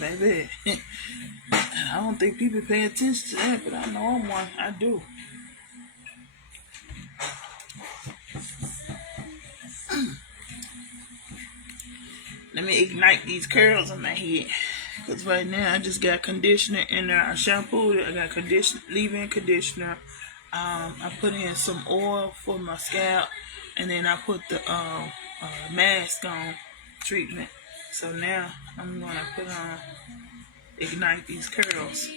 baby. I don't think people pay attention to that, but I know I'm one. I do. Let me ignite these curls on my head. Because right now I just got conditioner in there. I shampooed it. I got leave-in conditioner. I put in some oil for my scalp. And then I put the mask on treatment. So now I'm going to ignite these curls.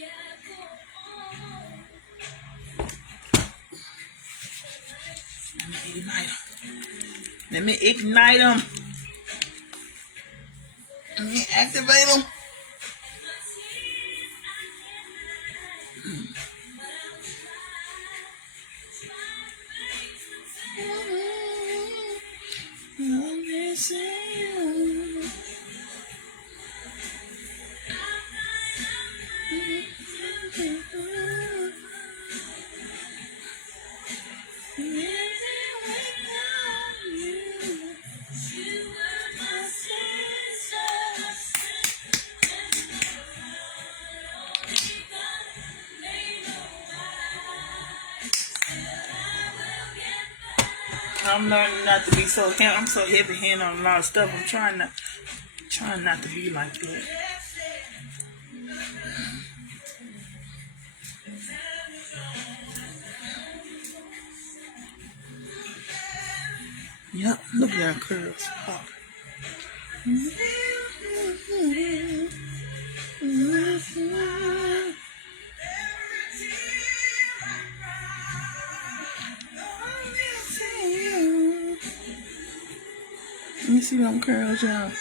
Let me ignite them. Let me activate them. I'm learning not to be so heavy. I'm so heavy handed on a lot of stuff. I'm trying not to be like that. Yep, look at that curls. Oh. Let me see them curls, y'all.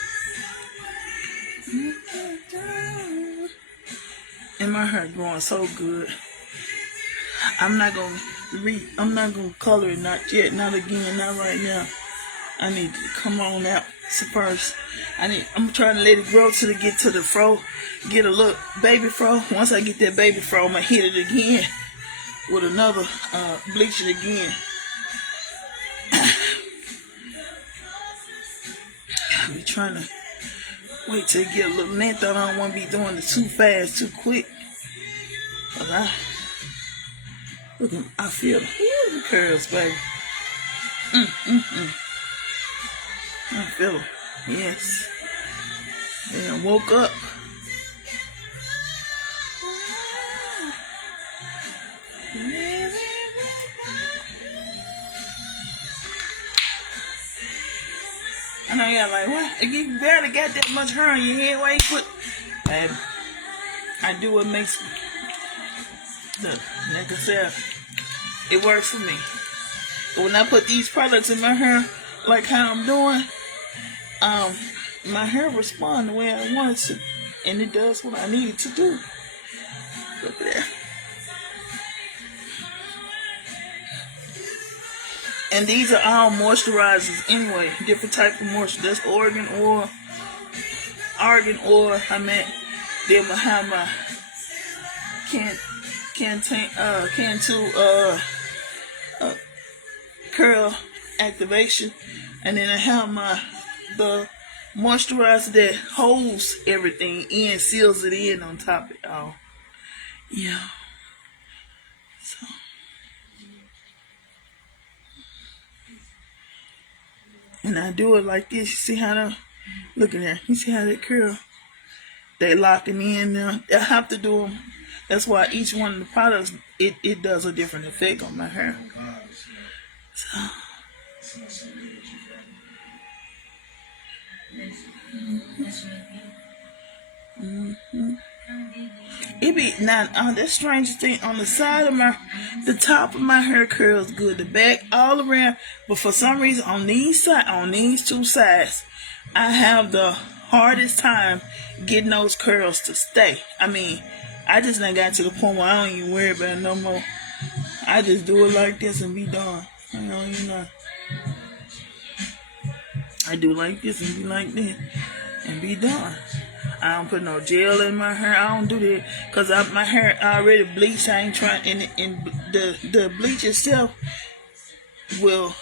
And my hair growing so good. I'm not gonna color it, not yet, not again, not right now. I need to come on out first. I'm trying to let it grow till it get to the fro, get a little baby fro. Once I get that baby fro, I'm gonna hit it again with another bleach it again. I be trying to wait till it get a little length. I don't want to be doing it too fast, too quick. But I feel the curls, baby. I feel them. Yes. And I woke up. I know y'all like, what? You barely got that much hair on your head. Why you put... Baby, I do what makes me. Look, like I said, it works for me. But when I put these products in my hair, like how I'm doing, my hair responds the way I want it to. And it does what I need it to do. Look at that. And these are all moisturizers anyway. Different type of moisture. That's argan oil. Then I have my Cantu curl activation. And then I have the moisturizer that holds everything in, seals it in on top of it all. Yeah. So. And I do it like this. You see how look at that. You see how that curl? They locking in now. I have to do them. That's why each one of the products, it does a different effect on my hair. So. It be now that strange thing on the side of the top of my hair curls good, the back all around, but for some reason on these two sides, I have the hardest time getting those curls to stay. I mean, I just done got to the point where I don't even worry about it no more. I just do it like this and be done. I do like this and be like this and be done. I don't put no gel in my hair. I don't do that because my hair already bleached. I ain't trying, and the bleach itself will,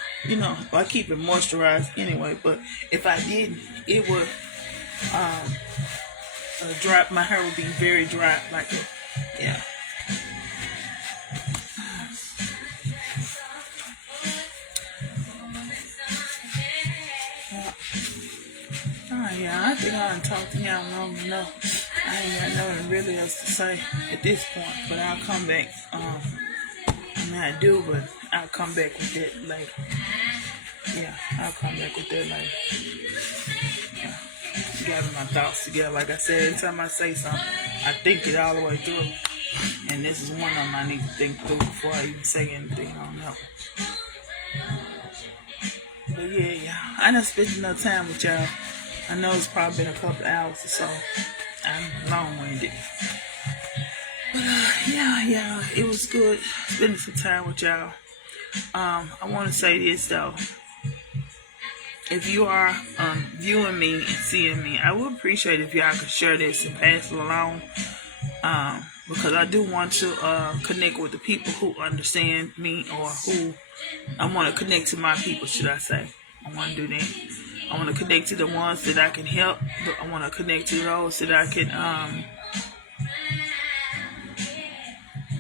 I keep it moisturized anyway. But if I didn't, it would dry. My hair would be very dry like that. Yeah. Yeah, I think I done talked to y'all long enough. I ain't got nothing really else to say at this point, but I'll come back. I do, but I'll come back with that later. Yeah, I'll come back with that later. Yeah. Gather my thoughts together. Like I said, every time I say something, I think it all the way through. And this is one of them I need to think through before I even say anything on that one. But yeah, I done spent enough time with y'all. I know it's probably been a couple hours or so. I'm long-winded. But yeah, it was good spending some time with y'all. I want to say this though. If you are viewing me and seeing me, I would appreciate if y'all could share this and pass it along. Because I do want to connect with the people who understand me, or who I want to connect to my people, should I say. I want to do that. I want to connect to the ones that I can help. I want to connect to those that I can,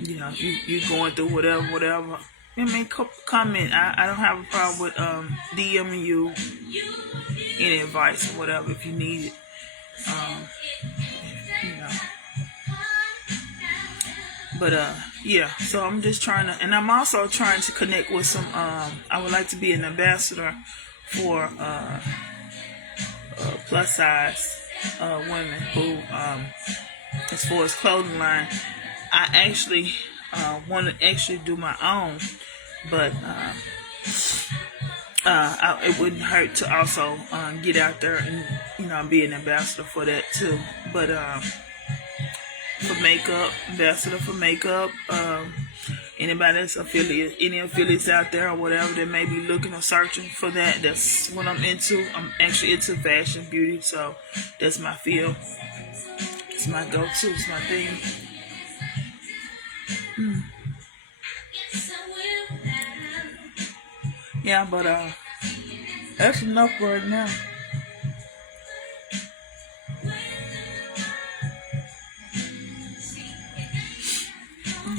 you going through whatever. comment. I don't have a problem with DMing you any advice or whatever if you need it. You know. But yeah, so I'm just trying to, and I'm also trying to connect with some. I would like to be an ambassador for plus size women who, as far as clothing line, I actually want to actually do my own, but it wouldn't hurt to also get out there and be an ambassador for that too. But for makeup, ambassador for makeup. Anybody that's any affiliates out there or whatever that may be looking or searching for that, that's what I'm into. I'm actually into fashion, beauty, so that's my field. It's my go-to. It's my thing. Yeah, but that's enough right now.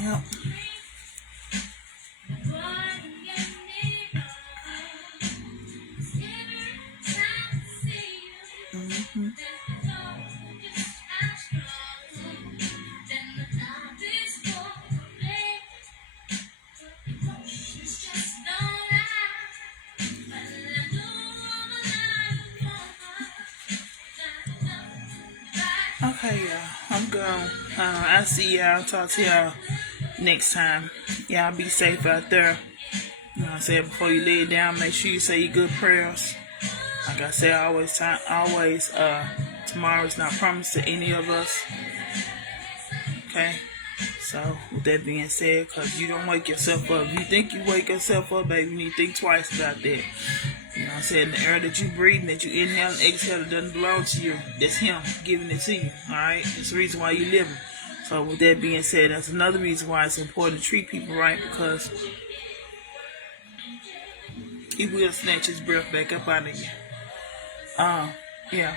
Yep. Okay, y'all. I'm gone. I'll see y'all. Talk to y'all next time. Y'all be safe out there. You know what I'm saying? Before you lay it down, make sure you say your good prayers. Like I say, always, tomorrow's not promised to any of us. Okay? So, with that being said, because you don't wake yourself up. If you think you wake yourself up, baby, you need to think twice about that. You know what I'm saying? The air that you breathe, that you inhale and exhale, it doesn't belong to you. That's him giving it to you. Alright? That's the reason why you're living. So, with that being said, that's another reason why it's important to treat people right, because he will snatch his breath back up out of you. Yeah.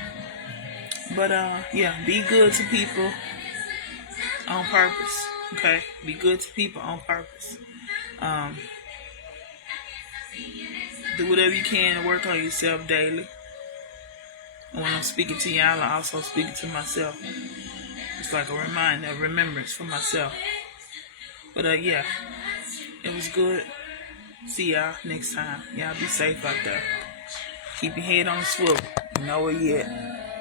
But, yeah, be good to people on purpose. Okay? Be good to people on purpose. Do whatever you can to work on yourself daily. And when I'm speaking to y'all, I'm also speaking to myself. It's like a reminder, a remembrance for myself. But, yeah. It was good. See y'all next time. Y'all be safe out there. Keep your head on the swivel. You know where you at.